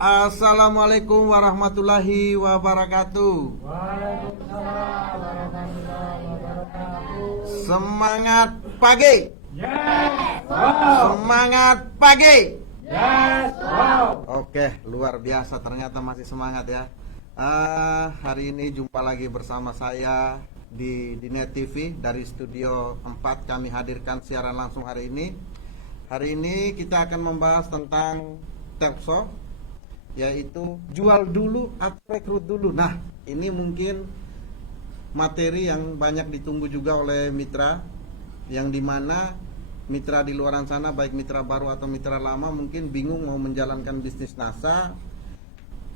Assalamualaikum warahmatullahi wabarakatuh. Waalaikumsalam warahmatullahi wabarakatuh. Semangat pagi. Yes, wow. Semangat pagi. Yes, wow. Oke, luar biasa, ternyata masih semangat ya. Hari ini jumpa lagi bersama saya di Net TV dari Studio 4. Kami hadirkan siaran langsung hari ini. Hari ini kita akan membahas tentang Telpso, yaitu jual dulu atau rekrut dulu. Nah, ini mungkin materi yang banyak ditunggu juga oleh mitra, yang dimana mitra di luaran sana, baik mitra baru atau mitra lama, mungkin bingung mau menjalankan bisnis NASA,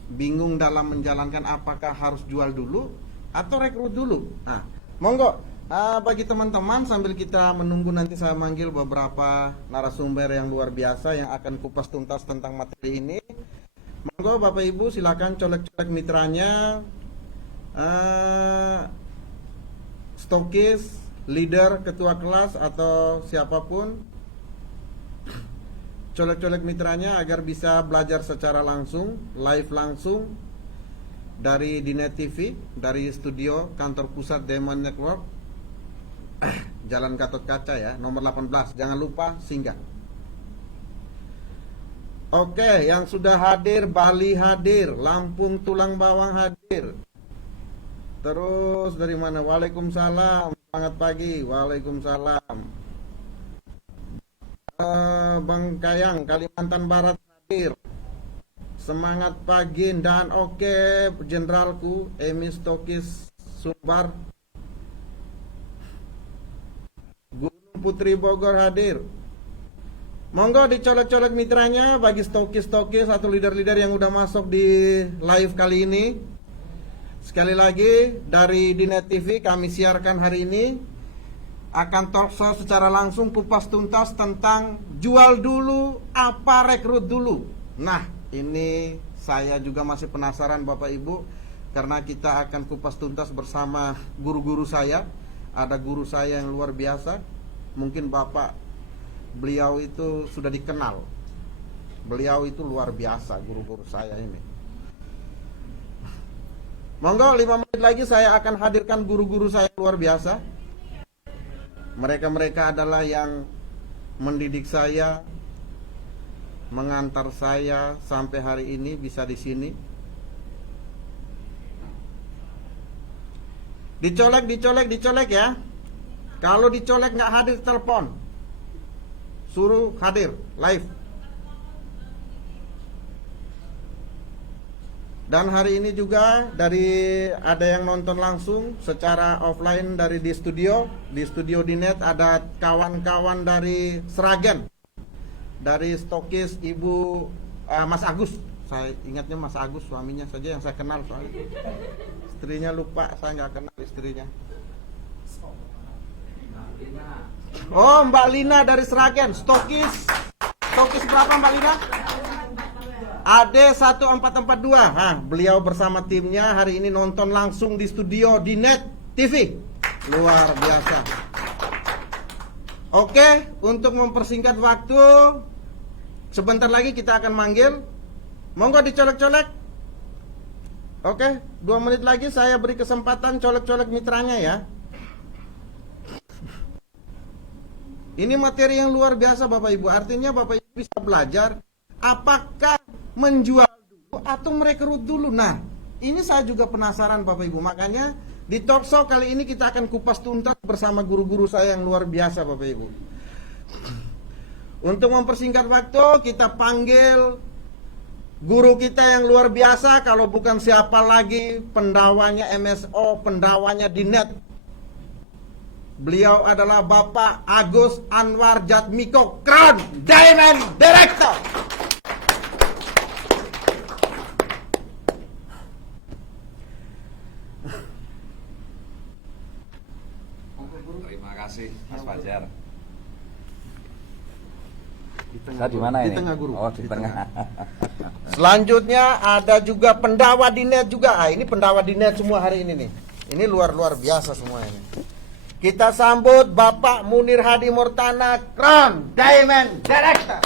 bingung dalam menjalankan apakah harus jual dulu atau rekrut dulu. Nah, monggo bagi teman-teman, sambil kita menunggu nanti saya manggil beberapa narasumber yang luar biasa yang akan kupas tuntas tentang materi ini. Monggo Bapak Ibu silakan colek-colek mitranya, stokis, leader, ketua kelas atau siapapun. Colek-colek mitranya agar bisa belajar secara langsung, live langsung dari Net TV, dari studio kantor pusat Diamond Network, Jalan Gatot Kaca ya, nomor 18. Jangan lupa singgah. Oke, yang sudah hadir, Bali hadir, Lampung Tulang Bawang hadir. Terus dari mana? Waalaikumsalam. Semangat pagi. Waalaikumsalam. Bang Kayang, Kalimantan Barat hadir. Semangat pagi. Dan oke, Jenderalku Emi Stokis Sumbar. Gunung Putri Bogor hadir. Monggo dicolek-colek mitranya bagi stokis-stokis atau leader-leader yang udah masuk di live kali ini. Sekali lagi dari Net TV kami siarkan hari ini akan talkshow secara langsung kupas tuntas tentang jual dulu apa rekrut dulu. Nah, ini saya juga masih penasaran Bapak Ibu, karena kita akan kupas tuntas bersama guru-guru saya. Ada guru saya yang luar biasa. Mungkin Bapak, beliau itu sudah dikenal. Beliau itu luar biasa, guru-guru saya ini. Monggo 5 menit lagi saya akan hadirkan guru-guru saya luar biasa. Mereka-mereka adalah yang mendidik saya, mengantar saya sampai hari ini bisa di sini. Dicolek ya. Kalau dicolek nggak hadir, telepon. Suruh hadir live. Dan hari ini juga dari ada yang nonton langsung secara offline dari di studio Net, ada kawan-kawan dari Sragen, dari stokis Ibu Mas Agus. Saya ingatnya Mas Agus, suaminya saja yang saya kenal, soalnya istrinya lupa, saya nggak kenal istrinya. Oh, Mbak Lina dari Sragen, stokis berapa Mbak Lina? AD 1442. Beliau bersama timnya hari ini nonton langsung di studio di Net TV. Luar biasa. Oke, untuk mempersingkat waktu, sebentar lagi kita akan manggil. Monggo dicolek-colek. Oke, 2 menit lagi saya beri kesempatan colek-colek mitranya ya. Ini materi yang luar biasa Bapak Ibu. Artinya Bapak Ibu bisa belajar apakah menjual dulu atau merekrut dulu. Nah, ini saya juga penasaran Bapak Ibu. Makanya di talkshow kali ini kita akan kupas tuntas bersama guru-guru saya yang luar biasa Bapak Ibu. Untuk mempersingkat waktu, kita panggil guru kita yang luar biasa. Kalau bukan siapa lagi, pendawanya MSO, pendawanya di Net. Beliau adalah Bapak Agus Anwar Jatmiko, Crown Diamond Director. Terima kasih Mas Fajar. Saya di mana ini? Di tengah guru. Oh, di tengah. Selanjutnya ada juga pendawa di Net juga. Ini pendawa di Net semua hari ini nih. Ini luar biasa semua ini. Kita sambut Bapak Munir Hadi Mortana, Crown Diamond Director.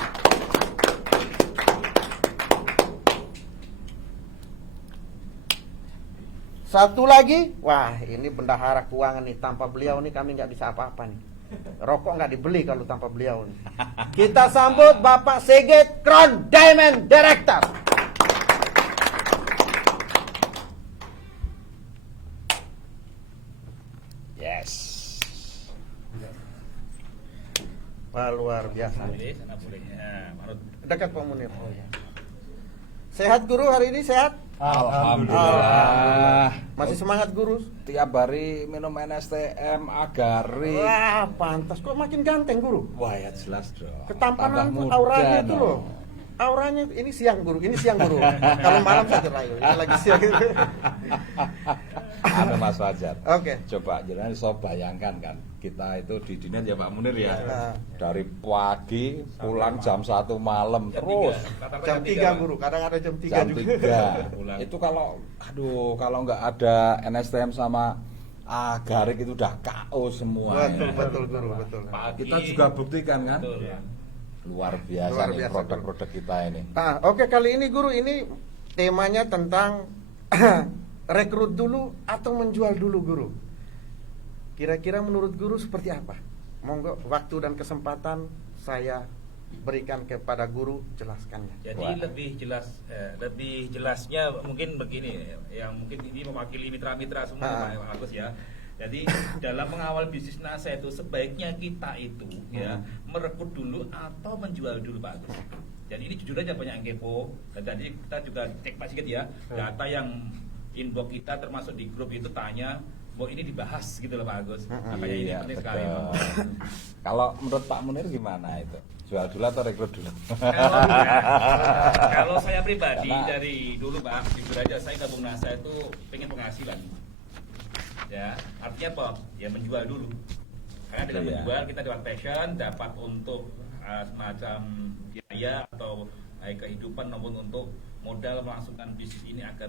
Satu lagi, wah ini bendahara keuangan nih. Tanpa beliau nih kami nggak bisa apa-apa nih. Rokok nggak dibeli kalau tanpa beliau nih. Kita sambut Bapak Sigit Crown Diamond Director. Yes. Wah, luar biasa. Boleh, sana boleh. Ya, Manut. Dekat Pak Munir. Sehat guru hari ini sehat? Alhamdulillah. Masih semangat guru? Tiap hari minum NSTM Agari. Wah, pantas kok makin ganteng guru. Wah, ya jelas dong. Ketampanan Tambah tuh muda, auranya itu no. loh. Auranya ini siang guru, ini siang guru. Kalau malam saya rayu, ini lagi siang. Anu Mas Fajar. Oke. Coba jangan so bayangkan kan, kita itu di dinas ya Pak Munir ya. Ya. Dari pagi pulang jam 1 malam terus. Jam 3 guru, kadang ada jam 3 Jam juga. 3. Itu kalau nggak ada NSTM sama Agarik itu udah KO semua. Betul guru, betul. Kita juga buktikan kan. Betul. Luar biasa Luar nih biasa, produk-produk kita ini. Nah, oke kali ini guru ini temanya tentang rekrut dulu atau menjual dulu guru. Kira-kira menurut guru seperti apa? Monggo waktu dan kesempatan saya berikan kepada guru, jelaskannya. Jadi Wah. lebih jelasnya mungkin begini, yang mungkin ini mewakili mitra-mitra semua Pak Agus ya. Jadi dalam mengawal bisnis nasihat itu sebaiknya kita itu ya merekrut dulu atau menjual dulu Pak Agus. Jadi ini jujur aja banyak yang kepo. Dan tadi kita juga cek Pak Sigit ya, data yang inbox kita termasuk di grup itu tanya, bahwa ini dibahas gitu loh Pak Agus. Makanya ini Iya, penting betul. sekali. Kalau menurut Pak Munir gimana itu? Jual dulu atau rekrut dulu? Kalau saya pribadi Karena- dari dulu Pak, jujur aja saya gabung NASA itu pengen penghasilan. Ya, artinya apa? Ya menjual dulu. Karena dengan Iya. menjual kita dapat passion, dapat untuk semacam biaya atau kehidupan maupun untuk modal melangsungkan bisnis ini agar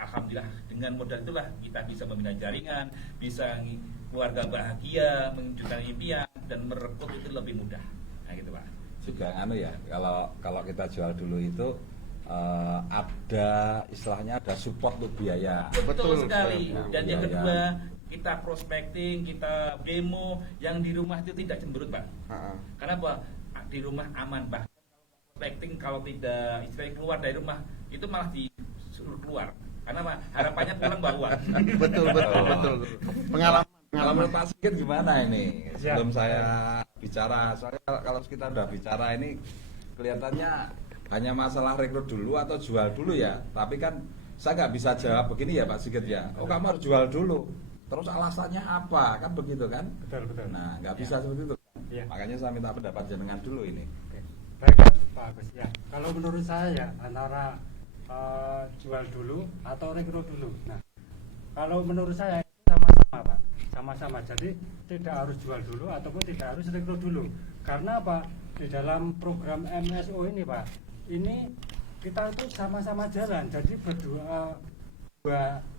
alhamdulillah dengan modal itulah kita bisa membina jaringan, bisa keluarga bahagia, mewujudkan impian dan merekrut itu lebih mudah. Nah gitu Pak. Juga anu ya, kalau kita jual dulu itu ada istilahnya ada support untuk biaya. Betul sekali. betul. Dan yang Iya, kedua, kita prospecting, kita demo yang di rumah itu tidak cemberut, Pak. Karena apa? Di rumah aman, Pak. Prospecting kalau tidak istilahnya keluar dari rumah itu malah disuruh keluar. Karena apa? Harapannya pulang bawa. Betul. Pengalaman. Kalau menurut Pak Sigit gimana ini? Siap. Sebelum saya bicara, soalnya kalau kita udah bicara ini kelihatannya hanya masalah rekrut dulu atau jual dulu ya. Tapi kan saya nggak bisa jawab begini ya Pak Sigit ya. Oh kamu harus jual dulu. Terus alasannya apa? Kan begitu kan? Betul. Nah nggak bisa seperti itu. Iya. Makanya saya minta pendapat jenengan dulu ini. Oke. Baik Pak Agus ya. Kalau menurut saya ya antara jual dulu atau rekrut dulu. Nah, kalau menurut saya itu sama-sama Pak, sama-sama. Jadi tidak harus jual dulu ataupun tidak harus rekrut dulu. Karena apa? Di dalam program MSO ini Pak, ini kita itu sama-sama jalan. Jadi berdua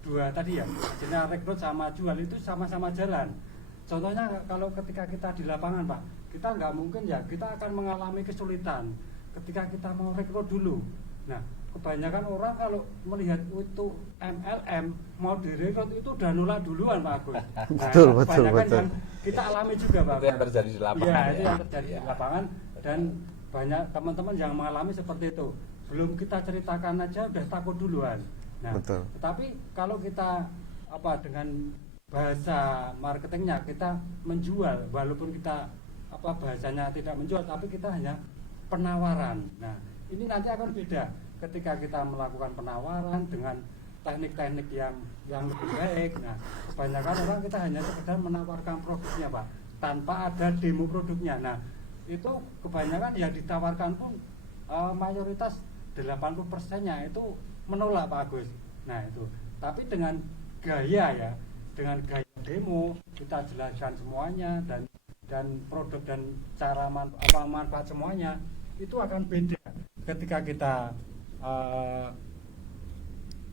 dua tadi ya, jenis rekrut sama jual itu sama-sama jalan. Contohnya kalau ketika kita di lapangan Pak, kita nggak mungkin ya, kita akan mengalami kesulitan ketika kita mau rekrut dulu. Nah, kebanyakan orang kalau melihat itu MLM mau direkrut itu udah nolak duluan Pak Agus. Nah, Betul. kebanyakan yang kita alami juga Pak. Itu yang terjadi di lapangan. Iya, ya? itu yang terjadi Iya. di lapangan dan banyak teman-teman yang mengalami seperti itu. Belum kita ceritakan aja udah takut duluan. Nah, Betul. tetapi kalau kita dengan bahasa marketingnya kita menjual, walaupun kita bahasanya tidak menjual, tapi kita hanya penawaran. Nah, ini nanti akan beda ketika kita melakukan penawaran dengan teknik-teknik yang lebih baik. Nah, kebanyakan orang kita hanya sekedar menawarkan produknya Pak, tanpa ada demo produknya. Nah, itu kebanyakan yang ditawarkan pun mayoritas 80%-nya itu menolak Pak Agus. Nah, itu. Tapi dengan gaya ya, dengan gaya demo kita jelaskan semuanya dan produk dan cara manfaat semuanya itu akan beda ketika kita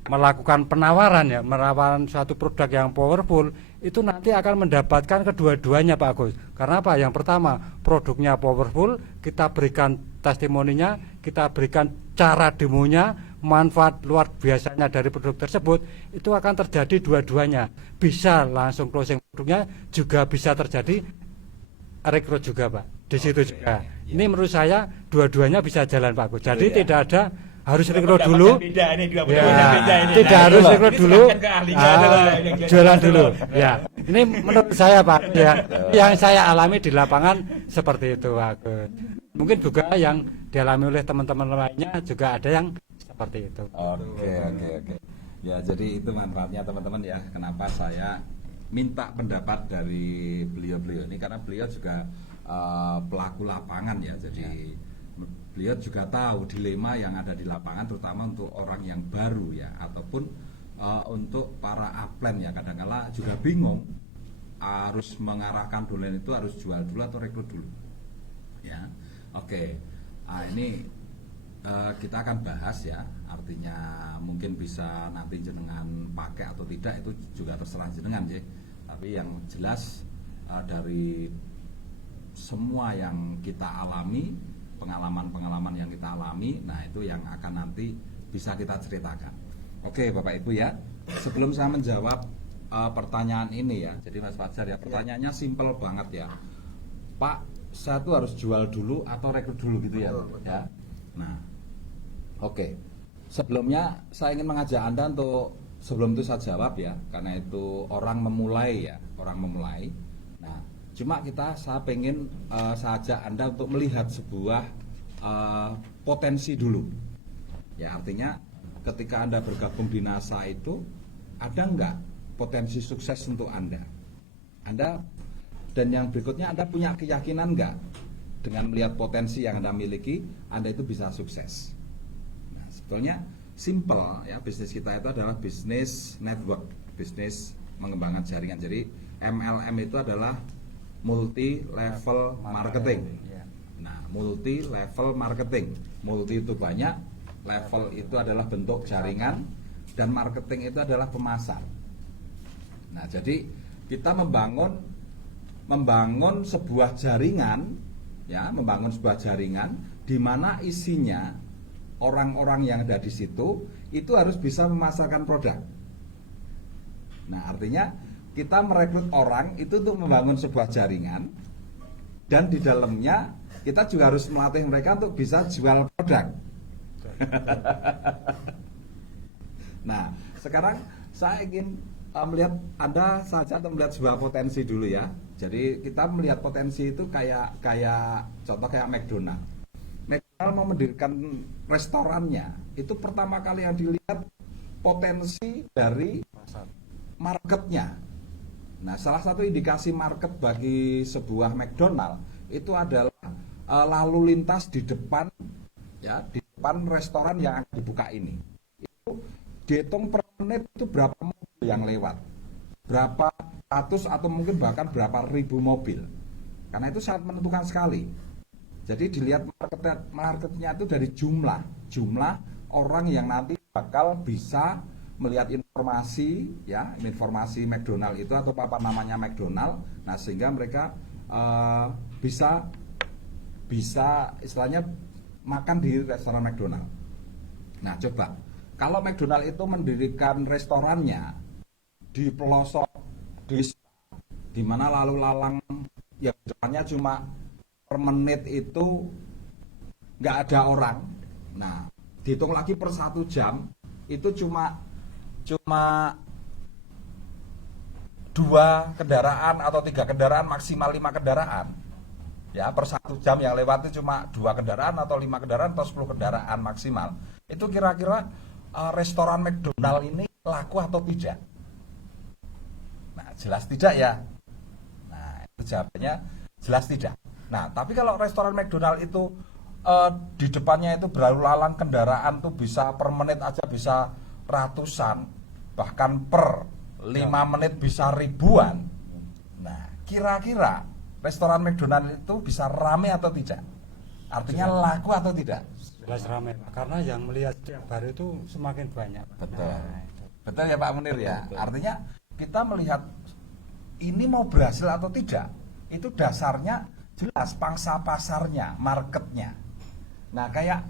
melakukan penawaran ya, menawarkan suatu produk yang powerful, itu nanti akan mendapatkan kedua-duanya Pak Agus. Karena apa? Yang pertama, produknya powerful, kita berikan testimoninya, kita berikan cara demonya, manfaat luar biasanya dari produk tersebut, itu akan terjadi dua-duanya. Bisa langsung closing produknya, juga bisa terjadi rekrut juga Pak. Di situ juga. Ini menurut saya dua-duanya bisa jalan Pak Agus. Jadi tidak ada harus rekrut dulu. Beda ini dua Ya, pendapat beda ini. tidak Nah, harus ini rekrut serahkan dulu. ke ahlinya adalah yang Jualan dulu. Ya, ini menurut saya Pak. Ya, yang saya alami di lapangan seperti itu Pak Agus. Mungkin juga yang dialami oleh teman-teman lainnya juga ada yang seperti itu. Oke. Ya, jadi itu manfaatnya teman-teman ya. Kenapa saya minta pendapat dari beliau-beliau ini, karena beliau juga pelaku lapangan ya. Jadi beliau juga tahu dilema yang ada di lapangan, terutama untuk orang yang baru ya, ataupun untuk para upline ya. Kadang-kala juga bingung harus mengarahkan dolen itu harus jual dulu atau rekrut dulu. Ya, oke. Ini kita akan bahas ya. Artinya mungkin bisa nanti jenengan pakai atau tidak itu juga terserah jenengan ya. Tapi yang jelas dari semua yang kita alami, pengalaman-pengalaman yang kita alami, nah itu yang akan nanti bisa kita ceritakan. Oke Bapak Ibu ya, sebelum saya menjawab pertanyaan ini ya, jadi Mas Fajar ya, pertanyaannya simpel banget ya, Pak, saya tuh harus jual dulu atau rekrut dulu gitu ya, Betul. ya. Nah, oke. Sebelumnya saya ingin mengajak Anda untuk sebelum itu saya jawab ya, karena itu orang memulai ya, orang memulai. Nah, cuma saya pengen saya ajak Anda untuk melihat sebuah potensi dulu. Ya, artinya ketika Anda bergabung di NASA itu ada nggak potensi sukses untuk Anda? Dan yang berikutnya, Anda punya keyakinan nggak dengan melihat potensi yang Anda miliki, Anda itu bisa sukses? Nah, sebetulnya simple ya, bisnis kita itu adalah bisnis network, bisnis mengembangkan jaringan. Jadi MLM itu adalah multi level marketing. Nah, multi level marketing, multi itu banyak, level itu adalah bentuk jaringan, dan marketing itu adalah pemasar. Nah, jadi kita membangun sebuah jaringan ya, membangun sebuah jaringan di mana isinya orang-orang yang ada di situ itu harus bisa memasarkan produk. Nah, artinya kita merekrut orang itu untuk membangun sebuah jaringan, dan di dalamnya kita juga harus melatih mereka untuk bisa jual produk. Nah, sekarang saya ingin melihat Anda saja untuk melihat sebuah potensi dulu ya. Jadi kita melihat potensi itu kayak contoh kayak McDonald. McDonald mau mendirikan restorannya, itu pertama kali yang dilihat potensi dari marketnya. Nah, salah satu indikasi market bagi sebuah McDonald itu adalah lalu lintas di depan ya, di depan restoran yang akan dibuka ini. Itu dihitung per menit itu berapa mobil yang lewat, berapa ratus atau mungkin bahkan berapa ribu mobil. Karena itu sangat menentukan sekali. Jadi dilihat marketnya itu dari jumlah orang yang nanti bakal bisa melihat informasi ya, informasi McDonald itu atau apa namanya McDonald. Nah, sehingga mereka bisa istilahnya makan di restoran McDonald. Nah, coba kalau McDonald itu mendirikan restorannya di pelosok desa, di mana lalu lalang yang depannya cuma per menit itu nggak ada orang. Nah, dihitung lagi per 1 jam itu cuma 2 kendaraan atau 3 kendaraan, maksimal 5 kendaraan. Ya, per 1 jam yang lewat itu cuma 2 kendaraan atau 5 kendaraan atau 10 kendaraan maksimal. Itu kira-kira restoran McDonald ini laku atau tidak? Nah, jelas tidak ya. Nah, itu jawabannya jelas tidak. Nah, tapi kalau restoran McDonald itu di depannya itu berlalu lalang kendaraan tuh bisa per menit aja bisa ratusan, bahkan per 5 menit bisa ribuan. Nah, kira-kira restoran McDonald itu bisa rame atau tidak? Artinya laku atau tidak? Jelas ramai Pak, karena yang melihat setiap hari itu semakin banyak. Betul. Nah, itu. Betul ya Pak Munir ya. Betul. Artinya kita melihat ini mau berhasil atau tidak, itu dasarnya jelas pangsa pasarnya, marketnya. Nah, kayak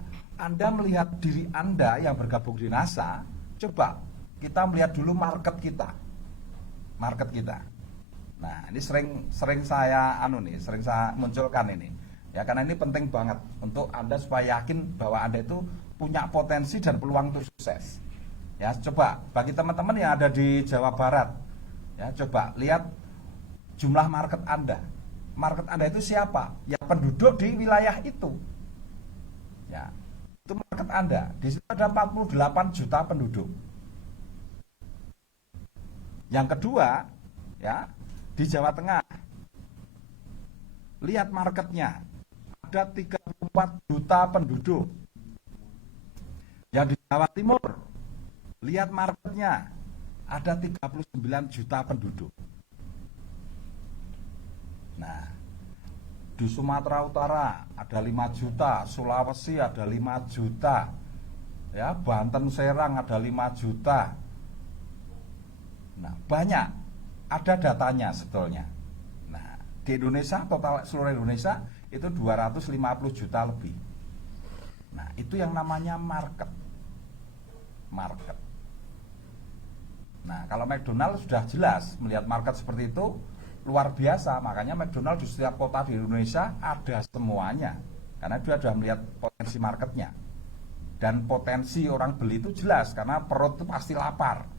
Anda melihat diri Anda yang bergabung di NASA, coba kita melihat dulu market kita. Market kita. Nah, ini sering saya sering saya munculkan ini. Ya, karena ini penting banget untuk Anda supaya yakin bahwa Anda itu punya potensi dan peluang untuk sukses. Ya, coba bagi teman-teman yang ada di Jawa Barat, ya coba lihat jumlah market Anda. Market Anda itu siapa? Ya penduduk di wilayah itu. Ya, itu market Anda. Di situ ada 48 juta penduduk. Yang kedua, ya, di Jawa Tengah. Lihat marketnya. Ada 34 juta penduduk. Yang di Jawa Timur, lihat marketnya. Ada 39 juta penduduk. Nah, di Sumatera Utara ada 5 juta, Sulawesi ada 5 juta, ya, Banten Serang ada 5 juta. Nah, banyak, ada datanya sebetulnya. Nah, di Indonesia, total seluruh Indonesia itu 250 juta lebih. Nah, itu yang namanya market. Market. Nah, kalau McDonald sudah jelas melihat market seperti itu, luar biasa. Makanya McDonald di setiap kota di Indonesia ada semuanya. Karena dia sudah melihat potensi marketnya. Dan potensi orang beli itu jelas, karena perut itu pasti lapar.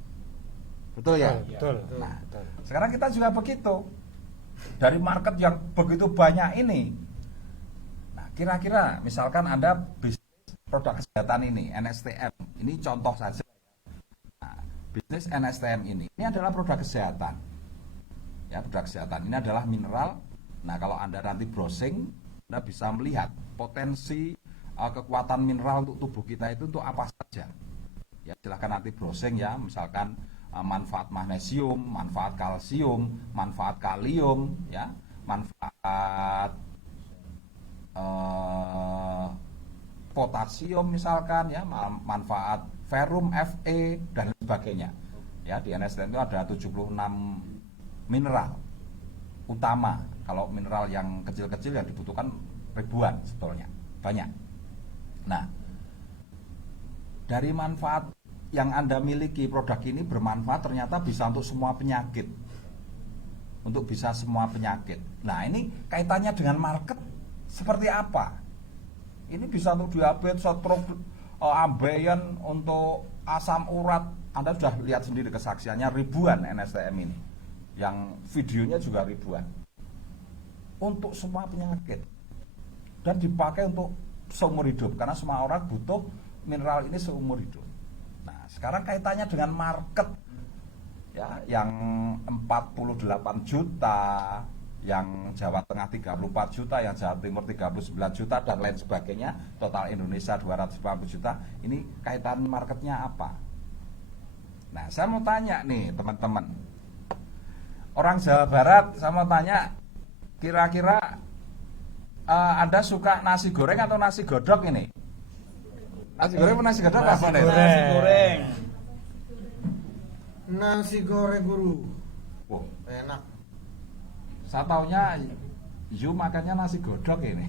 Betul ya? Betul. Nah, sekarang kita juga begitu. Dari market yang begitu banyak ini. Nah, kira-kira misalkan Anda bisnis produk kesehatan ini, NSTM. Ini contoh saja. Nah, bisnis NSTM ini adalah produk kesehatan. Ya, produk kesehatan ini adalah mineral. Nah, kalau Anda nanti browsing, Anda bisa melihat potensi kekuatan mineral untuk tubuh kita itu untuk apa saja. Ya, silahkan nanti browsing ya, misalkan manfaat magnesium, manfaat kalsium, manfaat kalium, ya, manfaat potasium misalkan, ya, manfaat ferrum, Fe dan sebagainya. Ya, di NSTM itu ada 76 mineral utama. Kalau mineral yang kecil-kecil yang dibutuhkan ribuan sebetulnya, banyak. Nah, dari manfaat yang Anda miliki, produk ini bermanfaat ternyata bisa untuk semua penyakit. Untuk bisa semua penyakit. Nah, ini kaitannya dengan market seperti apa? Ini bisa untuk diabetes, stroke, ambeien, untuk asam urat. Anda sudah lihat sendiri kesaksiannya ribuan NSTM ini. Yang videonya juga ribuan. Untuk semua penyakit. Dan dipakai untuk seumur hidup. Karena semua orang butuh mineral ini seumur hidup. Nah, sekarang kaitannya dengan market. Ya, yang 48 juta, yang Jawa Tengah 34 juta, yang Jawa Timur 39 juta, dan lain sebagainya. Total Indonesia 250 juta. Ini kaitan marketnya apa? Nah, saya mau tanya nih teman-teman. Orang Jawa Barat, saya mau tanya, kira-kira Anda suka nasi goreng atau nasi godok ini? Nasi goreng atau nasi godok apa nih? Nasi goreng. Nasi goreng guru. Oh, Enak. saya taunya you makannya nasi godok ini.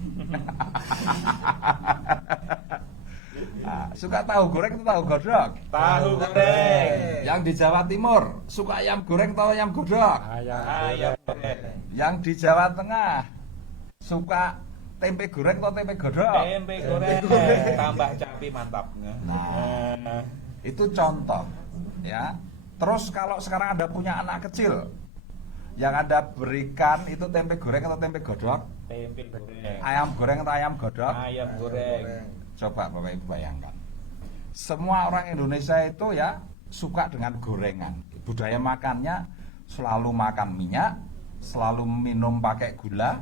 Nah, suka tahu goreng atau tahu godok? Tahu goreng. Yang di Jawa Timur suka ayam goreng atau ayam godok? Ayam goreng. Yang di Jawa Tengah suka tempe goreng atau tempe godok? Tempe goreng. Tambah cabai mantap. Nah, itu contoh ya. Terus kalau sekarang Anda punya anak kecil, yang Anda berikan itu tempe goreng atau tempe godok? Tempe goreng. Ayam goreng atau ayam godok? Ayam goreng. Coba Bapak Ibu bayangkan. Semua orang Indonesia itu ya suka dengan gorengan. Budaya makannya selalu makan minyak, selalu minum pakai gula.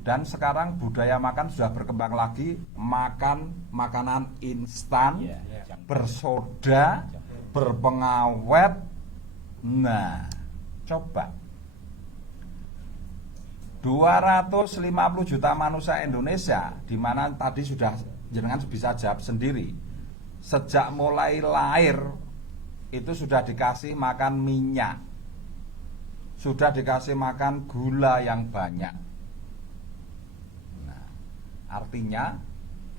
Dan sekarang budaya makan sudah berkembang lagi, makan makanan instan, bersoda, berpengawet. Nah, coba 250 juta manusia Indonesia, di mana tadi sudah jenengan bisa jawab sendiri. Sejak mulai lahir itu sudah dikasih makan minyak, sudah dikasih makan gula yang banyak. Nah, artinya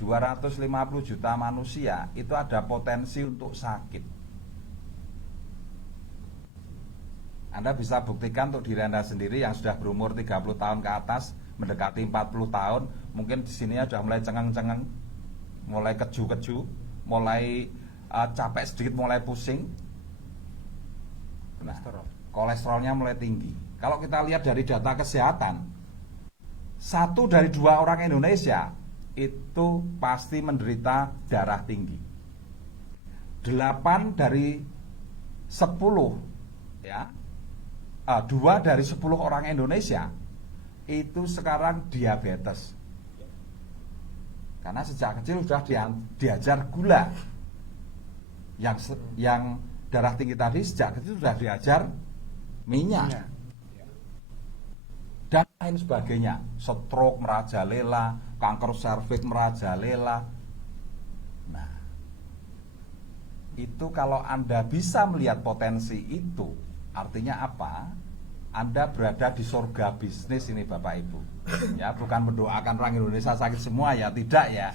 250 juta manusia itu ada potensi untuk sakit. Anda bisa buktikan untuk diri Anda sendiri yang sudah berumur 30 tahun ke atas, mendekati 40 tahun, mungkin di sini sudah mulai cengeng-cengeng, mulai keju-keju, mulai capek sedikit, mulai pusing. Nah, kolesterolnya mulai tinggi. Kalau kita lihat dari data kesehatan, 1 dari 2 orang Indonesia itu pasti menderita darah tinggi. 8 dari 10 ya, 2 dari 10 orang Indonesia itu sekarang diabetes. Karena sejak kecil sudah diajar gula. Yang darah tinggi tadi sejak kecil sudah diajar minyak. Dan lain sebagainya. Stroke merajalela, kanker serviks merajalela. Nah, itu kalau Anda bisa melihat potensi itu, artinya apa? Anda berada di surga bisnis ini Bapak Ibu. Ya, bukan mendoakan orang Indonesia sakit semua ya, tidak ya.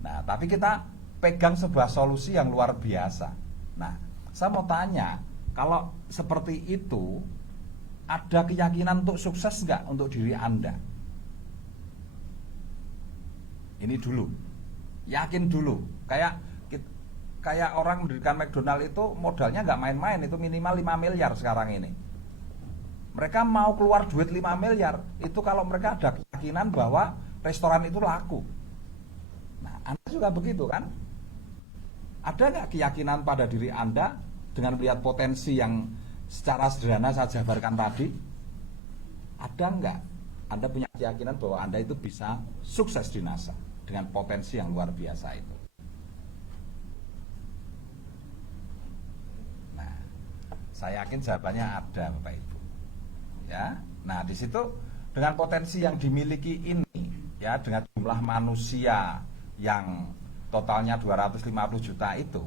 Nah, tapi kita pegang sebuah solusi yang luar biasa. Nah, saya mau tanya, kalau seperti itu, ada keyakinan untuk sukses nggak untuk diri Anda? Ini dulu, yakin dulu. Kayak orang mendirikan McDonald itu modalnya nggak main-main, itu minimal 5 miliar sekarang ini. Mereka mau keluar duit 5 miliar, itu kalau mereka ada keyakinan bahwa restoran itu laku. Nah, Anda juga begitu kan? Ada nggak keyakinan pada diri Anda dengan melihat potensi yang secara sederhana saya jabarkan tadi? Ada nggak Anda punya keyakinan bahwa Anda itu bisa sukses di NASA dengan potensi yang luar biasa itu? Nah, saya yakin jawabannya ada Bapak Ibu. Ya, nah di situ dengan potensi yang dimiliki ini, ya dengan jumlah manusia yang totalnya 250 juta itu,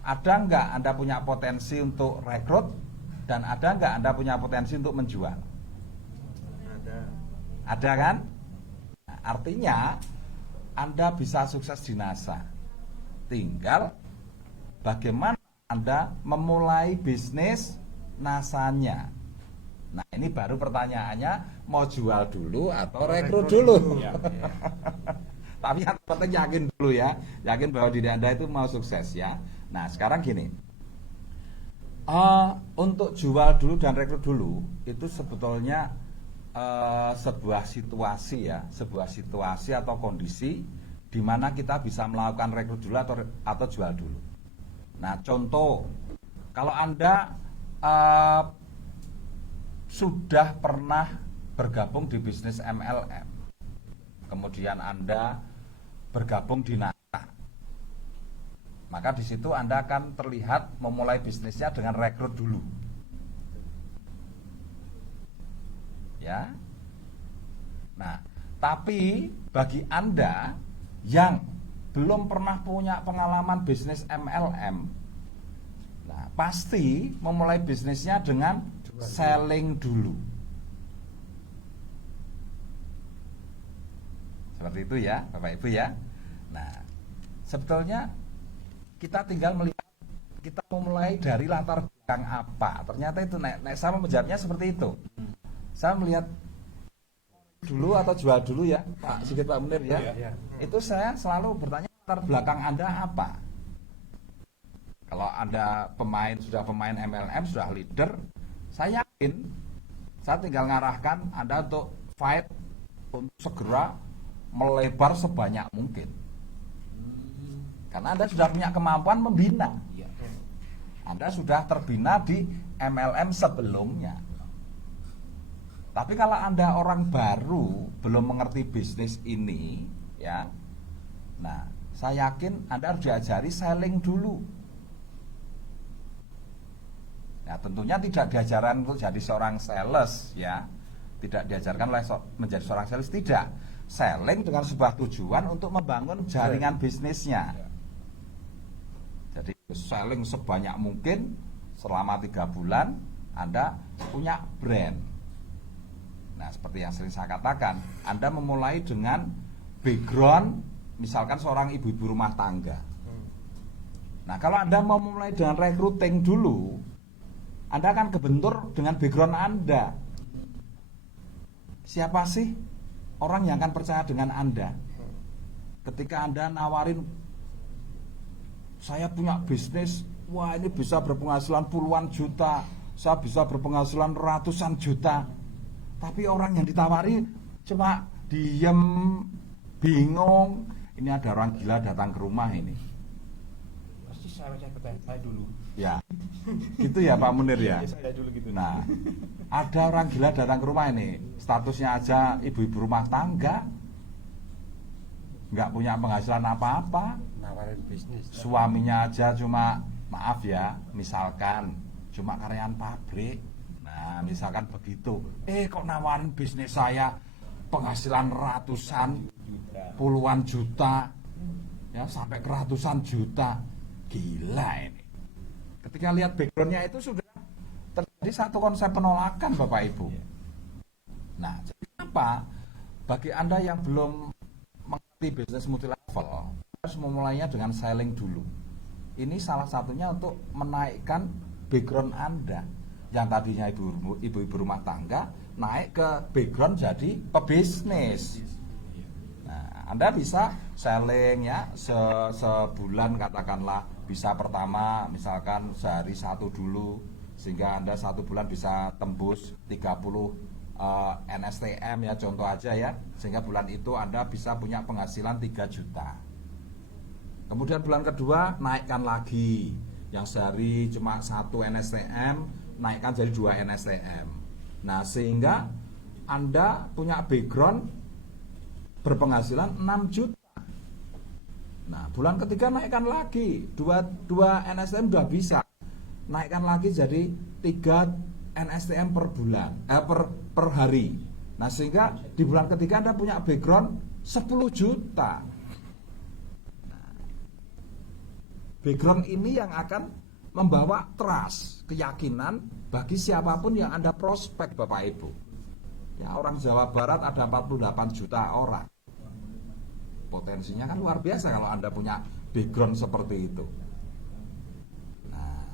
ada nggak Anda punya potensi untuk rekrut dan ada nggak Anda punya potensi untuk menjual? Ada kan? Nah, artinya Anda bisa sukses di NASA. Tinggal bagaimana Anda memulai bisnis NASA-nya. Nah, ini baru pertanyaannya, mau jual dulu atau rekrut dulu? Ya. Tapi yang penting yakin dulu ya, yakin bahwa diri Anda itu mau sukses ya. Nah, sekarang gini, untuk jual dulu dan rekrut dulu itu sebetulnya sebuah situasi ya, sebuah situasi atau kondisi di mana kita bisa melakukan rekrut dulu atau jual dulu. Nah, contoh, kalau Anda sudah pernah bergabung di bisnis MLM, kemudian Anda bergabung di NASA, maka di situ Anda akan terlihat memulai bisnisnya dengan rekrut dulu. Ya. Nah, tapi bagi Anda yang belum pernah punya pengalaman bisnis MLM, nah, pasti memulai bisnisnya dengan selling dulu. Seperti itu ya, Bapak Ibu ya. Nah, sebetulnya kita tinggal melihat kita memulai dari latar belakang apa. Ternyata itu saya menjawabnya seperti itu. Saya melihat dulu atau jual dulu ya, Pak Sigit, Pak Munir ya. Itu saya selalu bertanya latar belakang Anda apa. Kalau Anda sudah pemain MLM, sudah leader, saya yakin saya tinggal ngarahkan Anda untuk fight, untuk segera melebar sebanyak mungkin. Karena Anda sudah punya kemampuan membina. Anda sudah terbina di MLM sebelumnya. Tapi kalau Anda orang baru, belum mengerti bisnis ini, ya, nah, saya yakin Anda harus diajari selling dulu. Ya, tentunya tidak diajarkan untuk jadi seorang sales, ya, tidak diajarkan oleh menjadi seorang sales, tidak. Selling dengan sebuah tujuan untuk membangun jaringan bisnisnya. Jadi selling sebanyak mungkin selama 3 bulan Anda punya brand. Nah, seperti yang sering saya katakan, Anda memulai dengan background misalkan seorang ibu-ibu rumah tangga. Nah, kalau Anda mau mulai dengan recruiting dulu, Anda akan kebentur dengan background Anda. Siapa sih orang yang akan percaya dengan Anda? Ketika Anda nawarin, saya punya bisnis, wah ini bisa berpenghasilan puluhan juta, saya bisa berpenghasilan ratusan juta. Tapi orang yang ditawari cuma diem, bingung. Ini ada orang gila datang ke rumah ini. Pasti saya dulu. Ya, gitu ya Pak Munir ya. Saya dulu gitu. Nah, ada orang gila datang ke rumah ini, statusnya aja ibu-ibu rumah tangga, nggak punya penghasilan apa-apa, Nawarin bisnis. suaminya aja cuma, maaf ya, misalkan cuma karyawan pabrik. Nah, misalkan begitu, kok nawarin bisnis saya penghasilan ratusan, puluhan juta, ya sampai ke ratusan juta, gila ini. Ketika lihat backgroundnya itu sudah terjadi satu konsep penolakan Bapak Ibu. Nah, jadi apa? Bagi Anda yang belum mengerti bisnis multi level, harus memulainya dengan selling dulu. Ini salah satunya untuk menaikkan background Anda yang tadinya ibu-ibu rumah tangga naik ke background jadi pebisnis. Nah, Anda bisa selling ya sebulan katakanlah, bisa pertama misalkan sehari satu dulu, sehingga Anda satu bulan bisa tembus 30 NSTM ya, contoh aja ya, sehingga bulan itu Anda bisa punya penghasilan 3 juta. Kemudian bulan kedua naikkan lagi, yang sehari cuma 1 NSTM naikkan jadi 2 NSTM. Nah, sehingga Anda punya background berpenghasilan 6 juta. Nah, bulan ketiga naikkan lagi, 2 NSTM sudah bisa, naikkan lagi jadi 3 NSTM per bulan, per hari. Nah, sehingga di bulan ketiga Anda punya background 10 juta. Nah, background ini yang akan membawa trust, keyakinan bagi siapapun yang Anda prospek Bapak Ibu. Ya, orang Jawa Barat ada 48 juta orang. Potensinya kan luar biasa kalau Anda punya background seperti itu. Nah,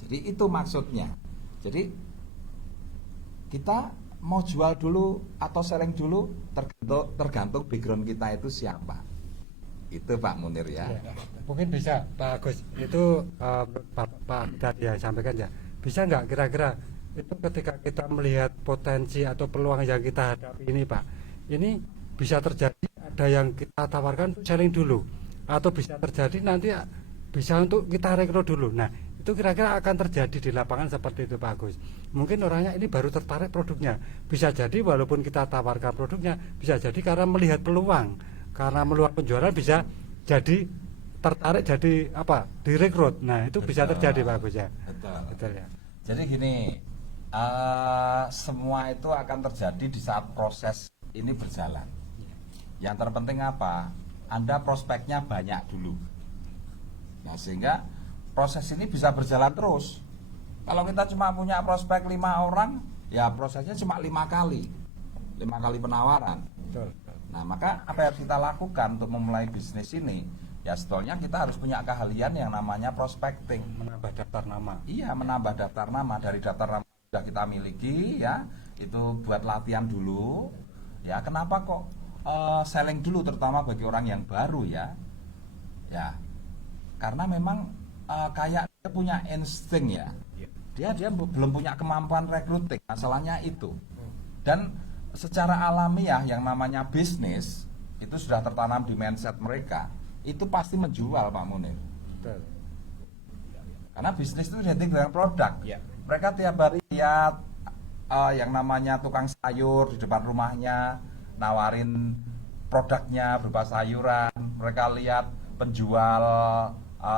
jadi itu maksudnya. Jadi kita mau jual dulu atau selling dulu tergantung background kita itu siapa. Itu Pak Munir ya. Mungkin bisa Pak Agus, itu Pak tadi ya sampaikan ya. Bisa nggak kira-kira itu ketika kita melihat potensi atau peluang yang kita hadapi ini Pak, ini bisa terjadi ada yang kita tawarkan untuk selling dulu, atau bisa terjadi nanti bisa untuk kita rekrut dulu. Nah, itu kira-kira akan terjadi di lapangan seperti itu Pak Agus. Mungkin orangnya ini baru tertarik produknya, bisa jadi walaupun kita tawarkan produknya, bisa jadi karena melihat peluang, karena meluang penjualan bisa jadi tertarik jadi apa, direkrut. Nah, itu bisa terjadi Pak Agus ya. Betul ya. Jadi gini, semua itu akan terjadi di saat proses ini berjalan. Yang terpenting apa? Anda prospeknya banyak dulu. Nah, sehingga proses ini bisa berjalan terus. Kalau kita cuma punya prospek 5 orang, ya prosesnya cuma 5 kali. 5 kali penawaran. Betul. Nah, maka apa yang kita lakukan untuk memulai bisnis ini? Ya sebetulnya kita harus punya keahlian yang namanya prospecting. Menambah daftar nama. Iya, menambah daftar nama. Dari daftar nama yang sudah kita miliki ya, itu buat latihan dulu. Ya, kenapa kok selling dulu, terutama bagi orang yang baru ya. Ya, karena memang kayak dia punya insting ya. Dia belum punya kemampuan recruiting. Masalahnya itu. Dan secara alamiah yang namanya bisnis itu sudah tertanam di mindset mereka. Itu pasti menjual Pak Munir. Betul. Karena bisnis itu identik dengan produk. Ya. Mereka tiap hari lihat yang namanya tukang sayur di depan rumahnya nawarin produknya berupa sayuran. Mereka lihat penjual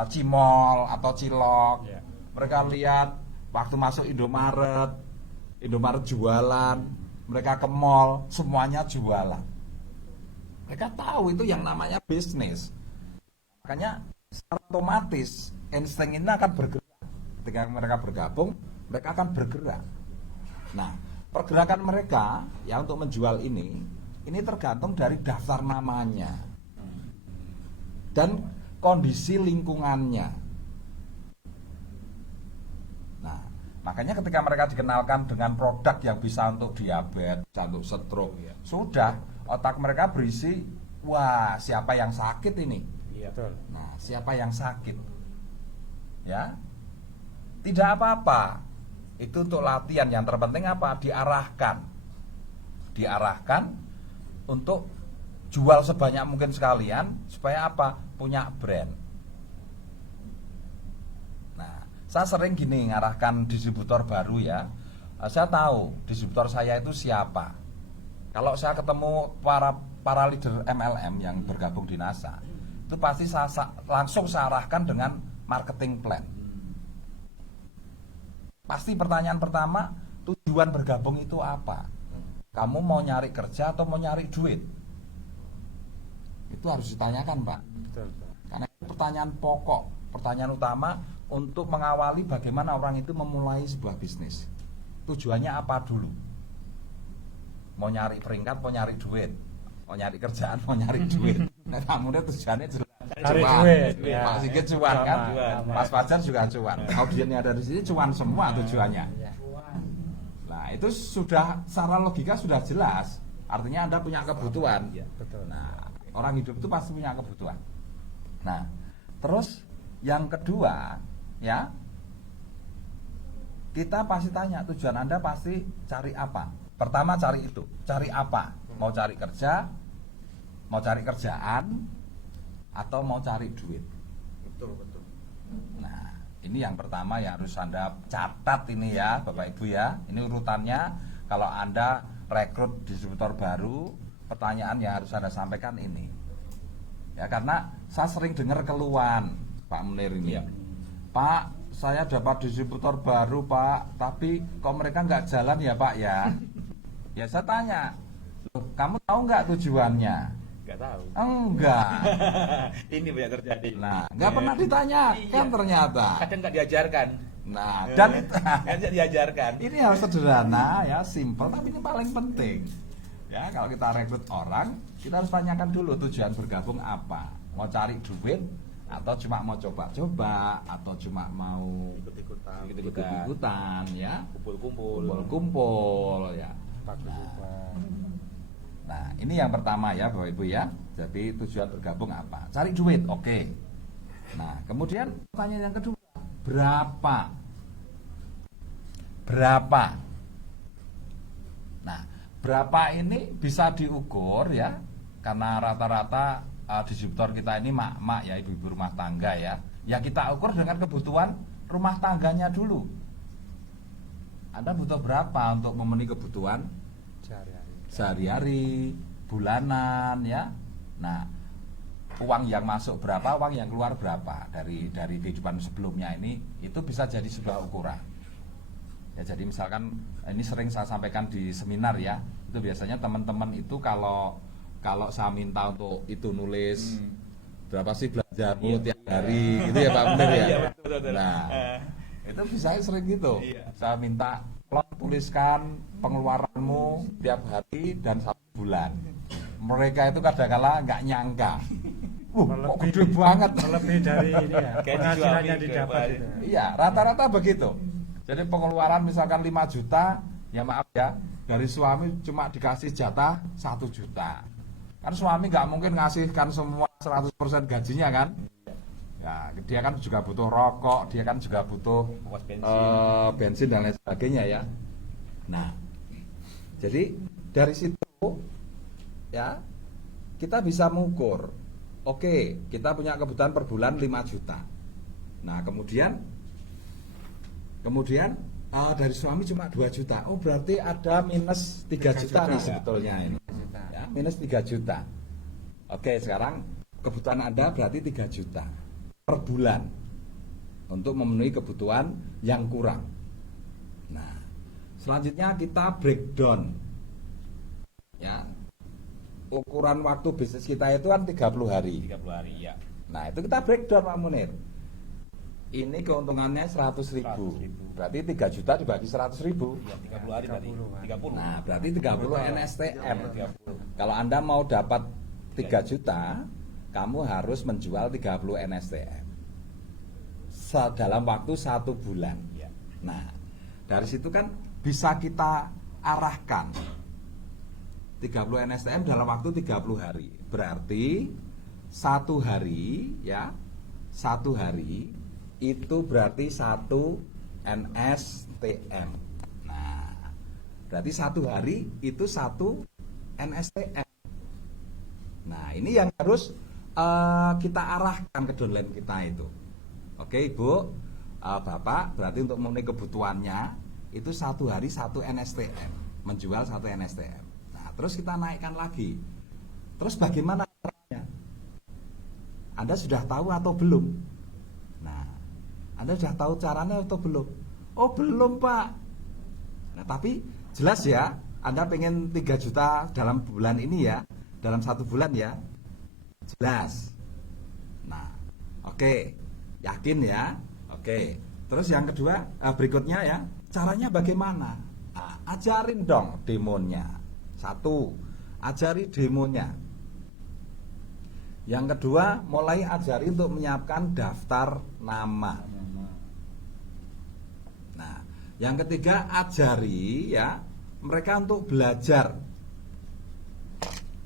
cimol atau cilok. Ya. Mereka lihat waktu masuk Indomaret jualan. Mereka ke mall, semuanya jualan. Mereka tahu itu yang namanya bisnis. Makanya secara otomatis insting ini akan bergerak. Ketika mereka bergabung, mereka akan bergerak. Nah, pergerakan mereka ya untuk menjual ini tergantung dari daftar namanya. dan kondisi lingkungannya. Nah, makanya ketika mereka dikenalkan dengan produk yang bisa untuk diabetes, bisa untuk stroke, sudah otak mereka berisi, wah siapa yang sakit ini? Iya. Betul. Nah, siapa yang sakit? Ya, tidak apa-apa. Itu untuk latihan. Yang terpenting apa? Diarahkan untuk jual sebanyak mungkin sekalian supaya apa? Punya brand. Nah, saya sering gini ngarahkan distributor baru ya. Saya tahu distributor saya itu siapa. Kalau saya ketemu para leader MLM yang bergabung di NASA, itu pasti langsung saya arahkan dengan marketing plan. Pasti pertanyaan pertama, tujuan bergabung itu apa? Kamu mau nyari kerja atau mau nyari duit? Itu harus ditanyakan, Pak. Betul. Karena itu pertanyaan pokok, pertanyaan utama untuk mengawali bagaimana orang itu memulai sebuah bisnis. Tujuannya apa dulu? Mau nyari peringkat, mau nyari duit, mau nyari kerjaan, mau nyari duit. Nah, kamu tujuannya jelas. Cari Cuan. duit, ya. Pak Sigit cuan kan, Cuan. Mas Fajar juga cuan. Audiennya ada di sini cuan semua tujuannya. Ya. Nah, itu sudah secara logika sudah jelas. Artinya Anda punya kebutuhan. Betul. Nah, orang hidup itu pasti punya kebutuhan. Nah, terus yang kedua, ya, kita pasti tanya tujuan Anda pasti cari apa. Pertama cari itu, cari apa? Mau cari kerja, mau cari kerjaan, atau mau cari duit. Betul. Nah, ini yang pertama yang harus Anda catat ini ya, Bapak Ibu ya. Ini urutannya. Kalau Anda rekrut distributor baru, pertanyaan yang harus Anda sampaikan ini. Ya, karena saya sering dengar keluhan Pak Munir ini. Iya. Pak, saya dapat distributor baru Pak, tapi kok mereka nggak jalan ya Pak ya? Ya saya tanya, loh, kamu tahu nggak tujuannya? Nggak tahu. Enggak. Ini banyak terjadi. Nah, nggak pernah ditanya kan ternyata. Kadang nggak diajarkan. Nah, dan Nggak diajarkan. ini harus sederhana ya, simple, tapi ini paling penting. Ya, kalau kita rekrut orang, kita harus tanyakan dulu tujuan bergabung apa. Mau cari duit atau cuma mau coba-coba atau cuma mau ikut-ikutan ya, kumpul-kumpul ya. Nah, ini yang pertama ya Bapak Ibu ya. Jadi tujuan bergabung apa? Cari duit, oke. Nah, kemudian pertanyaan yang kedua, berapa? Berapa? Nah, berapa ini bisa diukur ya. Karena rata-rata distributor kita ini mak-mak ya, ibu-ibu rumah tangga ya. Ya kita ukur dengan kebutuhan rumah tangganya dulu. Anda butuh berapa untuk memenuhi kebutuhan sehari-hari, bulanan ya. Nah, uang yang masuk berapa, uang yang keluar berapa dari kehidupan sebelumnya ini, itu bisa jadi sebuah ukuran. Ya, jadi misalkan ini sering saya sampaikan di seminar ya. Itu biasanya teman-teman itu kalau saya minta untuk itu nulis berapa sih belanjamu tiap hari gitu ya Pak Munir ya. Iya, betul. Nah, itu bisa sering gitu. Iya. Saya minta tolong tuliskan pengeluaranmu tiap hari dan 1 bulan. Mereka itu kadang-kala nggak nyangka. Kok gede banget. Lebih dari ini ya. Kayak Penghasilannya dijual, didapat dijual. itu. Iya, rata-rata begitu. Jadi pengeluaran misalkan 5 juta, ya maaf ya, dari suami cuma dikasih jatah 1 juta. Kan suami nggak mungkin ngasihkan semua 100% gajinya kan. Ya, dia kan juga butuh rokok, dia kan juga butuh Ongkos bensin dan lain sebagainya ya. Nah, jadi dari situ ya kita bisa mengukur. Oke, kita punya kebutuhan per bulan 5 juta. Nah, kemudian dari suami cuma 2 juta. Oh, berarti ada minus 3 juta nih sebetulnya ini. Ya, minus 3 juta. Oke, sekarang kebutuhan Anda berarti 3 juta per bulan untuk memenuhi kebutuhan yang kurang. Nah, selanjutnya kita breakdown. Ya. Ukuran waktu bisnis kita itu kan 30 hari. 30 hari ya. Nah, itu kita breakdown Pak Munir. Ini keuntungannya 100.000. Berarti 3 juta dibagi 100.000. Ya, 30 hari berarti 30. Nah, berarti 30 NSTM. 30. Kalau Anda mau dapat 3 juta, kamu harus menjual 30 NSTM dalam waktu 1 bulan. Nah, dari situ kan bisa kita arahkan 30 NSTM dalam waktu 30 hari. Berarti 1 hari ya, 1 hari itu berarti 1 NSTM. Nah, berarti 1 hari itu 1 NSTM. Nah, ini yang harus kita arahkan ke downline kita itu. Oke, Ibu, Bapak, berarti untuk memenuhi kebutuhannya itu 1 hari 1 NSTM, menjual 1 NSTM. Nah, terus kita naikkan lagi. Terus bagaimana caranya? Anda sudah tahu atau belum? Nah, Anda sudah tahu caranya atau belum? Oh, belum, Pak. Nah, tapi jelas ya, Anda pengen 3 juta dalam bulan ini ya, dalam 1 bulan ya. Jelas. Nah, oke, yakin ya. Oke. Terus yang kedua, berikutnya ya, caranya bagaimana? Nah, ajarin dong demonya. 1, ajari demonya. Yang kedua, mulai ajari untuk menyiapkan daftar nama. Nah, yang ketiga, ajari ya mereka untuk belajar.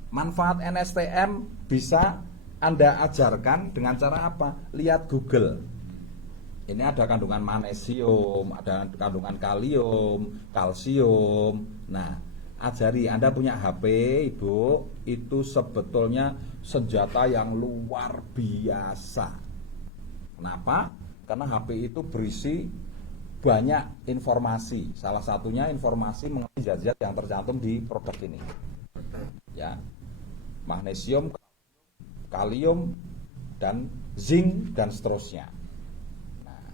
Manfaat NSTM bisa Anda ajarkan dengan cara apa? Lihat Google. Ini ada kandungan magnesium, ada kandungan kalium, kalsium. Nah, ajari. Anda punya HP, Ibu, itu sebetulnya senjata yang luar biasa. Kenapa? Karena HP itu berisi banyak informasi. Salah satunya informasi mengenai zat-zat yang tercantum di produk ini. Ya. Magnesium, kalium, dan zinc dan seterusnya. Nah,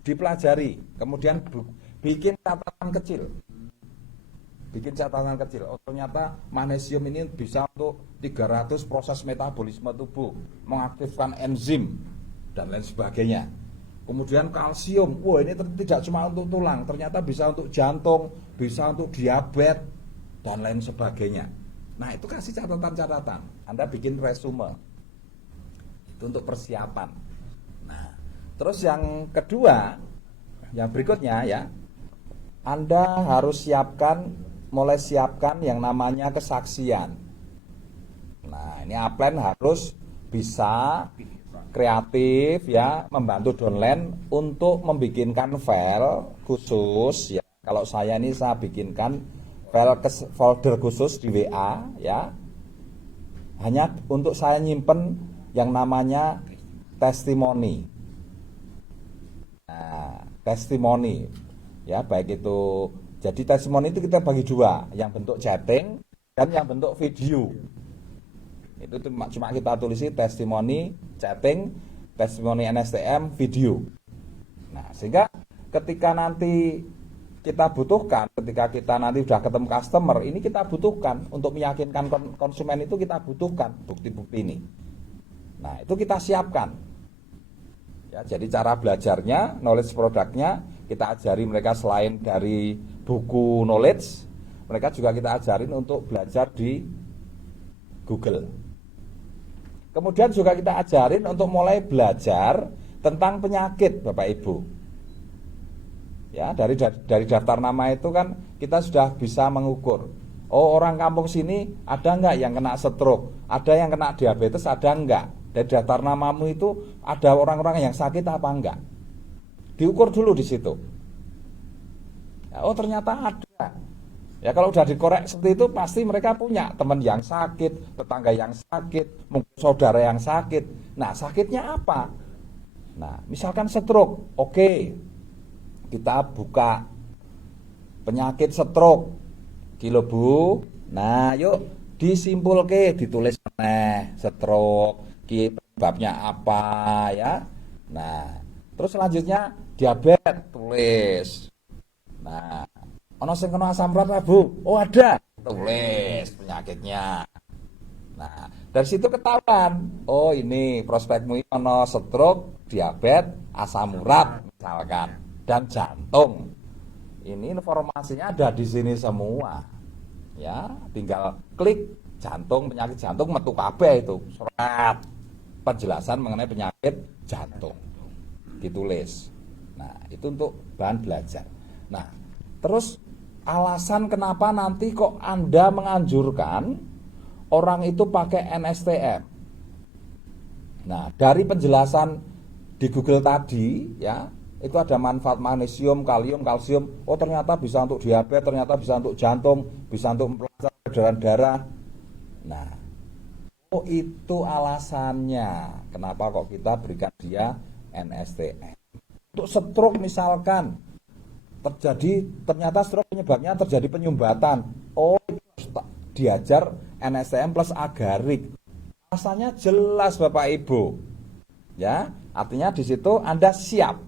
dipelajari, kemudian bikin catatan kecil. Oh, ternyata magnesium ini bisa untuk 300 proses metabolisme tubuh, mengaktifkan enzim dan lain sebagainya. Kemudian kalsium, wah ini tidak cuma untuk tulang, ternyata bisa untuk jantung, bisa untuk diabetes dan lain sebagainya. Nah, itu kasih catatan-catatan. Anda bikin resume. Itu untuk persiapan. Nah, terus yang kedua, yang berikutnya ya, Anda harus mulai siapkan yang namanya kesaksian. Nah, ini upline harus bisa kreatif ya, membantu downline untuk membikinkan file khusus ya. Kalau saya bikinkan folder khusus di WA ya, hanya untuk saya nyimpen yang namanya testimoni. Nah, testimoni ya, baik itu, jadi testimoni itu kita bagi 2, yang bentuk chatting dan yang bentuk video. Itu cuma kita tulisi testimoni chatting, testimoni NSTM video. Nah, sehingga ketika nanti kita butuhkan, ketika kita nanti sudah ketemu customer, ini kita butuhkan untuk meyakinkan konsumen, itu kita butuhkan bukti-bukti ini. Nah, itu kita siapkan. Ya, jadi cara belajarnya, knowledge produknya kita ajari mereka. Selain dari buku knowledge, mereka juga kita ajarin untuk belajar di Google. Kemudian juga kita ajarin untuk mulai belajar tentang penyakit, Bapak Ibu. Ya, dari daftar nama itu kan kita sudah bisa mengukur. Oh, orang kampung sini ada enggak yang kena stroke, ada yang kena diabetes, ada enggak. Dari daftar namamu itu ada orang-orang yang sakit apa enggak. Diukur dulu di situ. Ya, oh, ternyata ada. Ya, kalau udah dikorek seperti itu pasti mereka punya teman yang sakit, tetangga yang sakit, mungkin saudara yang sakit. Nah, sakitnya apa? Nah, misalkan stroke. Oke. Kita buka penyakit stroke, kilo Bu. Nah, yuk disimpulke, ditulis stroke, penyebabnya apa ya. Nah, terus selanjutnya diabetes, tulis. Nah, ono sing kena asam urat Bu? Oh, ada, tulis penyakitnya. Nah, dari situ ketahuan, oh ini prospekmu ono stroke, diabetes, asam urat misalkan, dan jantung. Ini informasinya ada di sini semua. Ya, tinggal klik jantung, penyakit jantung metu kabeh itu. Surat penjelasan mengenai penyakit jantung ditulis. Nah, itu untuk bahan belajar. Nah, terus alasan kenapa nanti kok Anda menganjurkan orang itu pakai NSTM. Nah, dari penjelasan di Google tadi ya, itu ada manfaat magnesium, kalium, kalsium. Oh, ternyata bisa untuk diabetes, ternyata bisa untuk jantung, bisa untuk melancar peredaran darah. Nah, oh itu alasannya kenapa kok kita berikan dia NSTM. Untuk stroke misalkan ternyata stroke penyebabnya terjadi penyumbatan. Oh, diajar NSTM plus agarik. Rasanya jelas Bapak Ibu. Ya, artinya di situ Anda siap.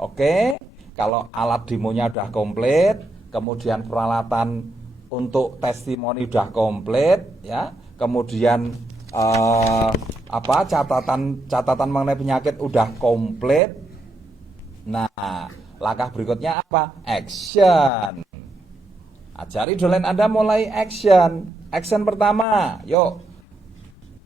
Oke, kalau alat demonya udah komplit, kemudian peralatan untuk testimoni udah komplit, ya, kemudian catatan mengenai penyakit udah komplit. Nah, langkah berikutnya apa? Action. Ajari dolen Anda mulai action. Action pertama, yuk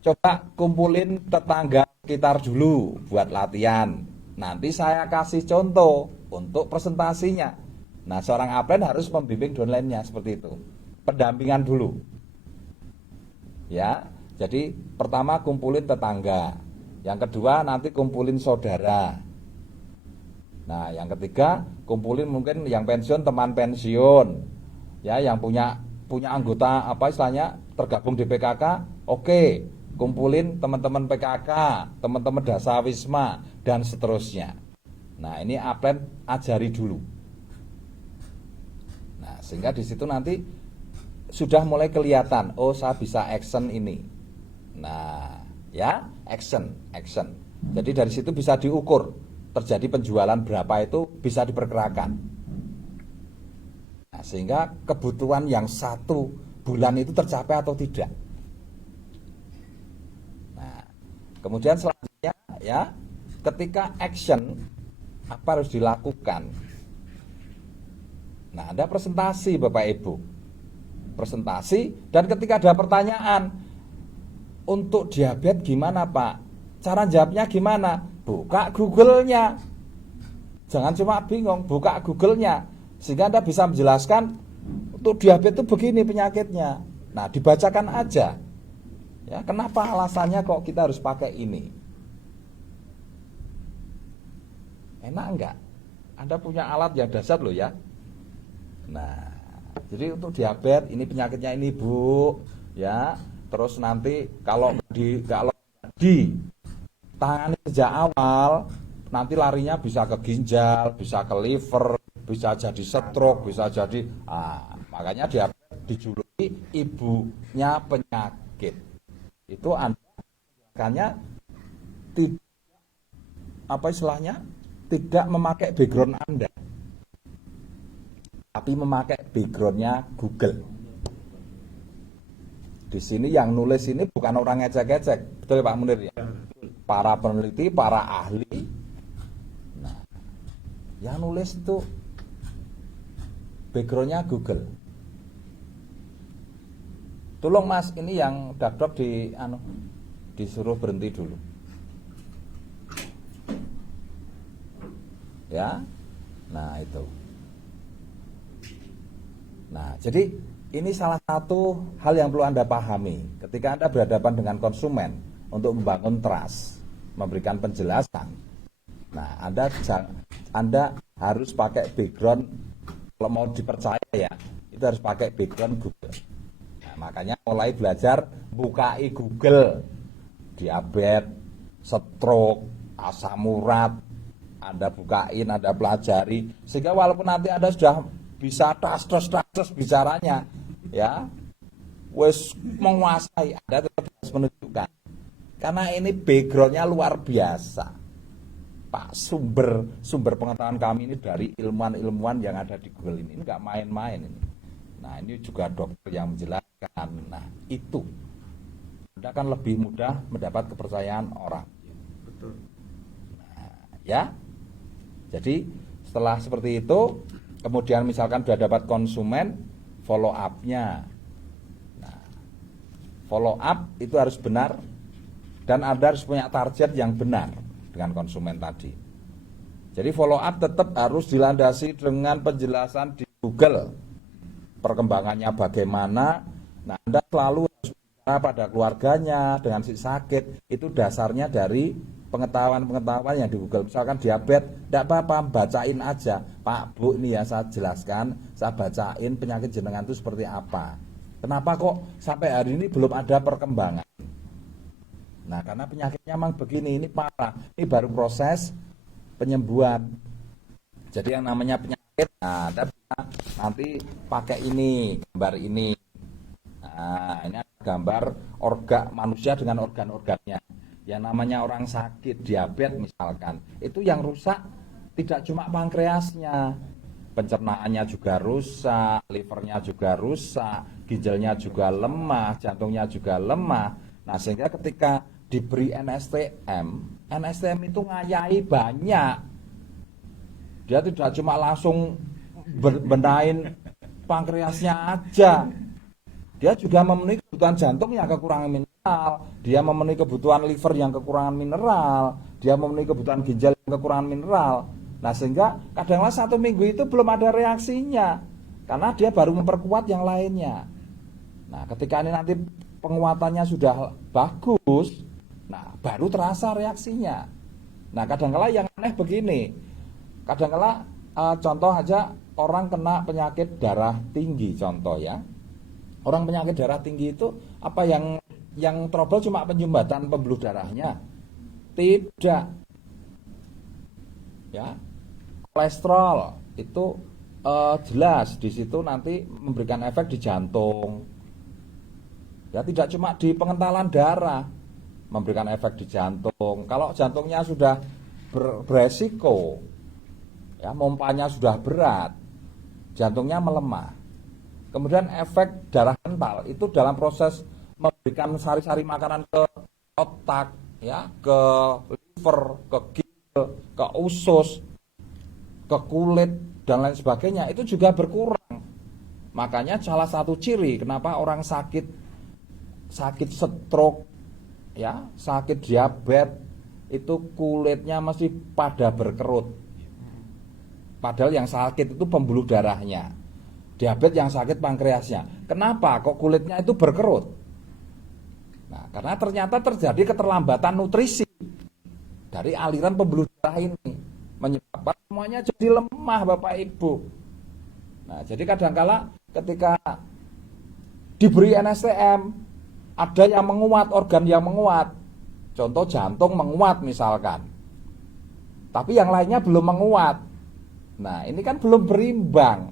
coba kumpulin tetangga sekitar dulu buat latihan. Nanti saya kasih contoh untuk presentasinya. Nah, seorang upline harus membimbing downline-nya seperti itu. Pendampingan dulu. Ya, jadi pertama kumpulin tetangga. Yang kedua nanti kumpulin saudara. Nah, yang ketiga kumpulin mungkin yang pensiun, teman pensiun. Ya, yang punya anggota apa istilahnya tergabung di PKK, oke. Kumpulin teman-teman PKK, teman-teman Dasawisma dan seterusnya. Nah, ini upline ajari dulu. Nah, sehingga di situ nanti sudah mulai kelihatan, oh saya bisa action ini. Nah, ya, action. Jadi dari situ bisa diukur terjadi penjualan berapa itu bisa diperkirakan. Nah, sehingga kebutuhan yang 1 bulan itu tercapai atau tidak. Kemudian selanjutnya ya, ketika action apa harus dilakukan? Nah, ada presentasi Bapak Ibu. Presentasi dan ketika ada pertanyaan, untuk diabetes gimana Pak? Cara jawabnya gimana? Buka Google-nya. Jangan cuma bingung, buka Google-nya. Sehingga Anda bisa menjelaskan untuk diabetes itu begini penyakitnya. Nah, dibacakan aja. Ya, kenapa alasannya kok kita harus pakai ini? Enak enggak? Anda punya alat yang dasar loh ya. Nah, jadi untuk diabetes ini penyakitnya ini Bu, ya. Terus nanti kalau di tangani sejak awal, nanti larinya bisa ke ginjal, bisa ke liver, bisa jadi stroke, bisa jadi makanya diabetes dijuluki ibunya penyakit. Itu Anda tidak apa istilahnya tidak memakai background Anda, tapi memakai backgroundnya Google. Di sini yang nulis ini bukan orang ngecek-ngecek, betul Pak Munir ya? Para peneliti, para ahli. Nah, yang nulis itu backgroundnya Google. Tolong Mas, ini yang dakdok disuruh berhenti dulu. Ya. Nah, itu. Nah, jadi ini salah satu hal yang perlu Anda pahami ketika Anda berhadapan dengan konsumen untuk membangun trust, memberikan penjelasan. Nah, Anda harus pakai background, kalau mau dipercaya ya, itu harus pakai background Google. Makanya mulai belajar bukai Google, diabetes, stroke, asam urat, Anda bukain, Anda pelajari, sehingga walaupun nanti Anda sudah bisa tas bicaranya, ya, wes menguasai, Anda tetap harus menunjukkan, karena ini backgroundnya luar biasa, Pak. Sumber pengetahuan kami ini dari ilmuwan-ilmuwan yang ada di Google ini nggak main-main ini. Nah, ini juga dokter yang menjelaskan. Nah, itu Anda akan lebih mudah mendapat kepercayaan orang. Betul. Nah, ya. Jadi setelah seperti itu, kemudian misalkan sudah dapat konsumen, follow up-nya. Nah, Follow up itu harus benar, dan Anda harus punya target yang benar dengan konsumen tadi. Jadi follow up tetap harus dilandasi dengan penjelasan di Google. Perkembangannya bagaimana. Nah, Anda selalu harus bicara pada keluarganya dengan si sakit. Itu dasarnya dari pengetahuan yang di Google. Misalkan diabetes, tidak apa-apa, bacain aja. Pak, Bu, ini ya saya jelaskan, saya bacain penyakit jenengan itu seperti apa. Kenapa kok sampai hari ini belum ada perkembangan? Nah, karena penyakitnya memang begini, ini parah. Ini baru proses penyembuhan. Jadi yang namanya penyakit, nah, nanti pakai ini, gambar ini. Nah, ini ada gambar organ manusia dengan organ-organnya. Yang namanya orang sakit diabetes misalkan, itu yang rusak tidak cuma pankreasnya, pencernaannya juga rusak, livernya juga rusak, ginjalnya juga lemah, jantungnya juga lemah. Nah, sehingga ketika diberi NSTM itu ngayai banyak. Dia tidak cuma langsung benahin pankreasnya aja. Dia juga memenuhi kebutuhan jantung yang kekurangan mineral, dia memenuhi kebutuhan liver yang kekurangan mineral, dia memenuhi kebutuhan ginjal yang kekurangan mineral. Nah, sehingga kadang-kadang 1 minggu itu belum ada reaksinya, karena dia baru memperkuat yang lainnya. Nah, ketika ini nanti penguatannya sudah bagus, nah baru terasa reaksinya. Nah, kadang-kadang yang aneh begini, kadang-kadang contoh aja orang kena penyakit darah tinggi, contoh ya. Orang penyakit darah tinggi itu apa yang trouble cuma penyumbatan pembuluh darahnya? Tidak. Ya. Kolesterol itu jelas di situ nanti memberikan efek di jantung. Ya, tidak cuma di pengentalan darah memberikan efek di jantung. Kalau jantungnya sudah beresiko, ya, mompanya sudah berat, jantungnya melemah. Kemudian efek darah kental itu dalam proses memberikan sari-sari makanan ke otak, ya, ke liver, ke ginjal, ke usus, ke kulit dan lain sebagainya, itu juga berkurang. Makanya salah satu ciri kenapa orang sakit stroke, ya, sakit diabetes itu kulitnya masih pada berkerut. Padahal yang sakit itu pembuluh darahnya. Diabetes yang sakit pankreasnya. Kenapa kok kulitnya itu berkerut? Nah, karena ternyata terjadi keterlambatan nutrisi dari aliran pembuluh darah ini, menyebabkan semuanya jadi lemah, Bapak Ibu. Nah, jadi kadangkala ketika diberi NSTM, ada yang menguat, organ yang menguat. Contoh jantung menguat misalkan. Tapi yang lainnya belum menguat. Nah, ini kan belum berimbang.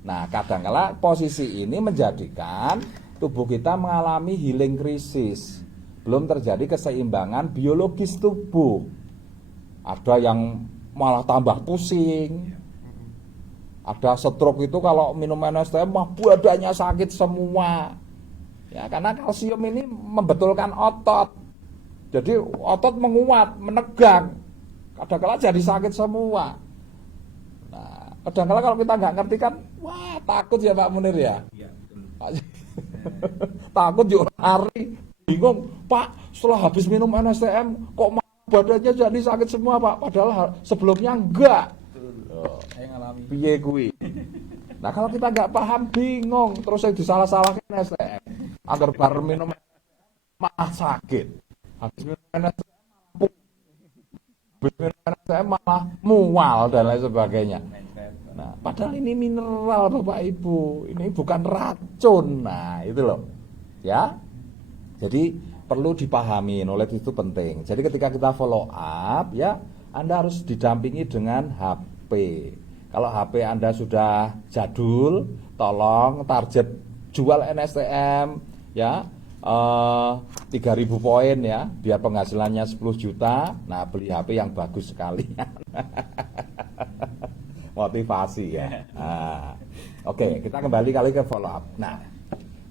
Nah, kadangkala posisi ini menjadikan tubuh kita mengalami healing krisis. Belum terjadi keseimbangan biologis tubuh. Ada yang malah tambah pusing. Ada stroke itu kalau minum NSTM mah badannya sakit semua. Ya, karena kalsium ini membetulkan otot. Jadi otot menguat, menegang. Kadang-kala jadi sakit semua. Kadang-kadang kalau kita nggak ngerti kan, wah takut ya Pak Munir ya. Iya, betul. Takut juga hari, bingung. Pak, setelah habis minum NSTM, kok badannya jadi sakit semua Pak? Padahal sebelumnya enggak. Saya ngalami. Piye kuwi? Nah, kalau kita nggak paham, bingung. Terus yang disalah-salahkan NSTM. Agar baru minum malah sakit. Habis minum NSTM malah mual dan lain sebagainya. Nah, padahal ini mineral Bapak Ibu, ini bukan racun. Nah, itu loh. Ya. Jadi perlu dipahami, knowledge itu penting. Jadi ketika kita follow up, ya, Anda harus didampingi dengan HP. Kalau HP Anda sudah jadul, tolong target jual NSTM, ya, 3.000 poin ya, biar penghasilannya 10 juta. Nah, beli HP yang bagus sekali. Motivasi ya. Nah, oke, kita kembali kali ke follow up. Nah,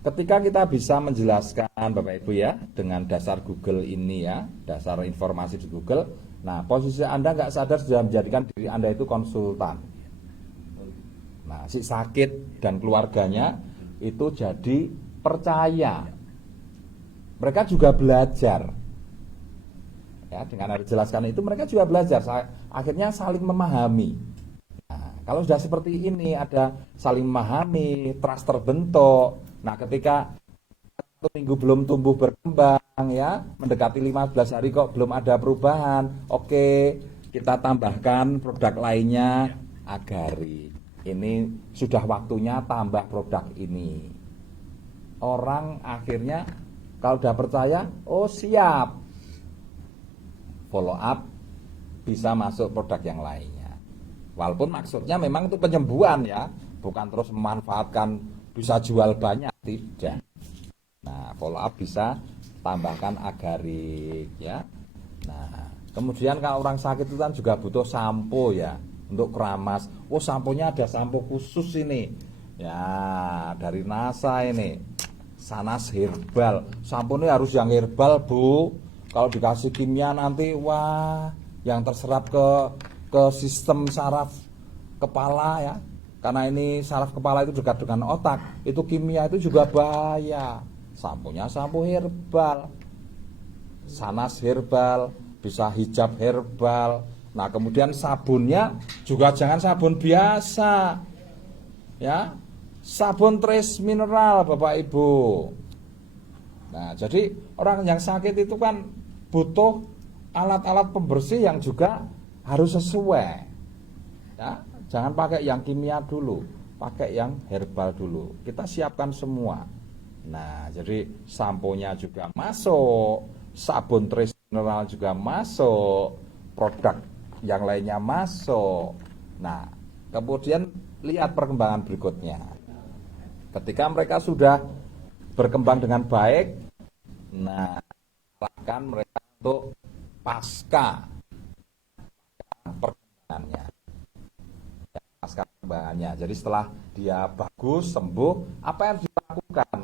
ketika kita bisa menjelaskan Bapak Ibu ya dengan dasar Google ini ya, dasar informasi di Google. Nah, posisi Anda nggak sadar sudah menjadikan diri Anda itu konsultan. Nah, si sakit dan keluarganya itu jadi percaya. Mereka juga belajar. Ya, dengan ada jelaskan itu mereka juga belajar. Akhirnya saling memahami. Nah, kalau sudah seperti ini ada saling memahami, trust terbentuk. Nah, ketika 1 minggu belum tumbuh berkembang ya, mendekati 15 hari kok belum ada perubahan. Oke, kita tambahkan produk lainnya, Agarik. Ini sudah waktunya tambah produk ini. Orang akhirnya kalau sudah percaya, oh siap. Follow up bisa masuk produk yang lainnya. Walaupun maksudnya memang itu penyembuhan ya, bukan terus memanfaatkan bisa jual banyak, tidak. Nah, follow up bisa tambahkan Agarik ya. Nah, kemudian kalau orang sakit itu kan juga butuh sampo ya untuk keramas. Oh, samponya ada sampo khusus ini. Ya, dari NASA ini. Sanas herbal. Sampo ini harus yang herbal, Bu. Kalau dikasih kimia nanti wah, yang terserap ke sistem saraf kepala ya. Karena ini saraf kepala itu dekat dengan otak. Itu kimia itu juga bahaya. Samponya sampo herbal. Sanas herbal, bisa hijab herbal. Nah, kemudian sabunnya juga jangan sabun biasa. Ya. Sabun trace mineral Bapak Ibu. Nah, jadi orang yang sakit itu kan butuh alat-alat pembersih yang juga harus sesuai. Ya, jangan pakai yang kimia dulu, pakai yang herbal dulu. Kita siapkan semua. Nah, jadi samponya juga masuk, sabun trace mineral juga masuk, produk yang lainnya masuk. Nah, kemudian lihat perkembangan berikutnya. Ketika mereka sudah berkembang dengan baik, nah, silakan mereka untuk pasca perkembangannya. Ya, pasca perkembangannya. Jadi setelah dia bagus, sembuh, apa yang harus dilakukan?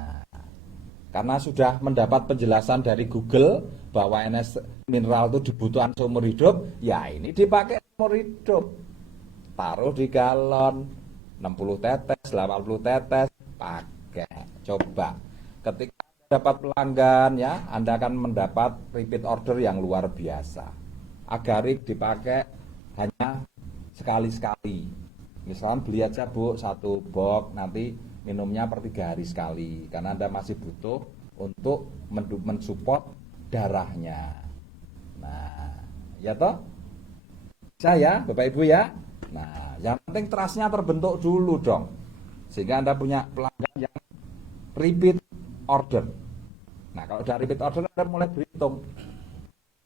Nah, karena sudah mendapat penjelasan dari Google bahwa mineral itu dibutuhkan seumur hidup, ya ini dipakai seumur hidup. Taruh di galon, 60 tetes, 80 tetes, pakai, coba. Ketika dapat pelanggan ya, Anda akan mendapat repeat order yang luar biasa. Agarik dipakai hanya sekali-sekali. Misalkan beli aja Bu 1 box, nanti minumnya per 3 hari sekali. Karena Anda masih butuh untuk mensupport darahnya. Nah, ya toh? Bisa ya Bapak Ibu ya? Nah, yang penting trustnya terbentuk dulu dong, sehingga Anda punya pelanggan yang repeat order. Nah, kalau udah repeat order Anda mulai berhitung.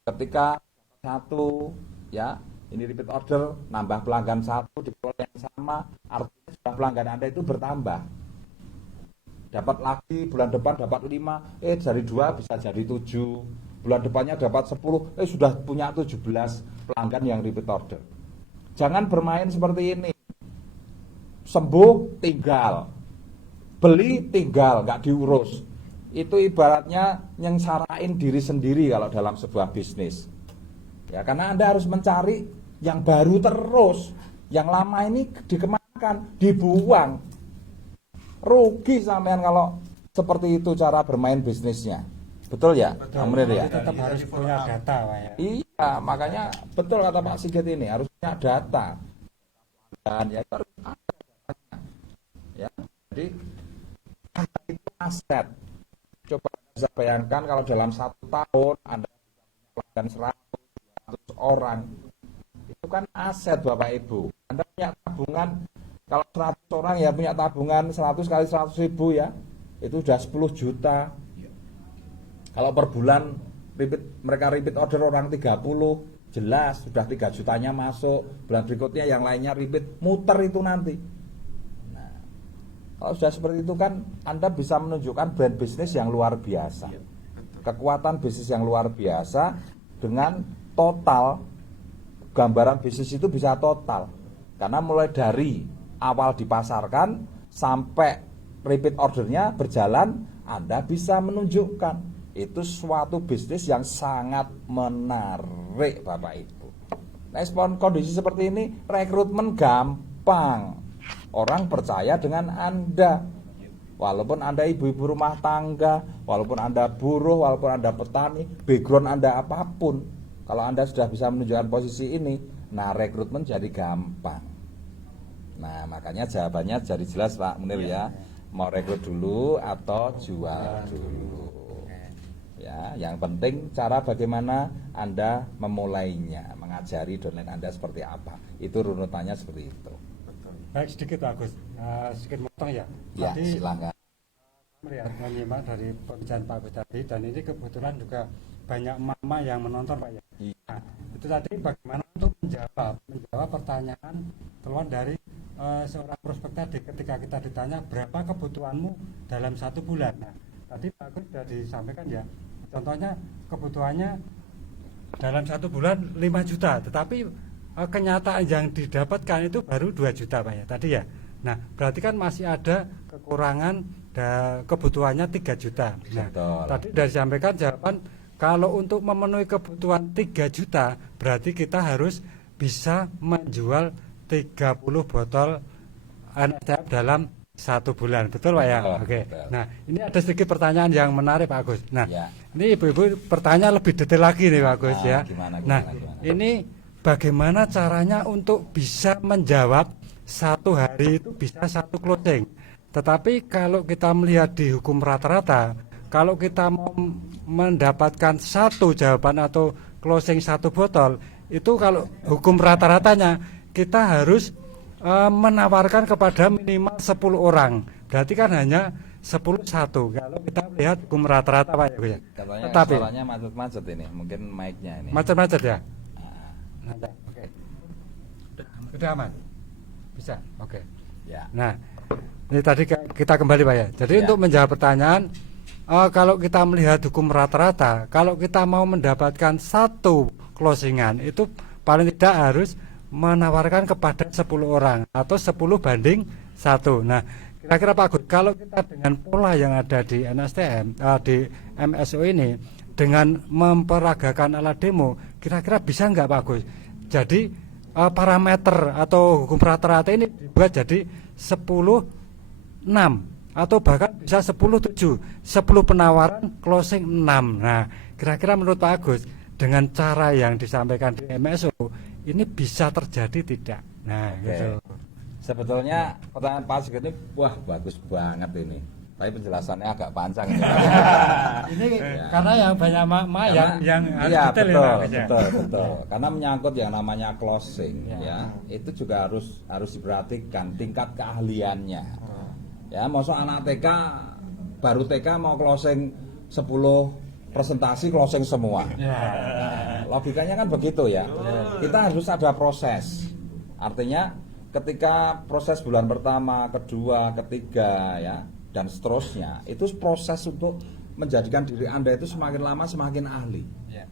Ketika 1 ya, ini repeat order, nambah pelanggan 1 di pola yang sama, artinya sudah pelanggan Anda itu bertambah. Dapat lagi bulan depan dapat 5, dari 2 bisa jadi 7. Bulan depannya dapat 10, sudah punya 17 pelanggan yang repeat order. Jangan bermain seperti ini. Sembuh tinggal, beli tinggal, nggak diurus. Itu ibaratnya nyengsarain diri sendiri kalau dalam sebuah bisnis. Ya, karena Anda harus mencari yang baru terus. Yang lama ini dikemanakan, dibuang. Rugi sampean kalau seperti itu cara bermain bisnisnya. Betul ya? Betul. Ya? Tetap harus punya data, Pak ya. Iya, makanya betul kata Pak Sigit ini harus punya data. Dan ya itu harus ada datanya. Ya, jadi itu aset. Coba bisa bayangkan kalau dalam 1 tahun Anda bisa punya pelanggan 100 orang. Itu kan aset Bapak Ibu. Anda punya tabungan, kalau 100 orang ya punya tabungan 100 kali 100 ribu ya, itu sudah 10 juta. Kalau per bulan mereka repeat order orang 30, jelas sudah 3 jutanya masuk. Bulan berikutnya yang lainnya repeat, muter itu nanti. Nah, kalau sudah seperti itu kan Anda bisa menunjukkan brand bisnis yang luar biasa. Kekuatan bisnis yang luar biasa dengan total, gambaran bisnis itu bisa total. Karena mulai dari awal dipasarkan sampai repeat ordernya berjalan, Anda bisa menunjukkan. Itu suatu bisnis yang sangat menarik Bapak Ibu. Respon kondisi seperti ini, rekrutmen gampang. Orang percaya dengan Anda. Walaupun Anda ibu-ibu rumah tangga, walaupun Anda buruh, walaupun Anda petani, background Anda apapun, kalau Anda sudah bisa menunjukkan posisi ini, nah rekrutmen jadi gampang. Nah, makanya jawabannya jadi jelas Pak Munir ya. Mau rekrut dulu atau jual dulu. Ya, yang penting cara bagaimana Anda memulainya, mengajari downline Anda seperti apa. Itu runutannya seperti itu. Baik, sedikit Agus, sedikit motong ya. Ya, Tadi silakan. melihat menyimak dari pembicaraan Pak Agus tadi, dan ini kebetulan juga banyak mama yang menonton Pak ya. Iya. Nah, itu tadi bagaimana untuk menjawab pertanyaan keluar dari seorang prospek tadi ketika kita ditanya berapa kebutuhanmu dalam 1 bulan. Nah, tadi Pak Agus sudah disampaikan ya, contohnya kebutuhannya dalam 1 bulan 5 juta, tetapi kenyataan yang didapatkan itu baru 2 juta Pak ya tadi ya. Nah, berarti kan masih ada kekurangan kebutuhannya 3 juta. Nah, Betul. tadi sudah disampaikan jawaban kalau untuk memenuhi kebutuhan 3 juta berarti kita harus bisa menjual 30 botol NSTF dalam 1 bulan. Betul Pak ya? Betul, Oke. betul. Nah, ini ada sedikit pertanyaan yang menarik Pak Agus. Nah, Ya. ini ibu-ibu pertanyaan lebih detail lagi nih Pak Agus Nah, ya. gimana. Nah, ini bagaimana caranya untuk bisa menjawab 1 hari itu bisa 1 closing. Tetapi kalau kita melihat di hukum rata-rata, kalau kita mau mendapatkan 1 jawaban atau closing 1 botol, itu kalau hukum rata-ratanya kita harus menawarkan kepada minimal 10 orang. Berarti kan hanya 10 1. Kalau kita lihat hukum rata-rata Pak ya. Katanya Tetapi suaranya macet-macet ini, mungkin mic-nya ini. macet-macet ya. Nah, Nah, oke. Sudah aman. Bisa. Oke. ya. Nah, ini tadi kita kembali Pak ya. Jadi Ya. untuk menjawab pertanyaan, kalau kita melihat hukum rata-rata, kalau kita mau mendapatkan 1 closingan itu paling tidak harus menawarkan kepada 10 orang atau 10 banding 1. Nah, kira-kira Pak Agus, kalau kita dengan pola yang ada di NSTM, di MSO ini, dengan memperagakan alat demo, kira-kira bisa nggak Pak Agus? Jadi parameter atau hukum rata-rata ini dibuat jadi 10-6 atau bahkan bisa 10-7, 10 penawaran closing 6. Nah, kira-kira menurut Pak Agus dengan cara yang disampaikan di MSO ini bisa terjadi tidak? Nah, Oke. gitu. Sebetulnya pertanyaan Pak Sigit ini wah bagus banget ini. Tapi penjelasannya agak panjang ini. Ini Ya. karena yang banyak mak yang harus iya, detail betul, ya, Pak Agus, ya. betul. Karena menyangkut yang namanya closing Ya. ya. Itu juga harus diperhatikan tingkat keahliannya. Ya, maksud anak TK baru TK mau closing 10 presentasi closing semua. Ya. Logikanya kan begitu ya. Kita harus ada proses. Artinya ketika proses bulan pertama, kedua, ketiga ya dan seterusnya, itu proses untuk menjadikan diri Anda itu semakin lama semakin ahli. Ya.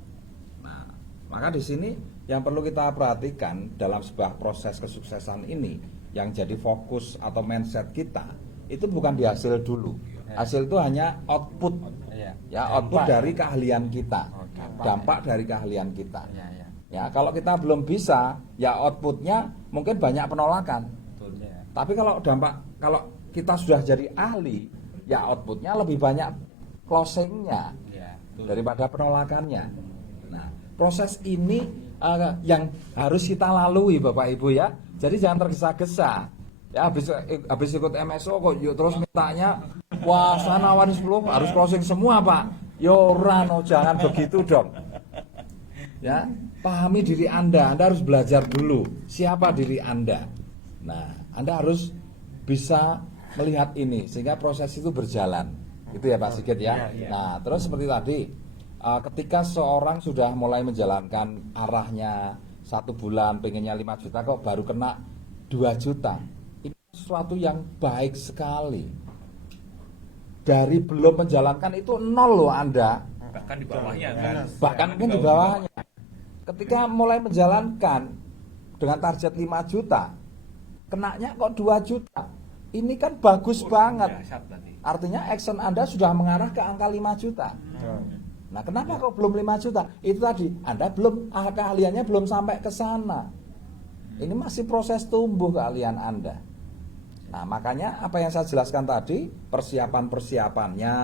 Nah, maka di sini yang perlu kita perhatikan dalam sebuah proses kesuksesan ini yang jadi fokus atau mindset kita itu bukan di hasil dulu. Ya. Hasil itu hanya output. Ya. Ya, output Dampak. dari keahlian kita. Oh, Dampak dari keahlian kita. Ya, ya. Ya, kalau kita belum bisa, ya outputnya mungkin banyak penolakan. Betul ya. Tapi kalau kita sudah jadi ahli, ya outputnya lebih banyak closingnya Ya. daripada penolakannya. Nah, proses ini yang harus kita lalui Bapak Ibu ya. Jadi jangan tergesa-gesa. Ya habis ikut MSO kok yuk terus mintanya wah sana nawarin 10 harus closing semua Pak. Yo Rano jangan begitu dong. Ya, pahami diri Anda harus belajar dulu siapa diri Anda. Nah, Anda harus bisa melihat ini sehingga proses itu berjalan. Itu ya Pak Sigit ya. Nah, terus seperti tadi ketika seorang sudah mulai menjalankan arahnya 1 bulan pengennya 5 juta kok baru kena 2 juta. Ini sesuatu yang baik sekali. Dari belum menjalankan itu 0 loh Anda. Bahkan di bawahnya kan. Bahkan mungkin di bawahnya. Ketika mulai menjalankan dengan target 5 juta, kenanya kok 2 juta. Ini kan bagus banget. Dahsyat berarti. Artinya action Anda sudah mengarah ke angka 5 juta. Nah, kenapa kok belum 5 juta? Itu tadi, Anda belum keahliannya belum sampai ke sana. Ini masih proses tumbuh keahlian Anda. Nah, makanya apa yang saya jelaskan tadi, persiapan-persiapannya,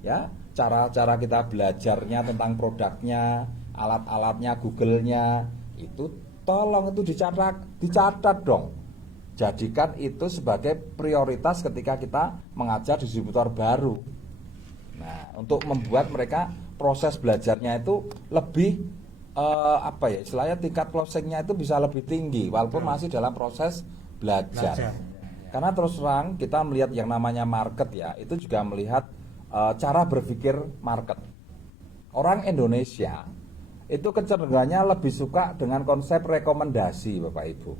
ya, cara-cara kita belajarnya tentang produknya, alat-alatnya, Google-nya, itu tolong itu dicatat dong. Jadikan itu sebagai prioritas ketika kita mengajar distributor baru. Nah, untuk membuat mereka proses belajarnya itu lebih istilahnya tingkat closing-nya itu bisa lebih tinggi walaupun masih dalam proses belajar. Karena terus terang kita melihat yang namanya market ya, itu juga melihat cara berpikir market. Orang Indonesia itu kecenderungannya lebih suka dengan konsep rekomendasi, Bapak Ibu.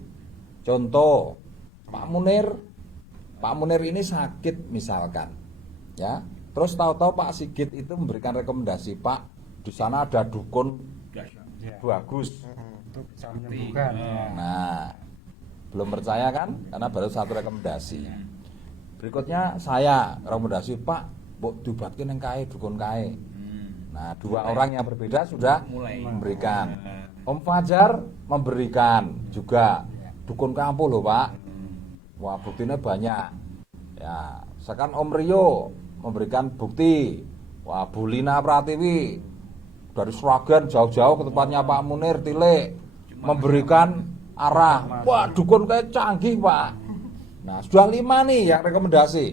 Contoh, Pak Munir ini sakit misalkan, ya. Terus tahu-tahu Pak Sigit itu memberikan rekomendasi, Pak, di sana ada dukun bagus. Untuk bisa menyembuhkan. Nah, belum percaya kan? Karena baru satu rekomendasi. Berikutnya saya rekomendasi, Pak, mbok dibatke nang kae dukun kae. Nah, dua orang yang berbeda sudah memberikan. Om Fajar memberikan juga dukun kampung loh, Pak. Wah, buktinya banyak. Ya, sekarang Om Rio memberikan bukti. Wah, Bu Lina Pratiwi dari Sragen jauh-jauh ke tempatnya Pak Munir Tilik memberikan arah. Wah, dukun kayak canggih, Pak. Nah, sudah 5 nih yang rekomendasi.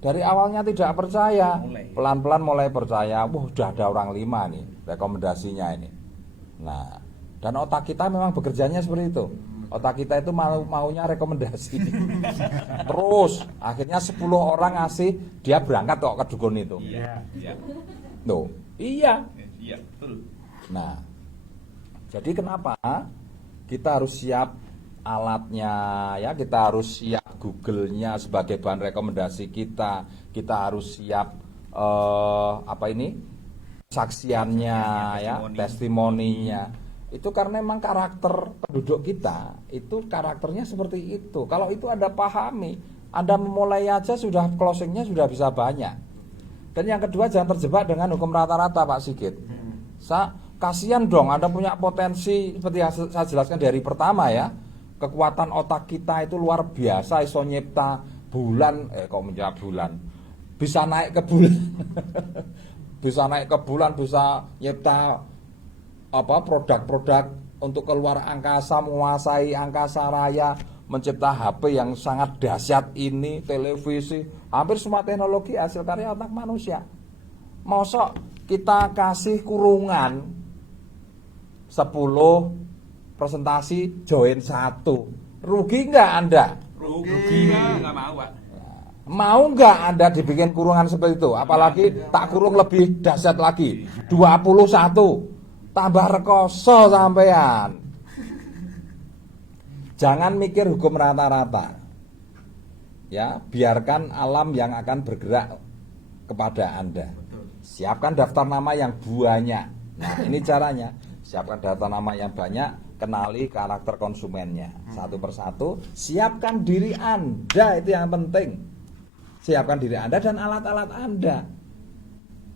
Dari awalnya tidak percaya, pelan-pelan mulai percaya. Wah, sudah ada orang 5 nih rekomendasinya ini. Nah, dan otak kita memang bekerjanya seperti itu. Otak kita itu maunya rekomendasi. Terus akhirnya 10 orang ngasih, dia berangkat kok ke dukun itu. Iya. Loh, iya. Iya, betul. Nah, jadi kenapa kita harus siap alatnya, ya, kita harus siap Google-nya sebagai bahan rekomendasi kita harus siap saksiannya, ya, testimoninya. Itu karena memang karakter penduduk kita itu karakternya seperti itu. Kalau itu Anda pahami, Anda memulai aja sudah closingnya sudah bisa banyak. Dan yang kedua, jangan terjebak dengan hukum rata-rata, Pak Sigit. Kasihan dong, Anda punya potensi seperti yang saya jelaskan dari pertama ya. Kekuatan otak kita itu luar biasa, iso nyipta bulan, bisa naik ke bulan. Bisa naik ke bulan, bisa nyipta produk-produk untuk keluar angkasa, menguasai angkasa raya, mencipta HP yang sangat dahsyat ini, televisi, hampir semua teknologi hasil karya otak manusia. Mosok kita kasih kurungan 10 presentasi join 1, rugi nggak Anda? Rugi nggak mau, Pak. Mau nggak Anda dibikin kurungan seperti itu? Apalagi tak kurung lebih dahsyat lagi, 21, tambah rekoso sampean. Jangan mikir hukum rata-rata. Ya, biarkan alam yang akan bergerak kepada Anda. Siapkan daftar nama yang banyak. Nah, ini caranya. Siapkan daftar nama yang banyak, kenali karakter konsumennya. Satu persatu, siapkan diri Anda, itu yang penting. Siapkan diri Anda dan alat-alat Anda.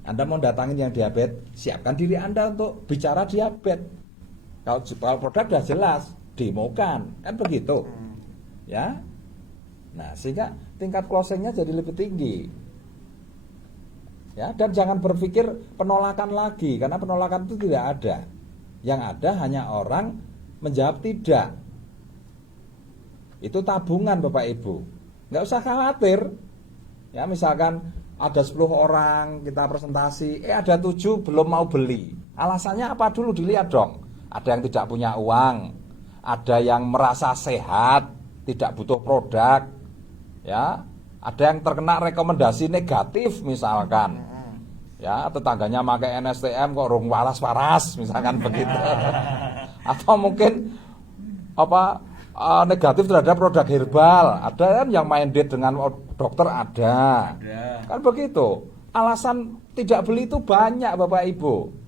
Anda mau datangin yang diabetes, siapkan diri Anda untuk bicara diabetes. Kalau produk sudah jelas, demokan, kan begitu. Ya. Nah, sehingga tingkat closingnya jadi lebih tinggi. Ya, dan jangan berpikir penolakan lagi, karena penolakan itu tidak ada. Yang ada hanya orang menjawab tidak. Itu tabungan, Bapak Ibu. Nggak usah khawatir. Ya, misalkan ada 10 orang kita presentasi, ada 7 belum mau beli. Alasannya apa dulu dilihat dong. Ada yang tidak punya uang, ada yang merasa sehat, tidak butuh produk, ya, ada yang terkena rekomendasi negatif misalkan, ya, tetangganya pakai NSTM kok rung waras-waras misalkan begitu, atau mungkin negatif terhadap produk herbal, ada kan yang main date dengan dokter ada. Kan begitu. Alasan tidak beli itu banyak, Bapak Ibu.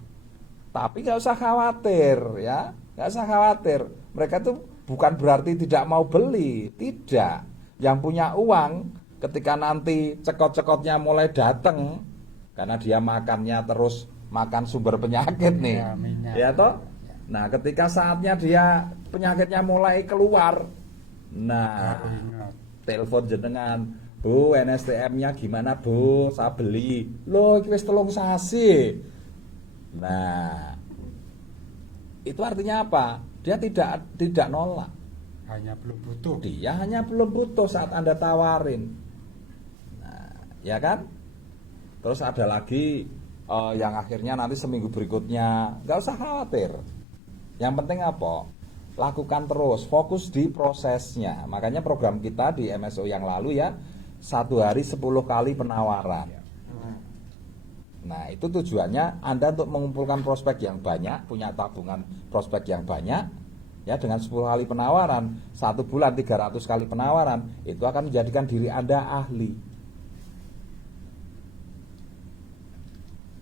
Tapi nggak usah khawatir, ya, nggak usah khawatir. Mereka itu bukan berarti tidak mau beli, tidak. Yang punya uang, ketika nanti cekot-cekotnya mulai datang, karena dia makannya terus makan sumber penyakit nih, ya toh. Nah, ketika saatnya dia penyakitnya mulai keluar, nah, telepon jenengan, Bu, NSTM-nya gimana Bu? Saya beli. Loh, iki wis 3 sasi. Nah, itu artinya apa? Dia tidak nolak. Hanya belum butuh. Dia hanya belum butuh saat Anda tawarin. Nah, ya kan? Terus ada lagi yang akhirnya nanti seminggu berikutnya, nggak usah khawatir. Yang penting apa? Lakukan terus, fokus di prosesnya. Makanya program kita di MSO yang lalu ya, 1 hari 10 kali penawaran. Nah, itu tujuannya Anda untuk mengumpulkan prospek yang banyak, punya tabungan prospek yang banyak. Ya, dengan 10 kali penawaran, 1 bulan 300 kali penawaran, itu akan menjadikan diri Anda ahli.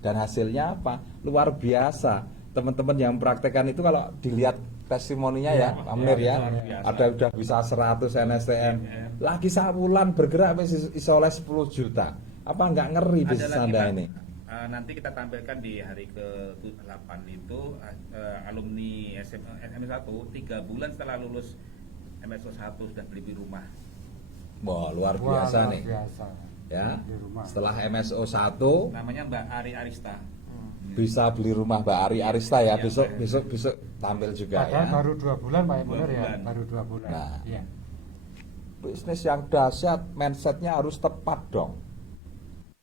Dan hasilnya apa? Luar biasa. Teman-teman yang mempraktekkan itu kalau dilihat testimoninya ya, Pak Munir ya, ada udah bisa 100 NSTM. Lagi sebulan bergerak bisa oleh 10 juta. Apa nggak ngeri bisnis Anda ini? Nanti kita tampilkan di hari ke-8 itu alumni MS1 3 bulan setelah lulus MSO 1 sudah beli rumah. Wah, luar biasa Luar nih. biasa. Ya. Beli rumah. Setelah MSO 1 Namanya Mbak Ari Arista. bisa beli rumah Mbak Ari Arista ya. Iya, Besok tampil juga Padahal ya. baru 2 bulan Pak Munir ya, bulan. baru 2 bulan. Nah. Iya. Bisnis yang dahsyat, mindsetnya harus tepat dong.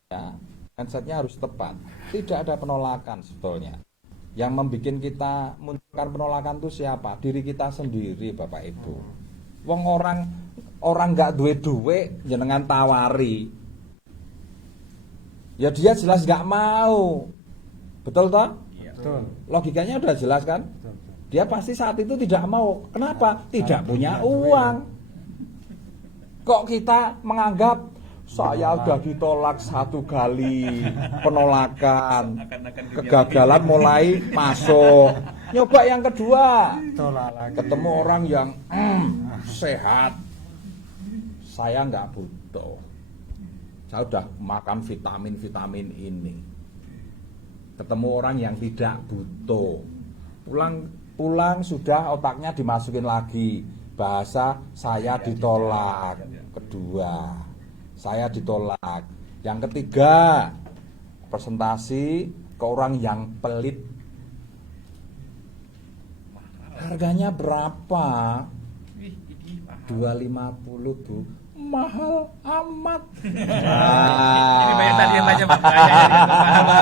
Ya, mindsetnya harus tepat. Tidak ada penolakan sebetulnya. Yang membuat kita munculkan penolakan itu siapa? Diri kita sendiri, Bapak Ibu. Wong orang nggak duwe jenengan tawari. Ya dia jelas nggak mau. Betul toh? Iya. Betul. Logikanya udah jelas kan? Betul, betul. Dia pasti saat itu tidak mau. Kenapa? Tidak punya punya uang. Kok kita menganggap saya udah ditolak 1 kali penolakan, kegagalan mulai masuk. Nyoba yang kedua, Tolak lagi. ketemu orang yang sehat. Saya nggak butuh. Saya udah makan vitamin ini. Ketemu orang yang tidak butuh. Pulang sudah otaknya dimasukin lagi. Bahasa saya ditolak. Kedua, saya ditolak. Yang ketiga, presentasi ke orang yang pelit. Harganya berapa? 250 Bu. Mahal amat. Ini banyak tadi yang tanya Pak.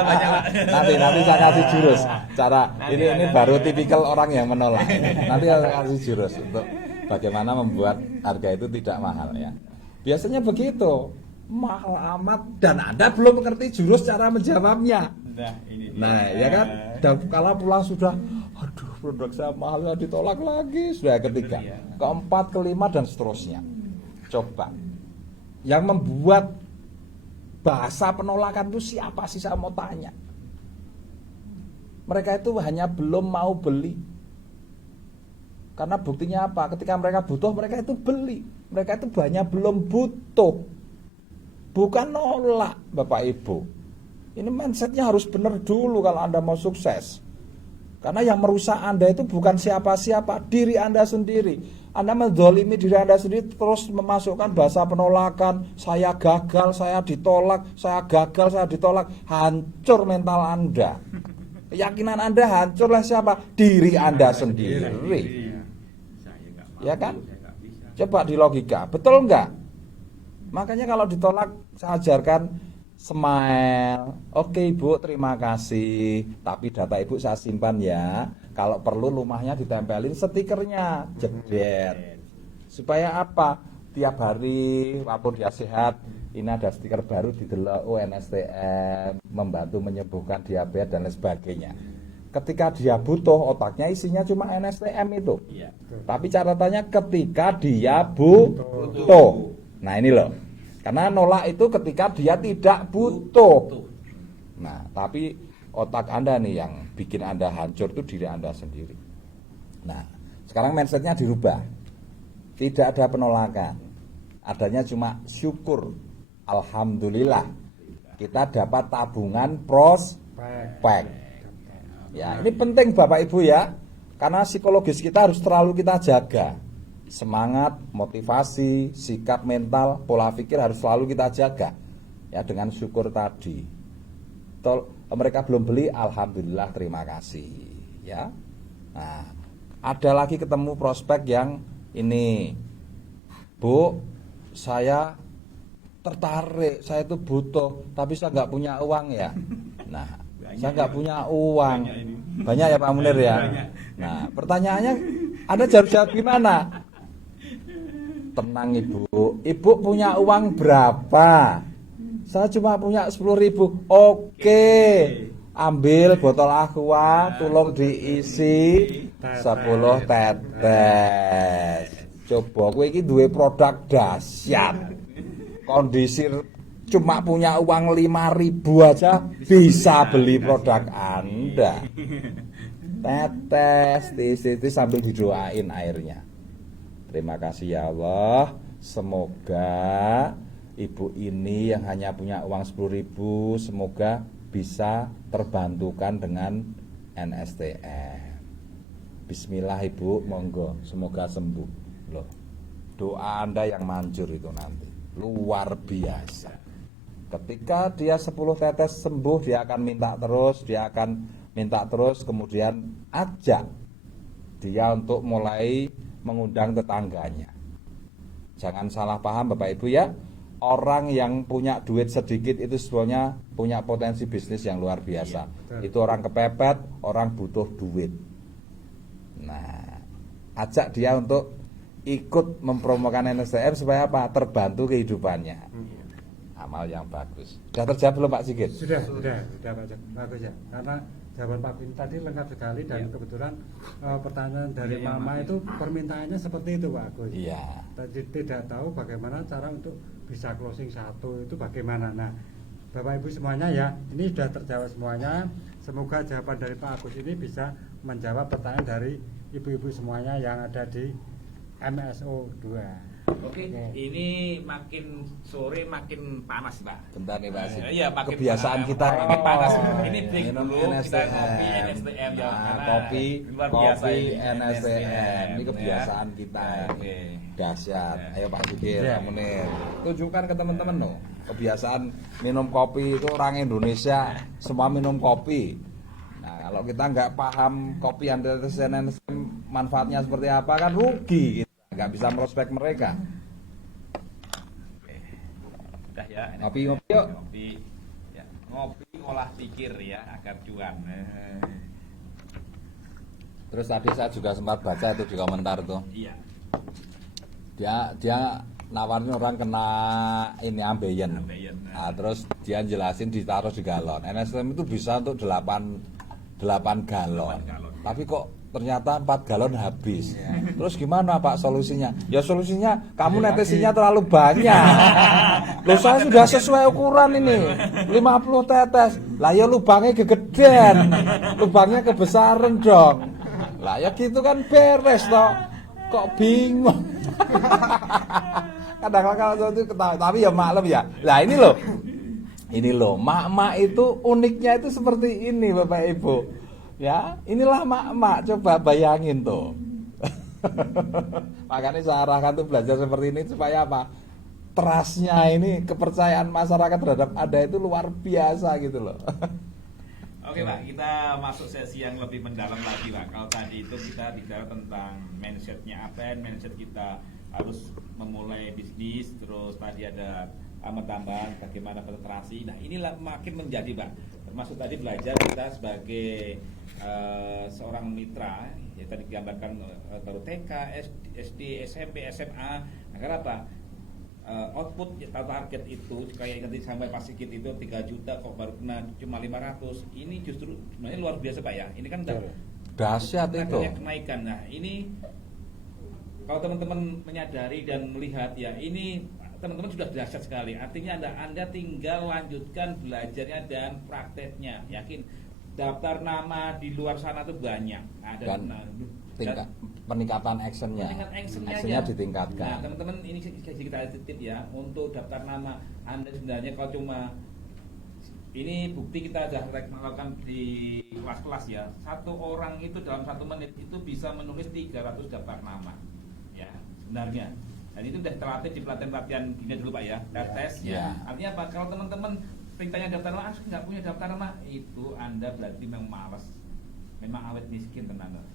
Banyak Pak. Nanti saya kasih jurus. Cara ini baru tipikal orang yang menolak. Nanti saya kasih jurus untuk bagaimana membuat harga itu tidak mahal ya. Biasanya begitu. Mahal amat dan Anda belum mengerti jurus cara menjawabnya. Nah, ya kan? Dan kalau pulang sudah, aduh produk saya mahal, ya ditolak lagi. Sudah ketiga, keempat, kelima dan seterusnya. Coba. Yang membuat bahasa penolakan itu siapa sih, saya mau tanya. Mereka itu hanya belum mau beli. Karena buktinya apa? Ketika mereka butuh, mereka itu beli. Mereka itu hanya belum butuh. Bukan nolak, Bapak Ibu. Ini mindsetnya harus benar dulu kalau Anda mau sukses. Karena yang merusak Anda itu bukan siapa-siapa, diri Anda sendiri. Anda menzalimi diri Anda sendiri, terus memasukkan bahasa penolakan. Saya gagal, saya ditolak, saya gagal, saya ditolak. Hancur mental Anda. Keyakinan Anda hancur oleh siapa? Diri Anda sendiri. Ya kan? Coba di logika, betul enggak? Makanya kalau ditolak, saya ajarkan smile. Oke Ibu, terima kasih. Tapi data Ibu saya simpan ya. Kalau perlu rumahnya ditempelin stikernya, jebret. Supaya apa? Tiap hari walaupun dia sehat, ini ada stiker baru di delok NSTM, membantu menyembuhkan diabetes dan lain sebagainya. Ketika dia butuh, otaknya isinya cuma NSTM itu. Iya. Tapi catatannya ketika dia butuh. Nah ini loh. Karena nolak itu ketika dia tidak butuh. Nah, tapi otak Anda nih yang bikin Anda hancur itu diri Anda sendiri. Nah, sekarang mindsetnya dirubah. Tidak ada penolakan. Adanya cuma syukur. Alhamdulillah. Kita dapat tabungan prospek. Ya, ini penting Bapak Ibu ya. Karena psikologis kita harus terlalu kita jaga. semangat, motivasi, sikap mental, pola pikir harus selalu kita jaga ya dengan syukur tadi. Mereka belum beli, alhamdulillah, terima kasih ya. Nah, ada lagi ketemu prospek yang ini, Bu, saya tertarik, saya itu butuh, tapi saya nggak punya uang ya. Nah, saya nggak punya uang. Banyak ya Pak Munir ya. Nah, pertanyaannya, Anda jawab gimana? Tenang Ibu, Ibu punya uang berapa? Saya cuma punya 10.000. Oke, ambil botol aqua, tolong diisi 10 tetes. Coba kowe iki duwe produk dahsyat. Kondisi cuma punya uang 5.000 aja bisa beli produk Anda. Tetes, tis sambil didoain airnya. Terima kasih ya Allah. Semoga ibu ini yang hanya punya uang 10.000 semoga bisa terbantukan dengan NSTM. Bismillah Ibu, monggo, semoga sembuh. Loh, doa Anda yang manjur itu nanti luar biasa. Ketika dia 10 tetes sembuh, dia akan minta terus, kemudian ajak dia untuk mulai mengundang tetangganya. Jangan salah paham Bapak Ibu ya. Orang yang punya duit sedikit itu sebenarnya punya potensi bisnis yang luar biasa. Itu orang kepepet, orang butuh duit. Nah, ajak dia untuk ikut mempromokan NSTM supaya apa? Terbantu kehidupannya. Amal yang bagus. Sudah terjawab belum Pak Sigit? Sudah Pak Cak. Bagus ya. Karena jawaban Pak Bin tadi lengkap sekali dan kebetulan pertanyaan dari Mama itu permintaannya seperti itu Pak Agus. Iya. Tadi tidak tahu bagaimana cara untuk bisa closing satu itu bagaimana. Nah, Bapak Ibu semuanya ya, ini sudah terjawab semuanya. Semoga jawaban dari Pak Agus ini bisa menjawab pertanyaan dari ibu-ibu semuanya yang ada di MSO 2. Oke, ini makin sore makin panas Pak. Bentar nih Pak Sigit. Iya, makin Kebiasaan panas. kita Ini panas. Ini break minum dulu, kita NSTM. ngopi NSTM ya. Nah, Karena kopi luar biasa ini NSTM. Ini ya. kebiasaan kita. Oke. Dahsyat. Ayo Pak Sigit, Iya. Pak Munir. Tunjukkan ke teman-teman loh. Kebiasaan minum kopi itu orang Indonesia semua minum kopi. Nah, kalau kita nggak paham kopi NSTM manfaatnya seperti apa kan rugi kita. Nggak bisa merospek mereka. Udah ya. Ngopi yuk. Ngopi. Ya, ngopi olah pikir ya agar cuan. Terus tadi saya juga sempat baca itu di komentar tuh. Iya. Dia nawarin orang kena ini ambeien. Ambeien. Nah, terus dia jelasin ditaruh di galon. NSTM itu bisa untuk 8 galon. Tapi kok ternyata 4 galon habis. Terus gimana Pak solusinya? Ya solusinya kamu netesinya terlalu banyak. Loh saya sudah sesuai ukuran ini 50 tetes. Lah ya lubangnya kegedean. Lubangnya kebesaran dong. Lah ya gitu kan beres toh. Kok bingung. Kadang-kadang itu ketawa, tapi ya maklum ya. Lah ini loh, mak-mak itu uniknya itu seperti ini Bapak Ibu. Ya, inilah mak-mak, coba bayangin tuh. Makanya saya arahkan tuh belajar seperti ini supaya apa? Trustnya ini, kepercayaan masyarakat terhadap Anda itu luar biasa gitu loh. Oke Pak, kita masuk sesi yang lebih mendalam lagi Pak. Kalau tadi itu kita bicara tentang mindsetnya apa, mindset kita harus memulai bisnis, terus tadi ada tambahan bagaimana penetrasi. Nah inilah makin menjadi Pak. Termasuk tadi belajar kita sebagai seorang mitra, ya tadi digambarkan baru TK, SD, SMP, SMA. Agar apa? Output target itu kayak nanti sampai Pak Sigit itu 3 juta kok baru kena cuma 500. Ini justru sebenarnya luar biasa Pak ya. Ini kan dahsyat itu. Kenaikan. Nah, ini kalau teman-teman menyadari dan melihat ya, ini teman-teman sudah dahsyat sekali. Artinya Anda tinggal lanjutkan belajarnya dan prakteknya. Yakin daftar nama di luar sana tuh banyak. Ada tingkat peningkatan actionnya ditingkatkan. Nah teman-teman ini kita titip ya, untuk daftar nama Anda sebenarnya kalau cuma ini bukti kita sudah melakukan di kelas-kelas ya, satu orang itu dalam 1 menit itu bisa menulis 300 daftar nama ya, sebenarnya. Dan itu sudah terlatih di pelatihan gini dulu Pak ya, tes. Ya. Artinya apa? Kalau teman-teman perintahnya daftar nama, nggak punya daftar nama, itu Anda berarti memang malas, memang awet miskin teman-teman.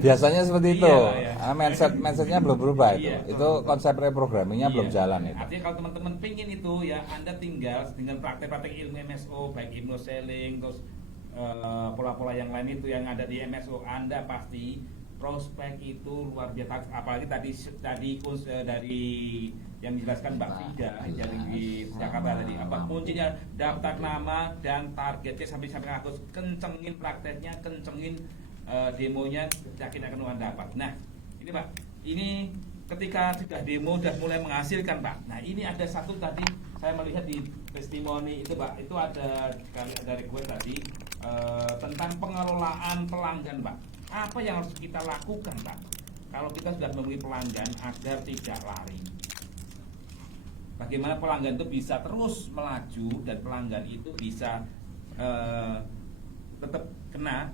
Biasanya seperti itu. Iya, iya. Mindsetnya belum berubah itu. Iya. Itu konsep reprogrammingnya belum jalan itu. Artinya kalau teman-teman pingin itu ya Anda tinggal dengan praktek-praktek ilmu MSO, baik hypnoselling, terus pola-pola yang lain itu yang ada di MSO, Anda pasti prospek itu luar biasa. Apalagi tadi dari yang dijelaskan Mbak Frida dari di Jakarta tadi, apa kuncinya daftar nama dan targetnya sampai harus kencengin prakteknya, kencengin demonya, yakin akan Anda dapat. Nah ini Pak, ini ketika sudah demo sudah mulai menghasilkan Pak. Nah ini ada satu tadi saya melihat di testimoni itu Pak, itu ada request tadi tentang pengelolaan pelanggan Pak. Apa yang harus kita lakukan Pak kalau kita sudah memiliki pelanggan agar tidak lari? Bagaimana pelanggan itu bisa terus melaju dan pelanggan itu bisa tetap kena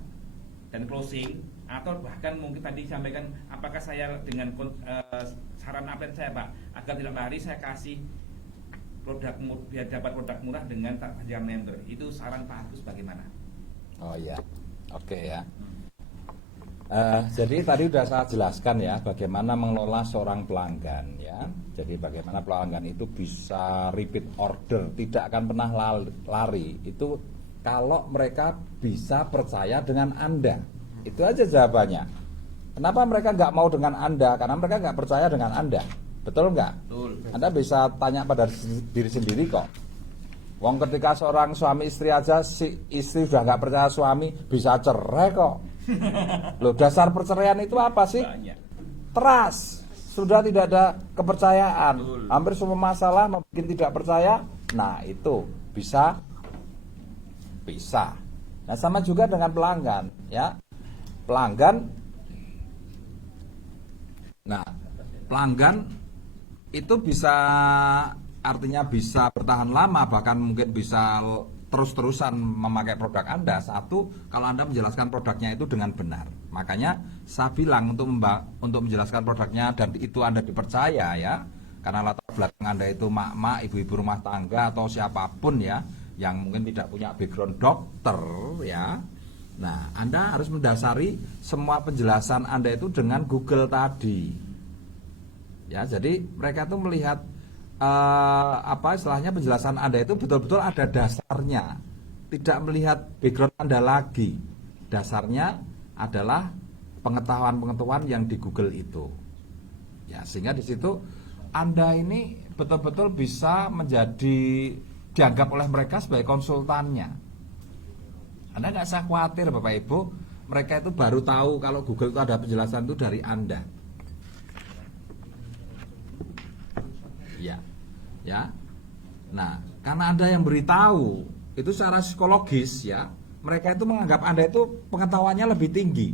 dan closing, atau bahkan mungkin tadi disampaikan apakah saya dengan saran apa saya Pak agar tidak lari saya kasih produk biar dapat produk murah dengan tagihan member. Itu saran Pak Agus bagaimana? Oh iya, oke ya. Jadi tadi sudah saya jelaskan ya bagaimana mengelola seorang pelanggan ya. Jadi bagaimana pelanggan itu bisa repeat order, tidak akan pernah lari. Itu kalau mereka bisa percaya dengan Anda. Itu aja jawabannya. Kenapa mereka nggak mau dengan Anda? Karena mereka nggak percaya dengan Anda. Betul nggak? Betul. Anda bisa tanya pada diri sendiri kok. Wong ketika seorang suami istri aja, si istri sudah nggak percaya suami, bisa cerai kok. Loh, dasar perceraian itu apa sih? Banyak. Trust. Sudah tidak ada kepercayaan. Betul. Hampir semua masalah membuat tidak percaya. Nah, itu bisa. Nah, sama juga dengan pelanggan, ya. Pelanggan. Nah, pelanggan itu bisa, artinya bisa bertahan lama, bahkan mungkin bisa terus-terusan memakai produk Anda. Satu, kalau Anda menjelaskan produknya itu dengan benar. Makanya saya bilang untuk menjelaskan produknya dan itu Anda dipercaya ya. Karena latar belakang Anda itu mak-mak, ibu-ibu rumah tangga atau siapapun ya yang mungkin tidak punya background dokter ya. Nah, Anda harus mendasari semua penjelasan Anda itu dengan Google tadi. Ya, jadi mereka tuh melihat istilahnya penjelasan Anda itu betul-betul ada dasarnya, tidak melihat background Anda lagi. Dasarnya adalah pengetahuan-pengetahuan yang di Google itu. Ya, sehingga di situ Anda ini betul-betul bisa dianggap oleh mereka sebagai konsultannya. Anda nggak usah khawatir Bapak Ibu, mereka itu baru tahu kalau Google itu ada penjelasan itu dari Anda. Ya. Nah, karena Anda yang beritahu, itu secara psikologis ya, mereka itu menganggap Anda itu pengetahuannya lebih tinggi.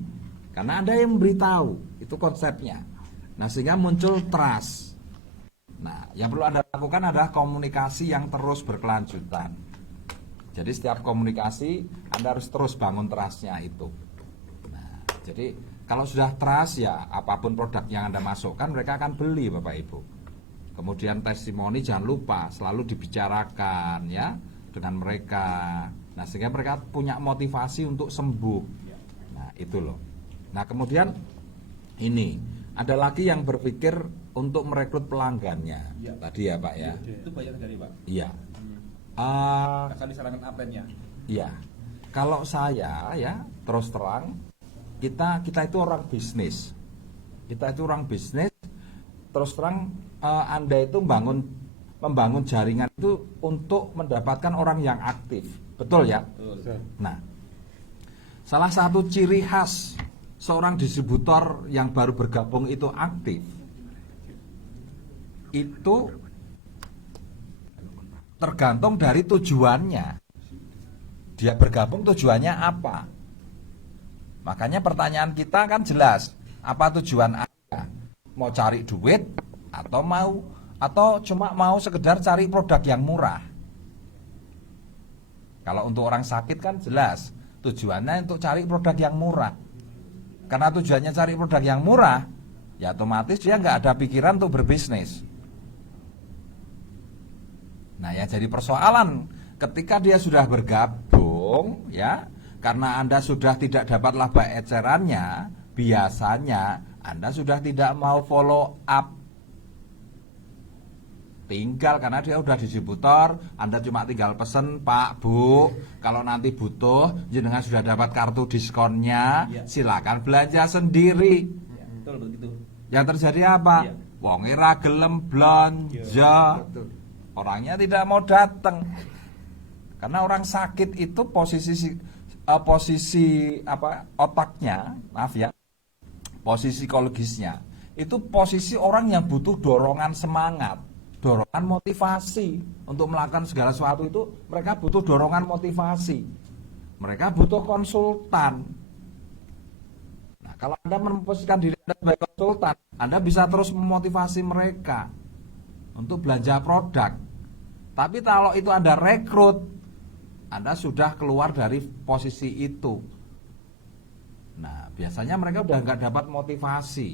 Karena Anda yang memberitahu, itu konsepnya. Nah, sehingga muncul trust. Nah, yang perlu Anda lakukan adalah komunikasi yang terus berkelanjutan. Jadi setiap komunikasi Anda harus terus bangun trust-nya itu. Nah, jadi kalau sudah trust ya, apapun produk yang Anda masukkan mereka akan beli Bapak Ibu. Kemudian testimoni jangan lupa selalu dibicarakan ya dengan mereka. Nah, sehingga mereka punya motivasi untuk sembuh. Nah, itu loh. Nah, kemudian ini ada lagi yang berpikir untuk merekrut pelanggannya. Ya. Tadi ya, Pak ya. Itu banyak sekali Pak. Iya. Akan disarankan apanya? Iya. Kalau saya ya terus terang kita itu orang bisnis. Kita itu orang bisnis. Terus terang Anda itu membangun jaringan itu untuk mendapatkan orang yang aktif. Betul ya? Betul. Nah, salah satu ciri khas seorang distributor yang baru bergabung itu aktif, itu tergantung dari tujuannya. Dia bergabung tujuannya apa? Makanya pertanyaan kita kan jelas, apa tujuan Anda? Mau cari duit atau cuma mau sekedar cari produk yang murah? Kalau untuk orang sakit kan jelas tujuannya untuk cari produk yang murah. Karena tujuannya cari produk yang murah, ya otomatis dia nggak ada pikiran untuk berbisnis. Nah, yang jadi persoalan ketika dia sudah bergabung, ya, karena Anda sudah tidak dapat laba ecerannya, biasanya Anda sudah tidak mau follow up. Tinggal karena dia udah distributor, Anda cuma tinggal pesen, Pak, Bu, kalau nanti butuh, jenengan sudah dapat kartu diskonnya, Ya. silakan belanja sendiri. Ya, betul begitu. Yang terjadi apa? Ya. Wonge ra gelem blanja. Betul. Orangnya tidak mau datang. Karena orang sakit itu posisi otaknya, maaf ya, posisi psikologisnya itu posisi orang yang butuh dorongan semangat, dorongan motivasi untuk melakukan segala sesuatu. Itu mereka butuh dorongan motivasi, mereka butuh konsultan. Nah, kalau Anda memposisikan diri Anda sebagai konsultan, Anda bisa terus memotivasi mereka untuk belanja produk. Tapi kalau itu Anda rekrut, Anda sudah keluar dari posisi itu. Nah, biasanya mereka udah nggak dapat motivasi.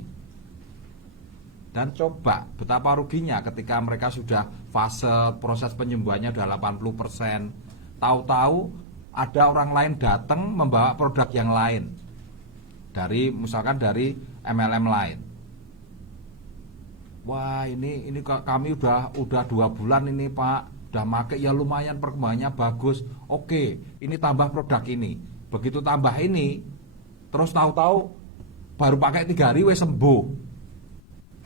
Dan coba betapa ruginya ketika mereka sudah fase proses penyembuhannya udah 80%, tahu-tahu ada orang lain datang membawa produk yang lain dari misalkan dari MLM lain. Wah, ini kami udah 2 bulan ini, Pak, udah make, ya lumayan perkembangannya bagus. Oke, ini tambah produk ini. Begitu tambah ini, terus tahu-tahu baru pakai 3 hari wes sembuh.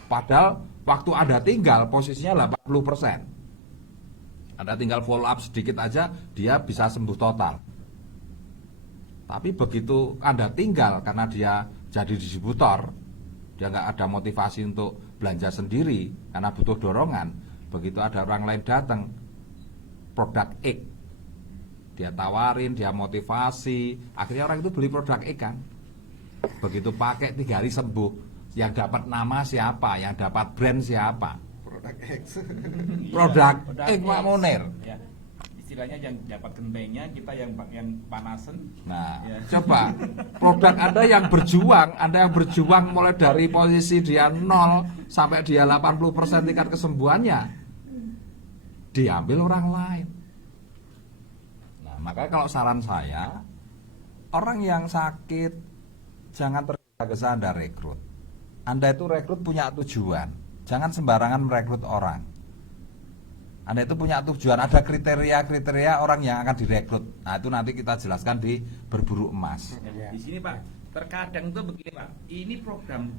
Padahal waktu Anda tinggal posisinya 80%. Anda tinggal follow up sedikit aja, dia bisa sembuh total. Tapi begitu Anda tinggal karena dia jadi distributor, dia nggak ada motivasi untuk belanja sendiri karena butuh dorongan. Begitu ada orang lain datang, produk X, dia tawarin, dia motivasi, akhirnya orang itu beli produk X kan. Begitu pakai 3 hari sembuh. Yang dapat nama siapa, yang dapat brand siapa? Produk X. Produk X, X. Pak Munir. Ya. Istilahnya yang dapat gentengnya, kita yang panasen. Nah, Ya. coba produk Anda yang berjuang mulai dari posisi dia 0 sampai dia 80% tingkat kesembuhannya, diambil orang lain. Nah, makanya kalau saran saya, orang yang sakit jangan tergesa-gesa Anda rekrut. Anda itu rekrut punya tujuan, jangan sembarangan merekrut orang. Anda itu punya tujuan, ada kriteria-kriteria orang yang akan direkrut. Nah, itu nanti kita jelaskan di Berburu Emas. Di sini, Pak, terkadang tuh begini, Pak. Ini program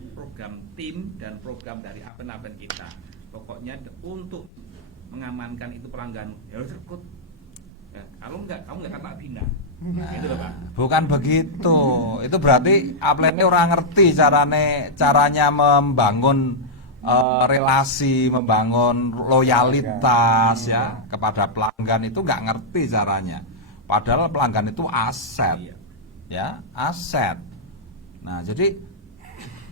tim dan program dari apen-apen kita. Pokoknya untuk mengamankan itu pelanggan, ya harus rekrut. Ya, kalau enggak, kamu enggak tak bina. Nah, Gitu loh, Pak. bukan begitu. Itu berarti upline orang ngerti caranya membangun relasi, membangun loyalitas ya kepada pelanggan, itu nggak ngerti caranya. Padahal pelanggan itu aset, ya aset. Nah, jadi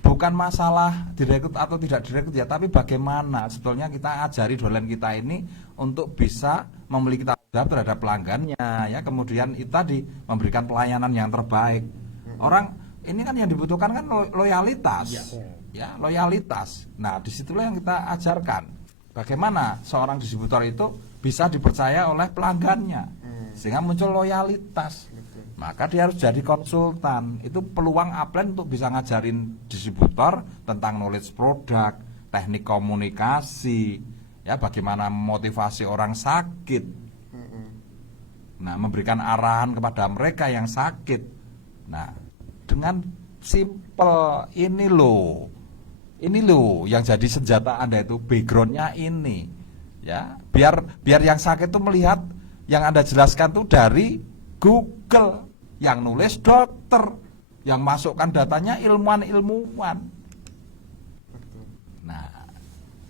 bukan masalah direkrut atau tidak direkrut ya, tapi bagaimana sebetulnya kita ajari dolen kita ini untuk bisa memiliki tanggung jawab terhadap pelanggannya, ya. Kemudian itu tadi memberikan pelayanan yang terbaik. Orang ini kan yang dibutuhkan kan loyalitas, ya loyalitas. Nah, disitulah yang kita ajarkan bagaimana seorang distributor itu bisa dipercaya oleh pelanggannya sehingga muncul loyalitas. Maka dia harus jadi konsultan. Itu peluang upline untuk bisa ngajarin distributor tentang knowledge produk, teknik komunikasi, ya bagaimana memotivasi orang sakit. Nah, memberikan arahan kepada mereka yang sakit. Nah, dengan simple ini loh yang jadi senjata Anda itu backgroundnya ini, ya biar yang sakit itu melihat yang Anda jelaskan tuh dari Google, yang nulis dokter, yang masukkan datanya ilmuwan. Nah,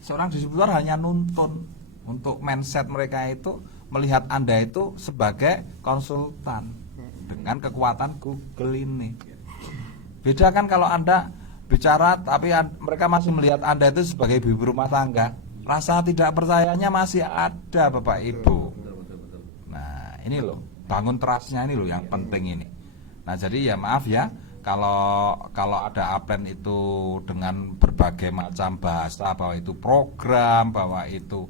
seorang distributor hanya nuntun untuk mindset mereka itu melihat Anda itu sebagai konsultan dengan kekuatan Google ini. Beda kan kalau Anda bicara tapi mereka masih melihat Anda itu sebagai ibu rumah tangga, rasa tidak percayanya masih ada, Bapak Ibu. Nah, ini loh, bangun trustnya ini loh yang penting ini. Nah, jadi ya maaf ya, kalau ada Aplen itu dengan berbagai macam bahasa, bahwa itu program, bahwa itu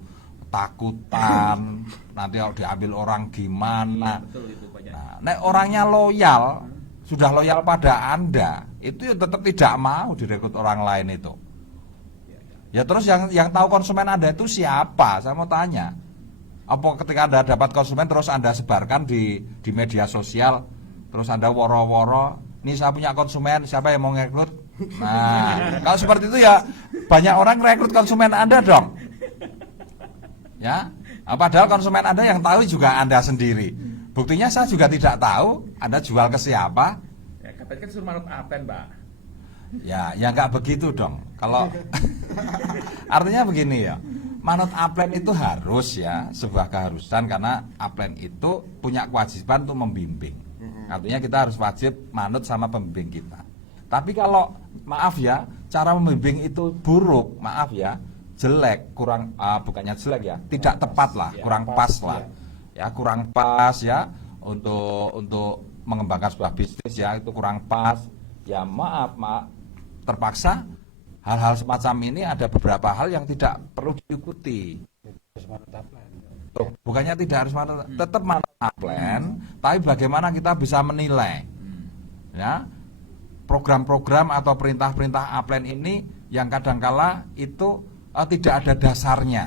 takutan, nanti kalau diambil orang gimana. Betul itu Pak Jan. Nah, nek orangnya loyal, sudah loyal pada Anda, itu ya tetap tidak mau direkrut orang lain itu. Ya terus yang tahu konsumen Anda itu siapa? Saya mau tanya. Apa ketika Anda dapat konsumen terus Anda sebarkan di media sosial, terus Anda woro-woro, ini saya punya konsumen, siapa yang mau ngerekrut? Nah, kalau seperti itu ya banyak orang rekrut konsumen Anda dong. Ya, padahal konsumen Anda yang tahu juga Anda sendiri. Buktinya saya juga tidak tahu Anda jual ke siapa. Ya, katanya kan suruh manut Aplen, Pak. Ya nggak begitu dong. Kalau artinya begini ya, manut Aplen itu harus ya, sebuah keharusan, karena Aplen itu punya kewajiban untuk membimbing. Artinya kita harus wajib manut sama pembimbing kita. Tapi kalau maaf ya, cara membimbing itu buruk, maaf ya, jelek, kurang bukannya jelek ya, tidak tepat lah, kurang pas lah. Ya kurang pas ya untuk mengembangkan sebuah bisnis ya, itu kurang pas. Ya maaf, terpaksa hal-hal semacam ini ada beberapa hal yang tidak perlu diikuti. Bukannya tidak harus manut, tetap manut Aplen, tapi bagaimana kita bisa menilai ya program-program atau perintah-perintah Aplen ini yang kadangkala itu tidak ada dasarnya.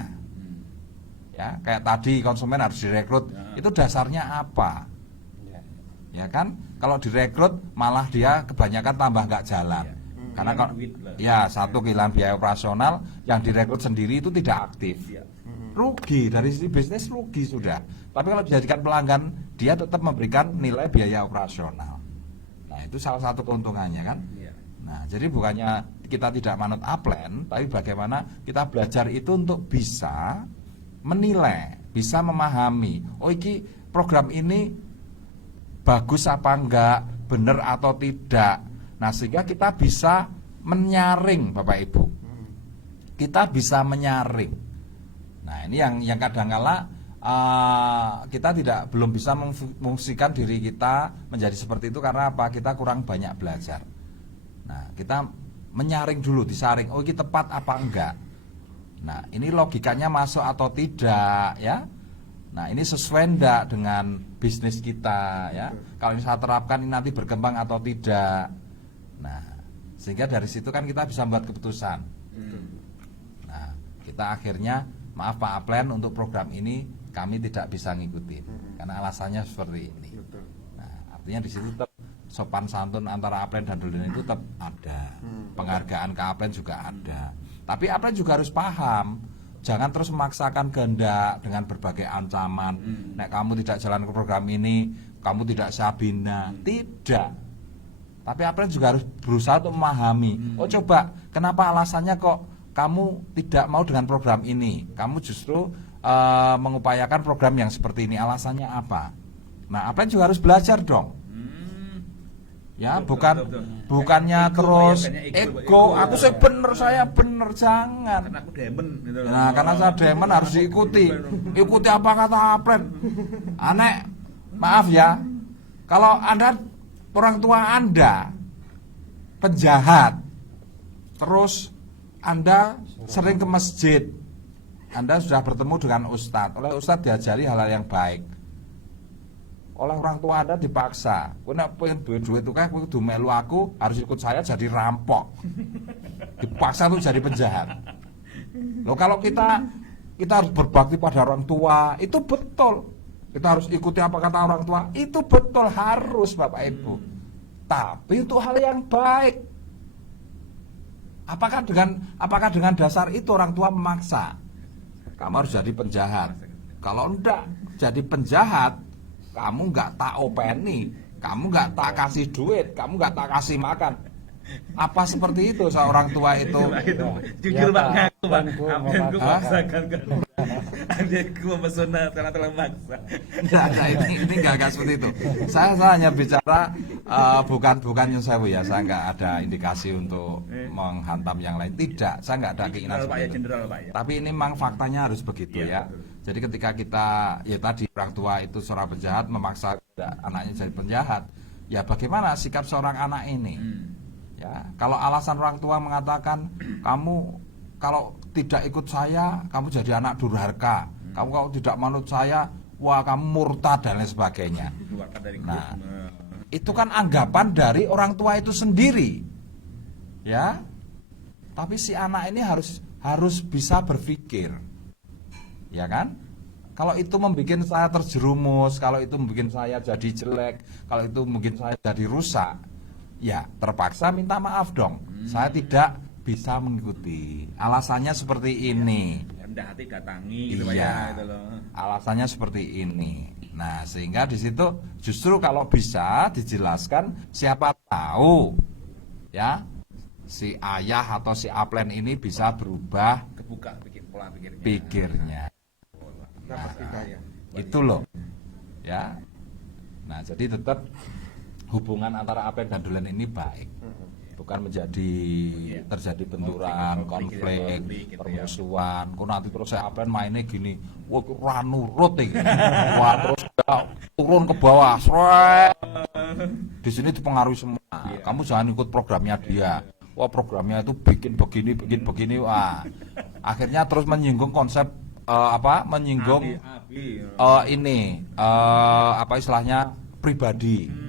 Ya, kayak tadi konsumen harus direkrut, itu dasarnya apa? Ya kan? Kalau direkrut malah dia kebanyakan tambah nggak jalan. Karena kalau ya satu kehilangan biaya operasional, yang direkrut sendiri itu tidak aktif. Rugi dari sisi bisnis, rugi sudah. Tapi kalau dijadikan pelanggan, dia tetap memberikan nilai biaya operasional. Nah, itu salah satu keuntungannya kan. Nah, jadi bukannya kita tidak manut Aplen, tapi bagaimana kita belajar itu untuk bisa menilai, bisa memahami, oh iki program ini bagus apa enggak, benar atau tidak. Nah, sehingga kita bisa menyaring, Bapak Ibu. Kita bisa menyaring. Nah, ini yang kadangkala kita belum bisa memfungsikan diri kita menjadi seperti itu karena apa? Kita kurang banyak belajar. Nah, kita menyaring dulu, disaring, oh ini tepat apa enggak. Nah, ini logikanya masuk atau tidak ya. Nah, ini sesuai enggak dengan bisnis kita ya. Kalau ini saya terapkan ini nanti berkembang atau tidak. Nah, sehingga dari situ kan kita bisa membuat keputusan. Nah, kita akhirnya maaf Pak Aplen, untuk program ini kami tidak bisa ngikutin karena alasannya seperti ini. Nah, artinya di situ tetap sopan santun antara Aplen dan Dolden itu tetap ada. Penghargaan ke Aplen juga ada. Tapi Aplen juga harus paham, jangan terus memaksakan kehendak dengan berbagai ancaman. Nek kamu tidak jalan ke program ini, kamu tidak saya bina. Tidak. Tapi Aplen juga harus berusaha untuk memahami. Oh coba, kenapa alasannya kok kamu tidak mau dengan program ini? Kamu justru mengupayakan program yang seperti ini. Alasannya apa? Nah, Aplen juga harus belajar dong. Ya, bukannya terus ego, aku saya bener, jangan. Karena aku demen gitu. Nah, karena saya demen harus diikuti. Ikuti apa kata Aplen. Aneh, maaf ya. Kalau Anda, orang tua Anda penjahat, terus Anda sering ke masjid, Anda sudah bertemu dengan ustadz, oleh ustadz diajari hal-hal yang baik. Oleh orang tua Anda dipaksa, kowe nek pengen duit-duit itu kan kowe kudu melu aku, harus ikut saya jadi rampok. Dipaksa tuh jadi penjahat. Loh, kalau kita harus berbakti pada orang tua, itu betul. Kita harus ikuti apa kata orang tua, itu betul, harus Bapak Ibu. Tapi itu hal yang baik. Apakah dengan dasar itu orang tua memaksa kamu harus jadi penjahat? Kalau enggak jadi penjahat, kamu nggak tak openi, kamu nggak tak kasih duit, kamu nggak tak kasih makan. Apa seperti itu seorang tua itu? Jujur Pak, ngaku Pak, Aplenku Aplenku memaksa. memaksakan kan. Adikku mempesona karena telah maksa. Nah, ini nggak seperti itu. Saya hanya bicara bukan yang saya ya. Saya nggak ada indikasi untuk menghantam yang lain. Tidak, saya nggak ada keinginan Jenderal Pak ya, seperti itu. jenderal Pak ya. Tapi ini memang faktanya harus begitu Iya, ya. betul. Jadi ketika kita ya tadi orang tua itu seorang penjahat memaksa anaknya jadi penjahat, ya bagaimana sikap seorang anak ini? Ya, kalau alasan orang tua mengatakan kamu kalau tidak ikut saya, kamu jadi anak durhaka. Kamu kalau tidak manut saya, wah kamu murtad dan lain sebagainya. Keluarkan dari grup. Nah, itu kan anggapan dari orang tua itu sendiri. Ya. Tapi si anak ini harus bisa berpikir. Ya kan? Kalau itu membuat saya terjerumus, kalau itu membuat saya jadi jelek, kalau itu membuat saya jadi rusak, ya terpaksa minta maaf dong. Saya tidak bisa mengikuti. Alasannya seperti ini. Rendah hati datangi gitu Pak Iya. ya, gitu loh. Alasannya seperti ini. Nah, sehingga di situ justru kalau bisa dijelaskan, siapa tahu ya si ayah atau si Aplen ini bisa berubah Kebuka pola pikirnya. pikirnya. Dapat hidayah. Itu loh. Ya. Nah, jadi tetap hubungan antara Aplen dan Dulen ini baik. Bukan menjadi terjadi benturan, konflik, gitu ya. permusuhan. Kok nanti terus saya Aplen mainnya gini, wah ora nurut iki. Wah terus ya, turun ke bawah. Sret. Di sini dipengaruhi semua. Kamu jangan ikut programnya dia. Wah programnya itu bikin begini. Wah. Akhirnya terus menyinggung konsep menyinggung apa istilahnya pribadi.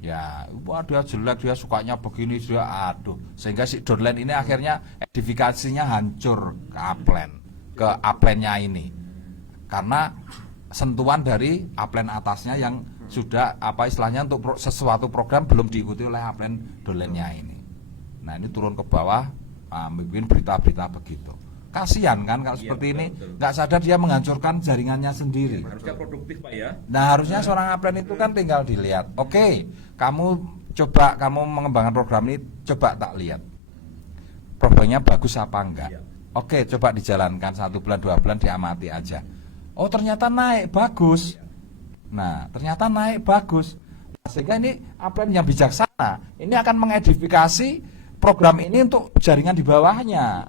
Ya, wah dia jelek, dia sukanya begini, dia aduh. Sehingga si Donlen ini akhirnya edifikasinya hancur ke Aplennya ini. Karena sentuhan dari Aplen atasnya yang sudah apa istilahnya untuk sesuatu program belum diikuti oleh Aplen Donlennya ini. Nah, ini turun ke bawah, bikin berita-berita begitu. Kasihan kan kalau seperti ini, nggak sadar dia menghancurkan jaringannya sendiri. Harusnya produktif Pak ya. Nah, harusnya seorang Aplen itu kan tinggal dilihat. Oke, kamu mengembangkan program ini, coba tak lihat programnya bagus apa enggak. Oke, coba dijalankan 1 bulan 2 bulan, diamati aja. Oh ternyata naik bagus. Nah ternyata naik bagus. Sehingga ini Aplen yang bijaksana ini akan mengedifikasi program ini untuk jaringan di bawahnya,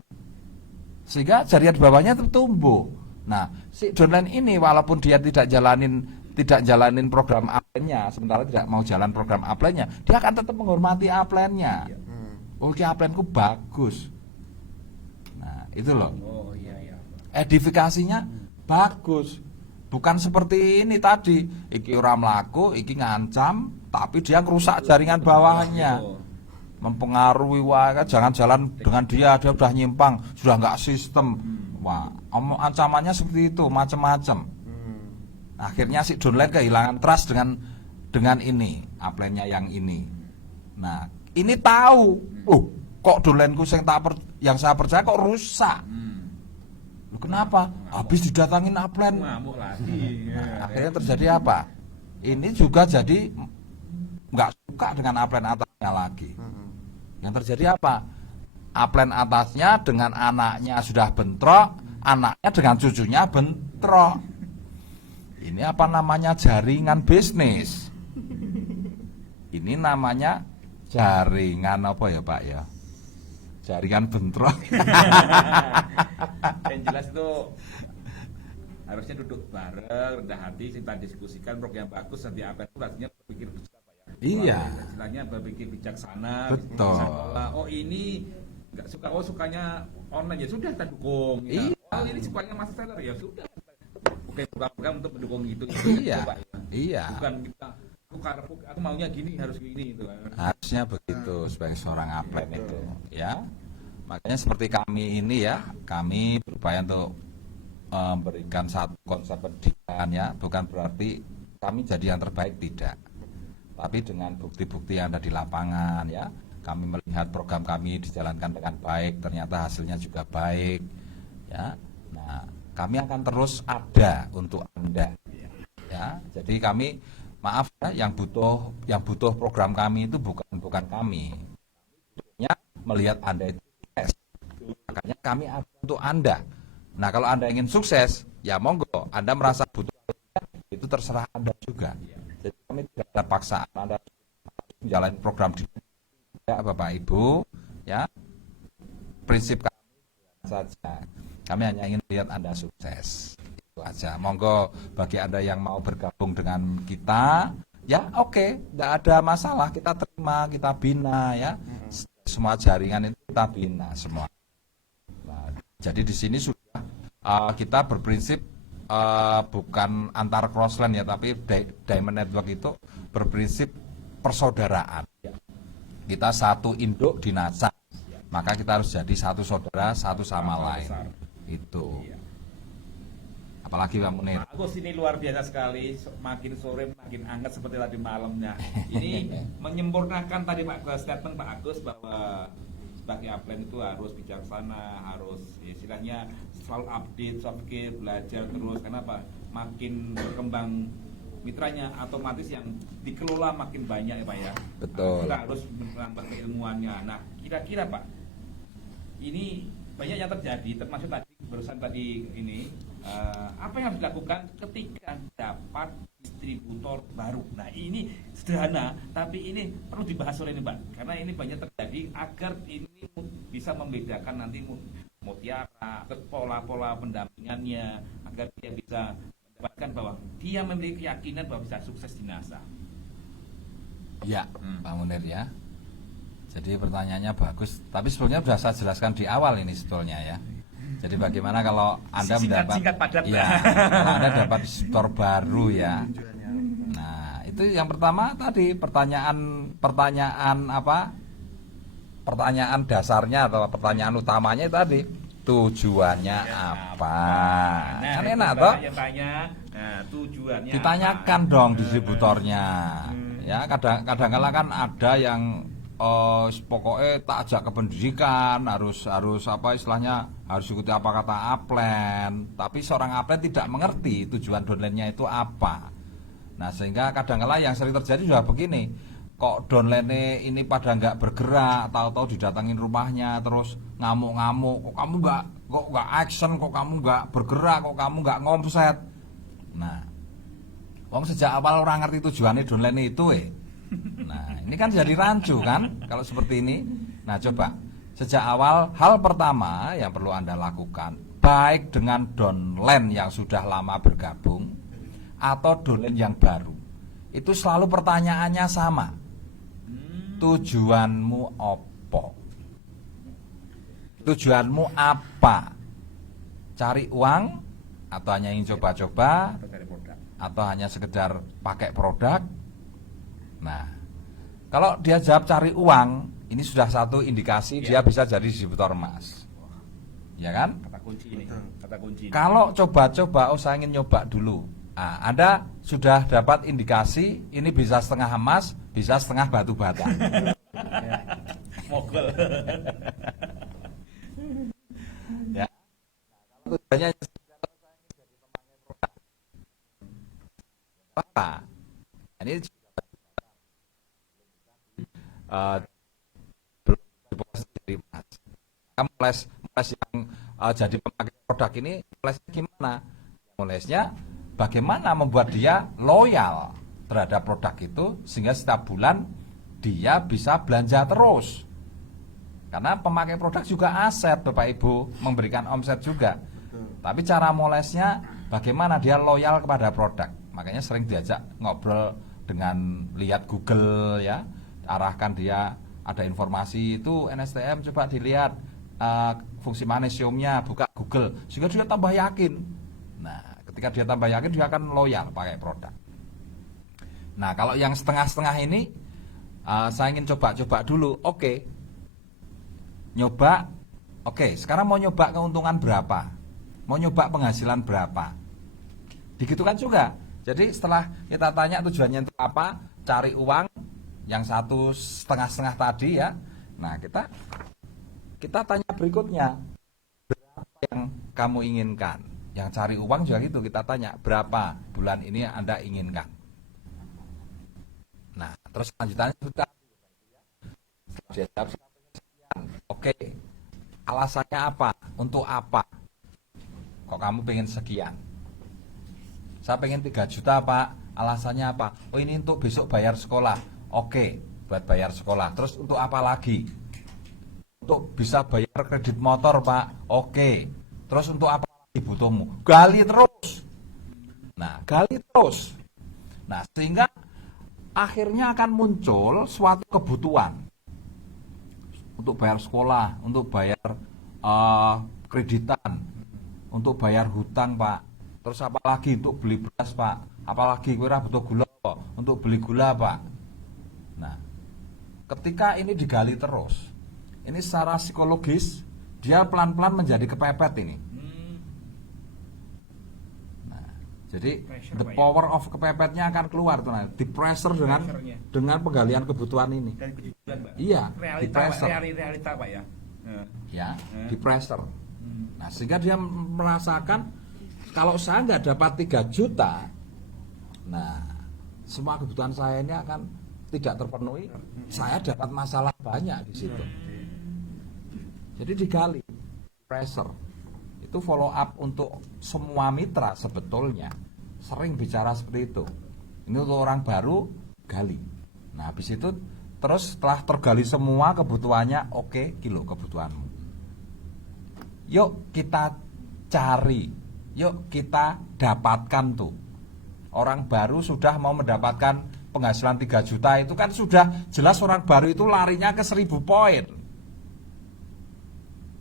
sehingga jaringan di bawahnya tumbuh. Nah, si Donlen ini walaupun dia tidak jalanin program Aplennya, sementara tidak mau jalan program Aplennya, dia akan tetap menghormati Aplennya. Oke, Aplenku bagus. Nah, itu loh. Oh iya. Edifikasinya bagus. Bukan seperti ini tadi, iki ora mlaku, iki ngancam, tapi dia ngerusak jaringan bawahnya. Mempengaruhi, wah jangan jalan dengan dia udah nyimpang, sudah nggak sistem. Wah, ancamannya seperti itu, macam-macam. Akhirnya si Donlen kehilangan trust dengan ini, Aplennya yang ini. Nah, ini tahu, kok Donlenku yang saya percaya kok rusak. Loh, kenapa? Habis didatangin Aplen. Ngamuk lagi. Nah, akhirnya terjadi apa? Ini juga jadi nggak suka dengan Aplen atasnya lagi. Yang terjadi apa? Aplen atasnya dengan anaknya sudah bentrok, anaknya dengan cucunya bentrok. Ini apa namanya? Jaringan bisnis. Ini namanya jaringan apa ya Pak ya? Jaringan bentrok. Yang jelas itu harusnya duduk bareng, rendah hati, kita diskusikan program bagus, nanti apa itu artinya berpikir besar Pak ya. Iya. Istilahnya berpikir bijaksana. Betul. Bisa, oh ini nggak suka, sukanya online ya sudah kita dukung. Ya. Iya. Oh ini sukanya master seller ya sudah. Oke program untuk mendukung gitu. Iya. Pak, ya. Iya. Bukan kita aku maunya gini harus gini gitu. Harusnya begitu sebagai seorang Aplen itu, ya. Makanya seperti kami ini ya, kami berupaya untuk memberikan satu konsep pendidikan ya, bukan berarti kami jadi yang terbaik, tidak. Tapi dengan bukti-bukti yang ada di lapangan ya, kami melihat program kami dijalankan dengan baik, ternyata hasilnya juga baik ya. Nah, kami akan terus ada untuk Anda. Ya, jadi kami maaf ya, yang butuh program kami itu bukan kami. Ya, melihat Anda itu sukses. Makanya kami ada untuk Anda. Nah, kalau Anda ingin sukses, ya monggo. Anda merasa butuh itu terserah Anda juga. Jadi kami tidak ada paksaan Anda menjalani program di ya Bapak Ibu, ya. Prinsip kami saja. Kami hanya ingin lihat Anda sukses. Itu aja. Monggo bagi Anda yang mau bergabung dengan kita, ya oke, tidak ada masalah, kita terima, kita bina ya. Semua jaringan itu kita bina semua. Nah, jadi di sini sudah kita berprinsip bukan antar crossland ya, tapi Diamond Network itu berprinsip persaudaraan. Kita satu induk dinasa, maka kita harus jadi satu saudara, satu sama lain. Itu. Apalagi Pak Munir. Pak Agus ini luar biasa sekali, makin sore makin hangat seperti tadi malamnya. Ini menyempurnakan tadi Pak statement Pak Agus bahwa sebagai upline itu harus bijaksana, harus istilahnya selalu update, soft skill, belajar terus. Kenapa? Makin berkembang mitranya, otomatis yang dikelola makin banyak ya Pak ya. Betul. Kita harus menambah keilmuannya. Nah, kira-kira Pak, ini banyak yang terjadi, termasuk tadi barusan tadi ini. Apa yang harus dilakukan ketika dapat distributor baru? Nah ini sederhana, tapi ini perlu dibahas oleh ini Pak, karena ini banyak terjadi agar ini bisa membedakan nanti mutiara, pola-pola pendampingannya, agar dia bisa mendapatkan bahwa dia memiliki keyakinan bahwa bisa sukses di NASA. Ya, Pak Munir ya. Jadi pertanyaannya bagus, tapi sebetulnya sudah saya jelaskan di awal ini sebetulnya ya. Jadi bagaimana kalau Anda Singkat padat. ya, kalau Anda dapat distributor baru ya. Nah, itu yang pertama tadi pertanyaan apa? Pertanyaan dasarnya atau pertanyaan utamanya tadi tujuannya apa? Nah, Kan enak toh? Yang tanya, nah, tujuannya Ditanyakan apa? dong distributornya. Ya, kadang-kala kan ada yang pokoknya tak ajak ke pendidikan, harus apa istilahnya, harus ikuti apa kata upline, tapi seorang upline tidak mengerti tujuan downline-nya itu apa. Nah, sehingga kadang-kala yang sering terjadi juga begini, kok downline ini pada nggak bergerak, tahu-tahu didatangin rumahnya terus ngamuk-ngamuk, kok kamu nggak action, kok kamu nggak bergerak, kok kamu nggak ngomset. Nah, wong sejak awal orang ngerti tujuannya downline itu Nah, ini kan jadi rancu kan kalau seperti ini. Nah, coba sejak awal hal pertama yang perlu Anda lakukan, baik dengan downline yang sudah lama bergabung atau downline yang baru, itu selalu pertanyaannya sama. Tujuanmu apa? Tujuanmu apa? Cari uang atau hanya ingin coba-coba atau hanya sekedar pakai produk? Nah, kalau dia jawab cari uang, ini sudah satu indikasi dia bisa jadi distributor emas. Ya kan? Kata kunci ini. Kata kunci. Kalau coba-coba, saya ingin nyoba dulu. Nah, Anda sudah dapat indikasi ini bisa setengah emas, bisa setengah batu bata. Mogol. Ya. Tujuannya apa? Ini belum jadi emas. Kamu les yang jadi pemakai produk ini, lesnya gimana? Lesnya bagaimana membuat dia loyal terhadap produk itu sehingga setiap bulan dia bisa belanja terus. Karena pemakai produk juga aset, Bapak Ibu, memberikan omset juga. Tapi cara molesnya bagaimana dia loyal kepada produk. Makanya sering diajak ngobrol dengan lihat Google ya. Arahkan dia, ada informasi itu NSTM, coba dilihat fungsi magnesiumnya, buka Google sehingga dia tambah yakin. Nah, ketika dia tambah yakin dia akan loyal pakai produk. Nah, kalau yang setengah-setengah ini saya ingin coba-coba dulu. Oke. Nyoba. Oke, sekarang mau nyoba keuntungan berapa? Mau nyoba penghasilan berapa? Digitukan juga. Jadi setelah kita tanya tujuannya itu apa, cari uang. Yang satu setengah-setengah tadi ya. Nah, kita tanya berikutnya, berapa yang kamu inginkan? Yang cari uang juga gitu, kita tanya berapa bulan ini Anda inginkan. Nah, terus lanjutannya sudah dia jawab sekian. Oke, alasannya apa? Untuk apa? Kok kamu pengen sekian? Saya pengen 3 juta Pak. Alasannya apa? Oh, ini untuk besok bayar sekolah. Oke, buat bayar sekolah. Terus untuk apa lagi? Untuk bisa bayar kredit motor Pak. Oke. Terus untuk apa lagi butuhmu? Gali terus. Nah, gali terus. Nah, sehingga akhirnya akan muncul suatu kebutuhan untuk bayar sekolah, untuk bayar kreditan, untuk bayar hutang Pak. Terus apalagi untuk beli beras Pak, apalagi kira butuh gula Pak, untuk beli gula Pak. Nah, ketika ini digali terus, ini secara psikologis dia pelan-pelan menjadi kepepet ini. Jadi Pressure, the Pak, ya. power of kepepetnya akan keluar tuh, di pressure Pressure-nya. dengan penggalian kebutuhan ini. Dan kejujuran, Pak. Iya, di Realita, Pak. pressure. Realita, Pak ya. Ya, di pressure. Nah, sehingga dia merasakan kalau saya nggak dapat 3 juta, nah semua kebutuhan saya ini akan tidak terpenuhi. Saya dapat masalah banyak di situ. Jadi digali pressure. Itu follow up untuk semua mitra sebetulnya sering bicara seperti itu. Ini untuk orang baru gali. Nah habis itu terus setelah tergali semua kebutuhannya, oke, kilo kebutuhanmu. Yuk kita cari, yuk kita dapatkan tuh. Orang baru sudah mau mendapatkan penghasilan 3 juta itu kan sudah jelas orang baru itu larinya ke 1000 poin.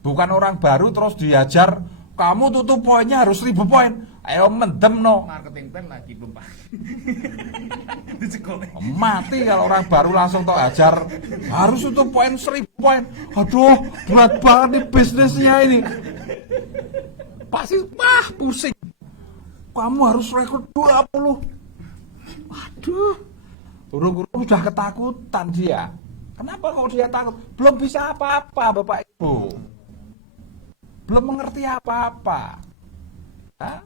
Bukan orang baru terus diajar kamu tutup poinnya harus 1000 poin. Ayo mendem no. Marketing plan lagi belum Pak. Di sekolah. Mati kalau orang baru langsung tok ajar harus tutup poin 1000 poin. Aduh, berat banget nih bisnisnya ini. Pasti pusing. Kamu harus rekor 20. Aduh. Guru-guru sudah ketakutan dia. Kenapa kok dia takut? Belum bisa apa-apa Bapak Ibu. Belum mengerti apa-apa. Nah,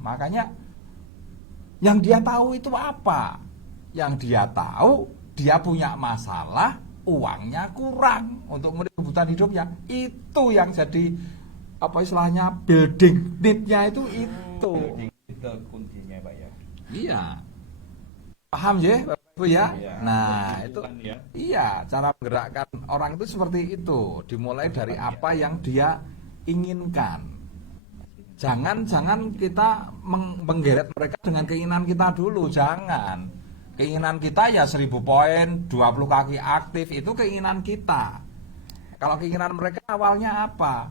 makanya yang dia tahu itu apa? Yang dia tahu dia punya masalah, uangnya kurang untuk memenuhi kebutuhan hidupnya. Itu yang jadi apa istilahnya building need-nya itu. Itu kuncinya Pak ya. Iya. Paham ya Bapak Ibu ya? Iya. Nah, itu Ya. iya, cara menggerakkan orang itu seperti itu. Dimulai dari apa yang dia inginkan. Jangan kita menggeret mereka dengan keinginan kita dulu, jangan. Keinginan kita ya 1000 poin, 20 kaki aktif, itu keinginan kita. Kalau keinginan mereka awalnya apa?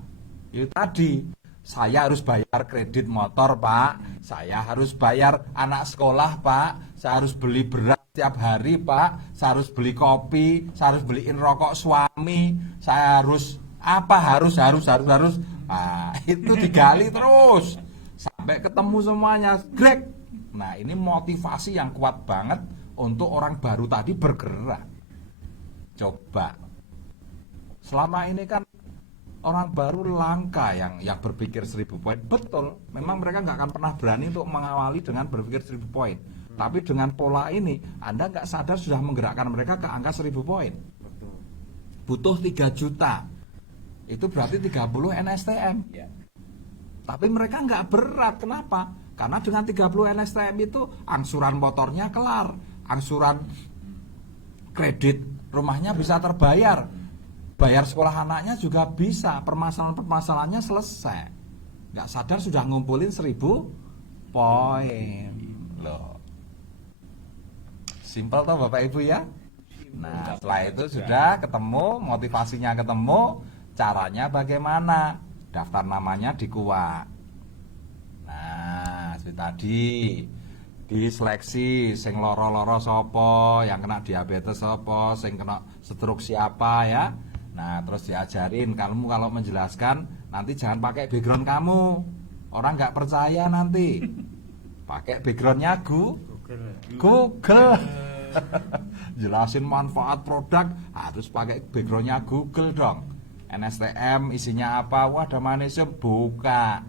Itu tadi, saya harus bayar kredit motor Pak, saya harus bayar anak sekolah Pak, saya harus beli beras tiap hari Pak, saya harus beli kopi, saya harus beliin rokok suami, saya harus apa, harus. Nah, itu digali terus sampai ketemu semuanya, Greg. Nah, ini motivasi yang kuat banget untuk orang baru tadi bergerak. Coba. Selama ini kan orang baru langka yang berpikir 1000 poin. Betul, memang mereka nggak akan pernah berani untuk mengawali dengan berpikir 1000 poin. Tapi dengan pola ini, Anda nggak sadar sudah menggerakkan mereka ke angka 1000 poin. Butuh 3 juta. Itu berarti 30 NSTM. Ya. Tapi mereka nggak berat. Kenapa? Karena dengan 30 NSTM itu angsuran motornya kelar, angsuran kredit rumahnya bisa terbayar, bayar sekolah anaknya juga bisa, permasalahan-permasalahannya selesai. Nggak sadar sudah ngumpulin 1000 poin. Loh. Simpel toh Bapak Ibu ya. Nah, setelah itu sudah ketemu, motivasinya ketemu, caranya bagaimana? Daftar namanya di KUA. Nah, seperti tadi diseleksi sing loro-loro sopo, yang kena diabetes sopo, sing kena stroke siapa ya. Nah, terus diajarin kamu kalau menjelaskan nanti jangan pakai background kamu. Orang nggak percaya nanti. Pakai backgroundnya Google. Jelasin manfaat produk harus pakai backgroundnya Google dong. NSTM isinya apa? Wah, ada magnesium, buka.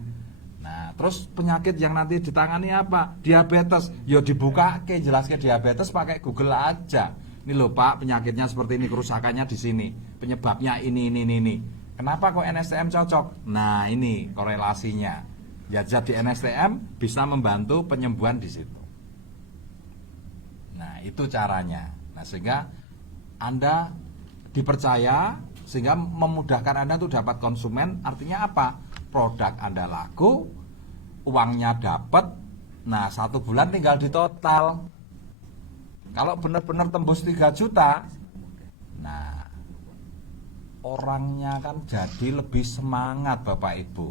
Nah, terus penyakit yang nanti ditangani apa? Diabetes. Yo dibuka ke jelas ke diabetes pakai Google aja. Ini loh Pak, penyakitnya seperti ini, kerusakannya di sini. Penyebabnya ini. Kenapa kok NSTM cocok? Nah, ini korelasinya. Ya, jadi NSTM bisa membantu penyembuhan di situ. Nah, itu caranya. Nah, sehingga Anda dipercaya, sehingga memudahkan Anda untuk dapat konsumen. Artinya apa? Produk Anda laku, uangnya dapat. Nah, 1 bulan tinggal di total. Kalau benar-benar tembus 3 juta, nah orangnya kan jadi lebih semangat Bapak Ibu.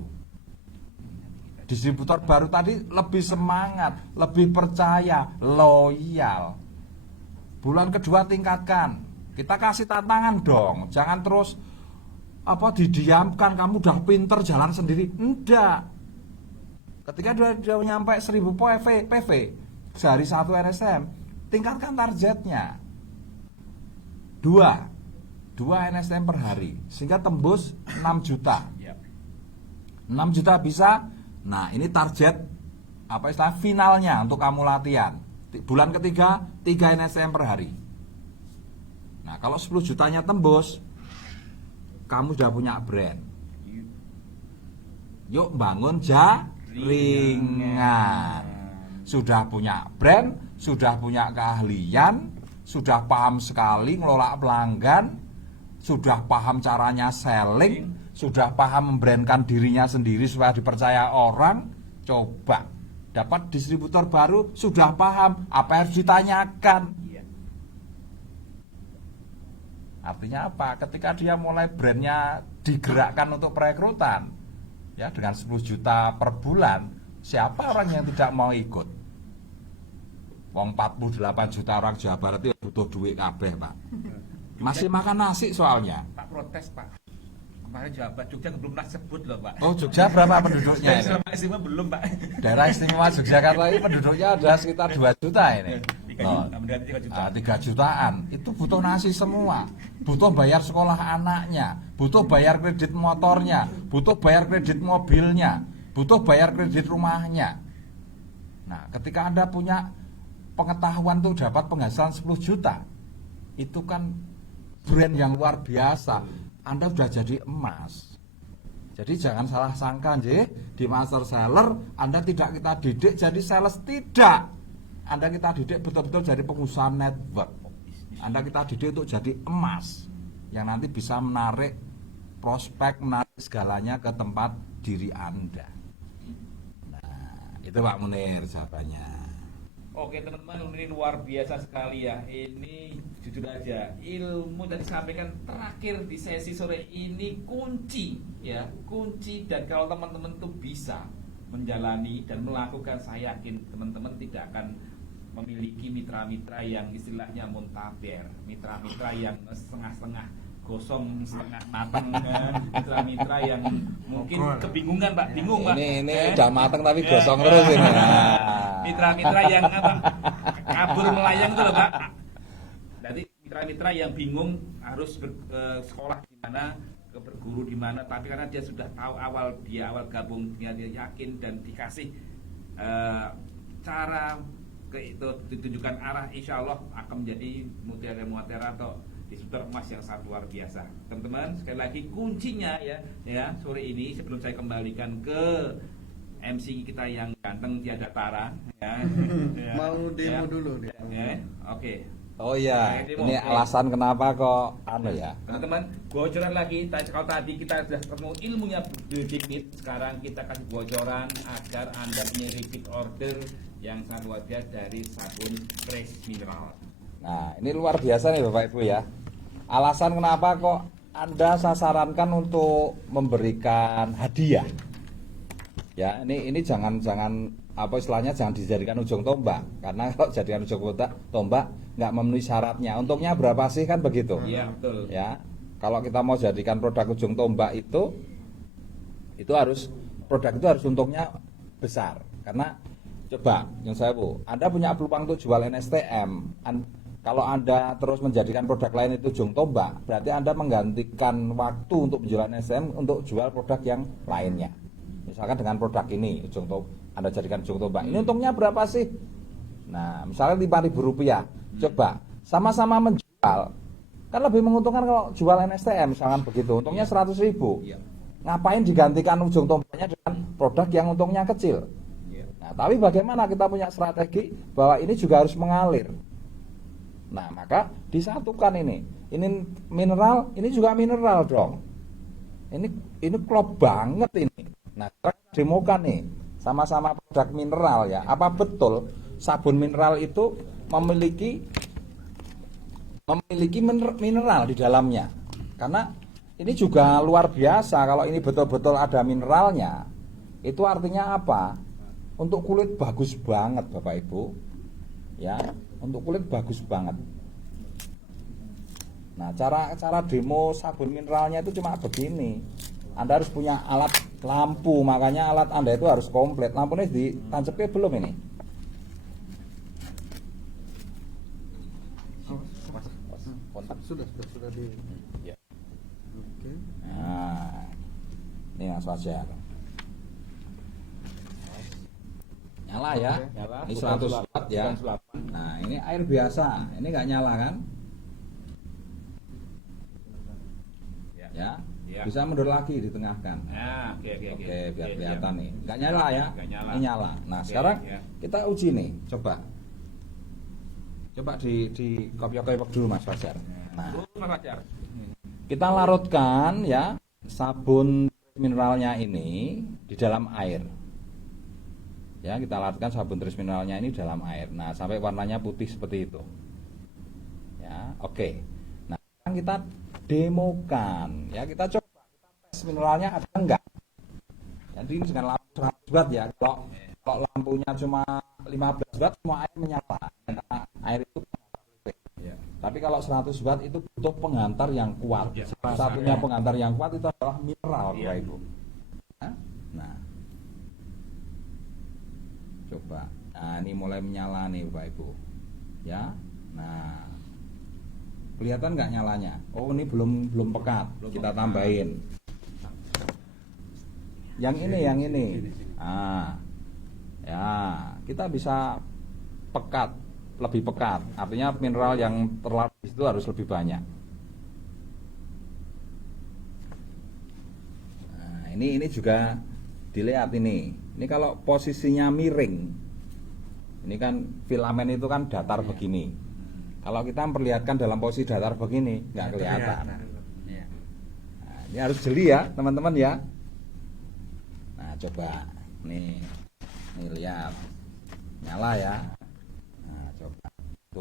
Distributor baru tadi lebih semangat, lebih percaya, loyal. Bulan kedua tingkatkan. Kita kasih tantangan dong. Jangan terus didiamkan, kamu udah pinter jalan sendiri. Enggak. Ketika dia nyampe 1000 PV sehari 1 NSM, tingkatkan targetnya. 2 NSM per hari sehingga tembus 6 juta. 6 juta bisa. Nah, ini target finalnya untuk kamu latihan. Bulan ketiga 3 NSM per hari. Nah, kalau 10 jutanya tembus, kamu sudah punya brand. Yuk bangun jaringan. Sudah punya brand, sudah punya keahlian, sudah paham sekali ngelola pelanggan, sudah paham caranya selling, sudah paham membrandkan dirinya sendiri supaya dipercaya orang. Coba dapat distributor baru, sudah paham apa yang harus ditanyakan. Artinya apa? Ketika dia mulai brandnya digerakkan untuk perekrutan, ya dengan 10 juta per bulan, siapa orang yang tidak mau ikut? Wong 48 juta orang Jawa Barat itu butuh duit kabeh, Pak. Masih makan nasi soalnya. Pak protes, Pak. Kemarin Jawa Jogja belum pernah sebut loh, Pak. Oh, Jogja berapa penduduknya ini? Selama istimewa belum, Pak. Daerah istimewa Yogyakarta ini penduduknya ada sekitar 2 juta ini. 3 juta. 3 jutaan. Itu butuh nasi semua. Butuh bayar sekolah anaknya, butuh bayar kredit motornya, butuh bayar kredit mobilnya, butuh bayar kredit rumahnya. Nah, ketika Anda punya pengetahuan tuh dapat penghasilan 10 juta, itu kan brand yang luar biasa. Anda sudah jadi emas. Jadi jangan salah sangka di master seller Anda tidak kita didik jadi sales, tidak. Anda kita didik betul-betul jadi pengusaha network. Anda kita didik untuk jadi emas yang nanti bisa menarik prospek, menarik segalanya ke tempat diri Anda. Nah, itu Pak Munir jawabannya. Oke teman-teman, ini luar biasa sekali ya. Ini jujur aja, ilmu tadi sampaikan terakhir di sesi sore ini kunci ya, kunci. Dan kalau teman-teman tuh bisa menjalani dan melakukan, saya yakin teman-teman tidak akan memiliki mitra-mitra yang istilahnya muntaber, mitra-mitra yang setengah-setengah gosong, setengah matang, mitra-mitra yang mungkin kebingungan Pak, bingung Pak. Ini udah matang tapi gosong terus ini. Mitra-mitra yang kabur melayang itu loh Pak. Jadi mitra-mitra yang bingung harus sekolah di mana, berguru di mana, tapi karena dia sudah tahu awal gabung, dia yakin dan dikasih cara itu ditunjukkan arah, insya Allah akan menjadi mutiara atau distributor emas yang sangat luar biasa. Teman-teman, sekali lagi kuncinya ya sore ini sebelum saya kembalikan ke MC kita yang ganteng tiada tara ya. Mau demo dulu dia. Oke. Oh iya, ini alasan kenapa kok ya. Teman-teman, bocoran lagi. Kalau tadi kita sudah ketemu ilmunya dikit, sekarang kita kasih bocoran agar Anda punya repeat order yang sangat luar biasa dari sabun fresh mineral. Nah, ini luar biasa nih Bapak Ibu ya. Alasan kenapa kok Anda saya sarankan untuk memberikan hadiah. Ya, ini jangan istilahnya jangan dijadikan ujung tombak, karena kalau jadikan ujung tombak nggak memenuhi syaratnya. Untungnya berapa sih kan begitu? Iya, betul. Ya. Kalau kita mau jadikan produk ujung tombak itu harus produk itu harus untungnya besar. Karena coba yang saya Anda punya peluang untuk jual NSTM. Kalau Anda terus menjadikan produk lain itu ujung tombak, berarti Anda menggantikan waktu untuk menjual NSTM untuk jual produk yang lainnya. Misalkan dengan produk ini Anda jadikan ujung tombak. Ini untungnya berapa sih? Nah, misalnya Rp5.000. Coba sama-sama menjual. Kan lebih menguntungkan kalau jual NSTM misalkan begitu. Untungnya 100.000. Ngapain digantikan ujung tombaknya dengan produk yang untungnya kecil? Nah, tapi bagaimana kita punya strategi bahwa ini juga harus mengalir. Nah, maka disatukan ini. Ini mineral, ini juga mineral dong. Ini klop banget ini. Nah, kita demokan nih sama-sama produk mineral ya. Apa betul sabun mineral itu memiliki memiliki mineral di dalamnya. Karena ini juga luar biasa kalau ini betul-betul ada mineralnya. Itu artinya apa? Untuk kulit bagus banget Bapak Ibu. Ya, untuk kulit bagus banget. Nah, cara demo sabun mineralnya itu cuma begini. Anda harus punya alat lampu, makanya alat Anda itu harus komplit. Lampunya ditancapnya belum ini? Sudah di. Ya. Oke. Nah, ini langsung aja. Nyala ya. Oke, nyala. Ini Bukan 100 sulap, watt ya. bukan sulapan. Nah, ini air biasa. Ini nggak nyala kan? Ya. Ya. Bisa mundur lagi ditengahkan. Nah, oke. Oke, biar kelihatan nih. Nggak nyala ya? Nggak nyala. Ini nyala. Nah, Oke, sekarang ya. kita uji nih. Coba di kopiok-kopiok dulu Mas Fajar. Nah, Mas Fajar. kita larutkan ya sabun mineralnya ini di dalam air. Ya, kita larutkan sabun tris mineralnya ini di dalam air. Nah, sampai warnanya putih seperti itu. Ya, oke. Nah, sekarang kita demokan. Ya, kita coba tes mineralnya ada enggak. Jadi ini dengan lampu 100 watt ya. Kalau lampunya cuma 15 watt semua air menyala. Karena air itu Ya. tapi kalau 100 watt itu butuh penghantar yang kuat. Ya, Satunya ya. penghantar yang kuat itu adalah mineral, Ya. Bapak Ibu. Nah, coba. Nah, ini mulai menyala nih, Bapak Ibu. Ya. Nah, kelihatan nggak nyalanya? Oh, ini belum pekat. Kita tambahin. Yang ini. Ya, kita bisa pekat. Lebih pekat, artinya mineral yang terlarut itu harus lebih banyak. Nah, ini juga dilihat ini. Ini kalau posisinya miring, ini kan filamen itu kan datar begini. Kalau kita memperlihatkan dalam posisi datar begini, nggak kelihatan. Nah, ini harus jeli ya, teman-teman ya. Nah, coba nih lihat, nyala ya. Coba. Tuh,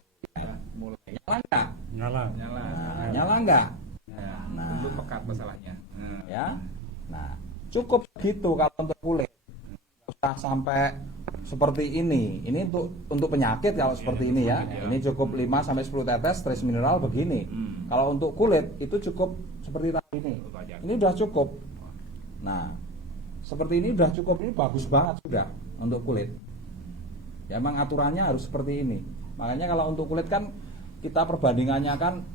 Mulai nyala nggak? Nyala. Nah, nyala nggak? Nah, belum pekat masalahnya. Nah. Ya. Nah, cukup gitu kalau untuk kulit. Nggak usah sampai seperti ini. Ini untuk penyakit kalau seperti ini ya. ya. Ini cukup 5 sampai 10 tetes trace mineral begini. Kalau untuk kulit itu cukup seperti tadi ini. Ini udah cukup. Nah, seperti ini udah cukup. Ini bagus banget sudah untuk kulit. Ya, emang aturannya harus seperti ini. Makanya kalau untuk kulit kan kita perbandingannya kan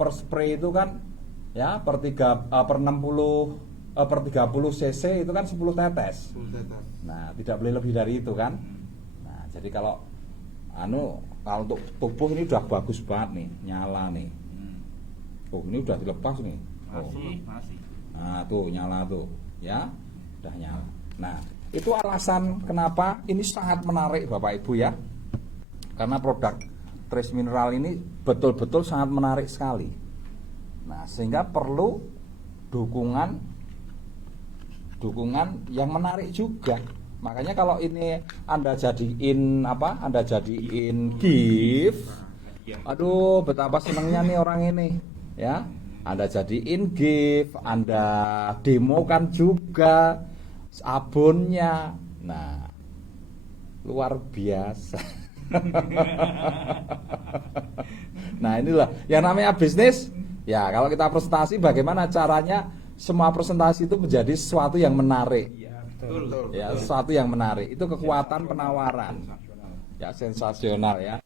per spray itu kan ya per 30 cc itu kan 10 tetes. Nah, tidak boleh lebih dari itu kan. Nah, jadi kalau untuk tubuh ini udah bagus banget nih, nyala nih. Oh, ini udah dilepas nih. Oh. Masih. Nah, tuh nyala tuh, ya. Udah nyala. Nah, itu alasan kenapa ini sangat menarik Bapak Ibu ya. Karena produk trace mineral ini betul-betul sangat menarik sekali. Nah, sehingga perlu dukungan yang menarik juga. Makanya kalau ini Anda jadiin gift. Aduh, betapa senangnya nih orang ini, ya. Anda jadiin gift, Anda demokan juga sabunnya. Nah, luar biasa. Nah, inilah yang namanya bisnis. Ya, kalau kita presentasi bagaimana caranya semua presentasi itu menjadi sesuatu yang menarik. Betul. Ya, sesuatu yang menarik. Itu kekuatan penawaran. Ya, sensasional ya.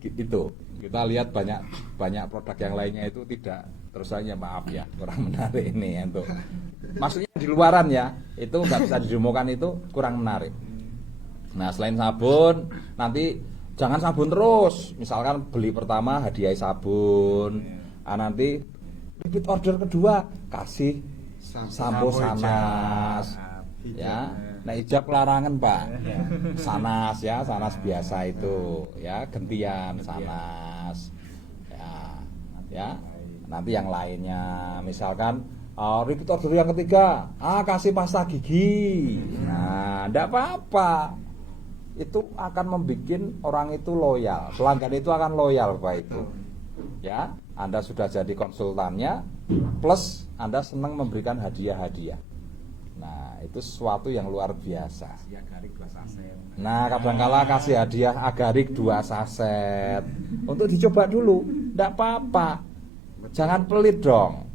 Itu kita lihat banyak produk yang lainnya itu tidak, terus saja maaf ya, kurang menarik ini untuk maksudnya di luaran ya, itu nggak bisa didemokan, itu kurang menarik. Nah, selain sabun, nanti jangan sabun terus. Misalkan beli pertama hadiah sabun, nanti repeat order kedua kasih sampo sanas, ya. Nah, ijab larangan Pak, sanas ya, sanas biasa itu, ya gantian sanas, ya. Nanti yang lainnya, misalkan repeat order yang ketiga, kasih pasta gigi. Nah, enggak apa-apa. Itu akan membuat orang itu loyal, pelanggan itu akan loyal Pak itu. Ya, Anda sudah jadi konsultannya, plus Anda senang memberikan hadiah-hadiah. Nah, itu sesuatu yang luar biasa. Nah, kadangkala kasih hadiah agarik 2 saset untuk dicoba dulu, tidak apa-apa. Jangan pelit dong.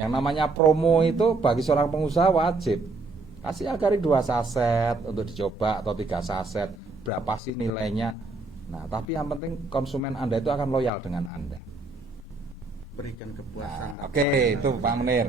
Yang namanya promo itu bagi seorang pengusaha wajib. Kasih agarik 2 saset untuk dicoba atau 3 saset. Berapa sih nilainya? Nah, tapi yang penting konsumen Anda itu akan loyal dengan Anda. Berikan kepuasan. Nah, oke, itu Pak Menir.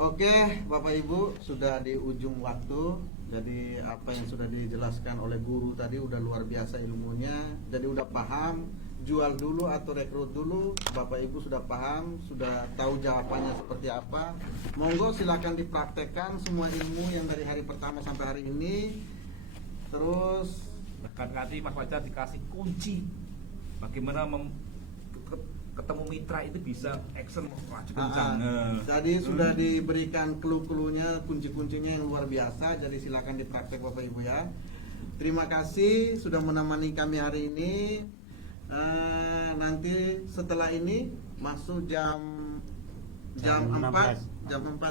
Oke, Bapak Ibu, sudah di ujung waktu. Jadi apa yang sudah dijelaskan oleh guru tadi udah luar biasa ilmunya. Jadi udah paham jual dulu atau rekrut dulu. Bapak Ibu sudah paham, sudah tahu jawabannya seperti apa. Monggo silakan dipraktekkan semua ilmu yang dari hari pertama sampai hari ini. Terus Bahkan nanti Mas Fajar dikasih kunci bagaimana ketemu mitra itu bisa action maju kencang. Jadi sudah diberikan clue-cluenya, kunci-kuncinya yang luar biasa. Jadi silakan dipraktek Bapak Ibu ya. Terima kasih sudah menemani kami hari ini. Nanti setelah ini masuk jam 4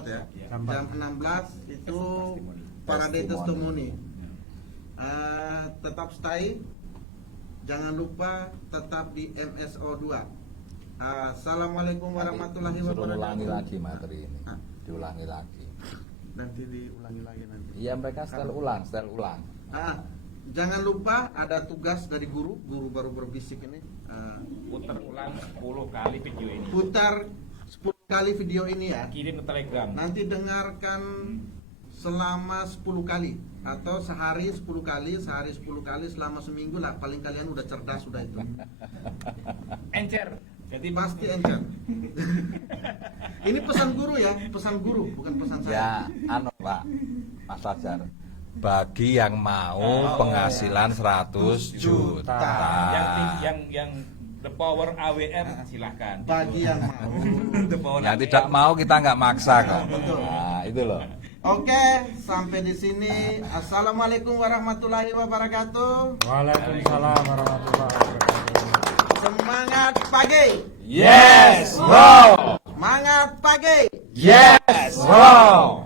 ya. Jam 16 itu parade testimoni. Tetap stay. Jangan lupa tetap di MSO 2. Assalamualaikum warahmatullahi wabarakatuh. Ulangi lagi materi ini. Diulangi lagi. Nanti diulangi lagi nanti. Iya, mereka style ulang. Jangan lupa ada tugas dari guru baru berbisik ini. Putar ulang 10 kali video ini. Putar 10 kali video ini ya. Kirim ke Telegram. Nanti dengarkan selama 10 kali atau sehari 10 kali, selama seminggu lah, paling kalian udah cerdas sudah itu. Encer. Jadi Pasti encer. Ini pesan guru ya, pesan guru bukan pesan saya. Ya, Pak Mas Fajar. Bagi yang mau penghasilan 100 juta. Yang the power AWM silahkan. Bagi yang mau. The power Yang AWM. tidak mau kita nggak maksa kok. Betul. Nah, itu loh. Oke, sampai di sini. Assalamualaikum warahmatullahi wabarakatuh. Waalaikumsalam warahmatullahi wabarakatuh. Semangat pagi. Yes, bro. Semangat pagi. Yes, bro.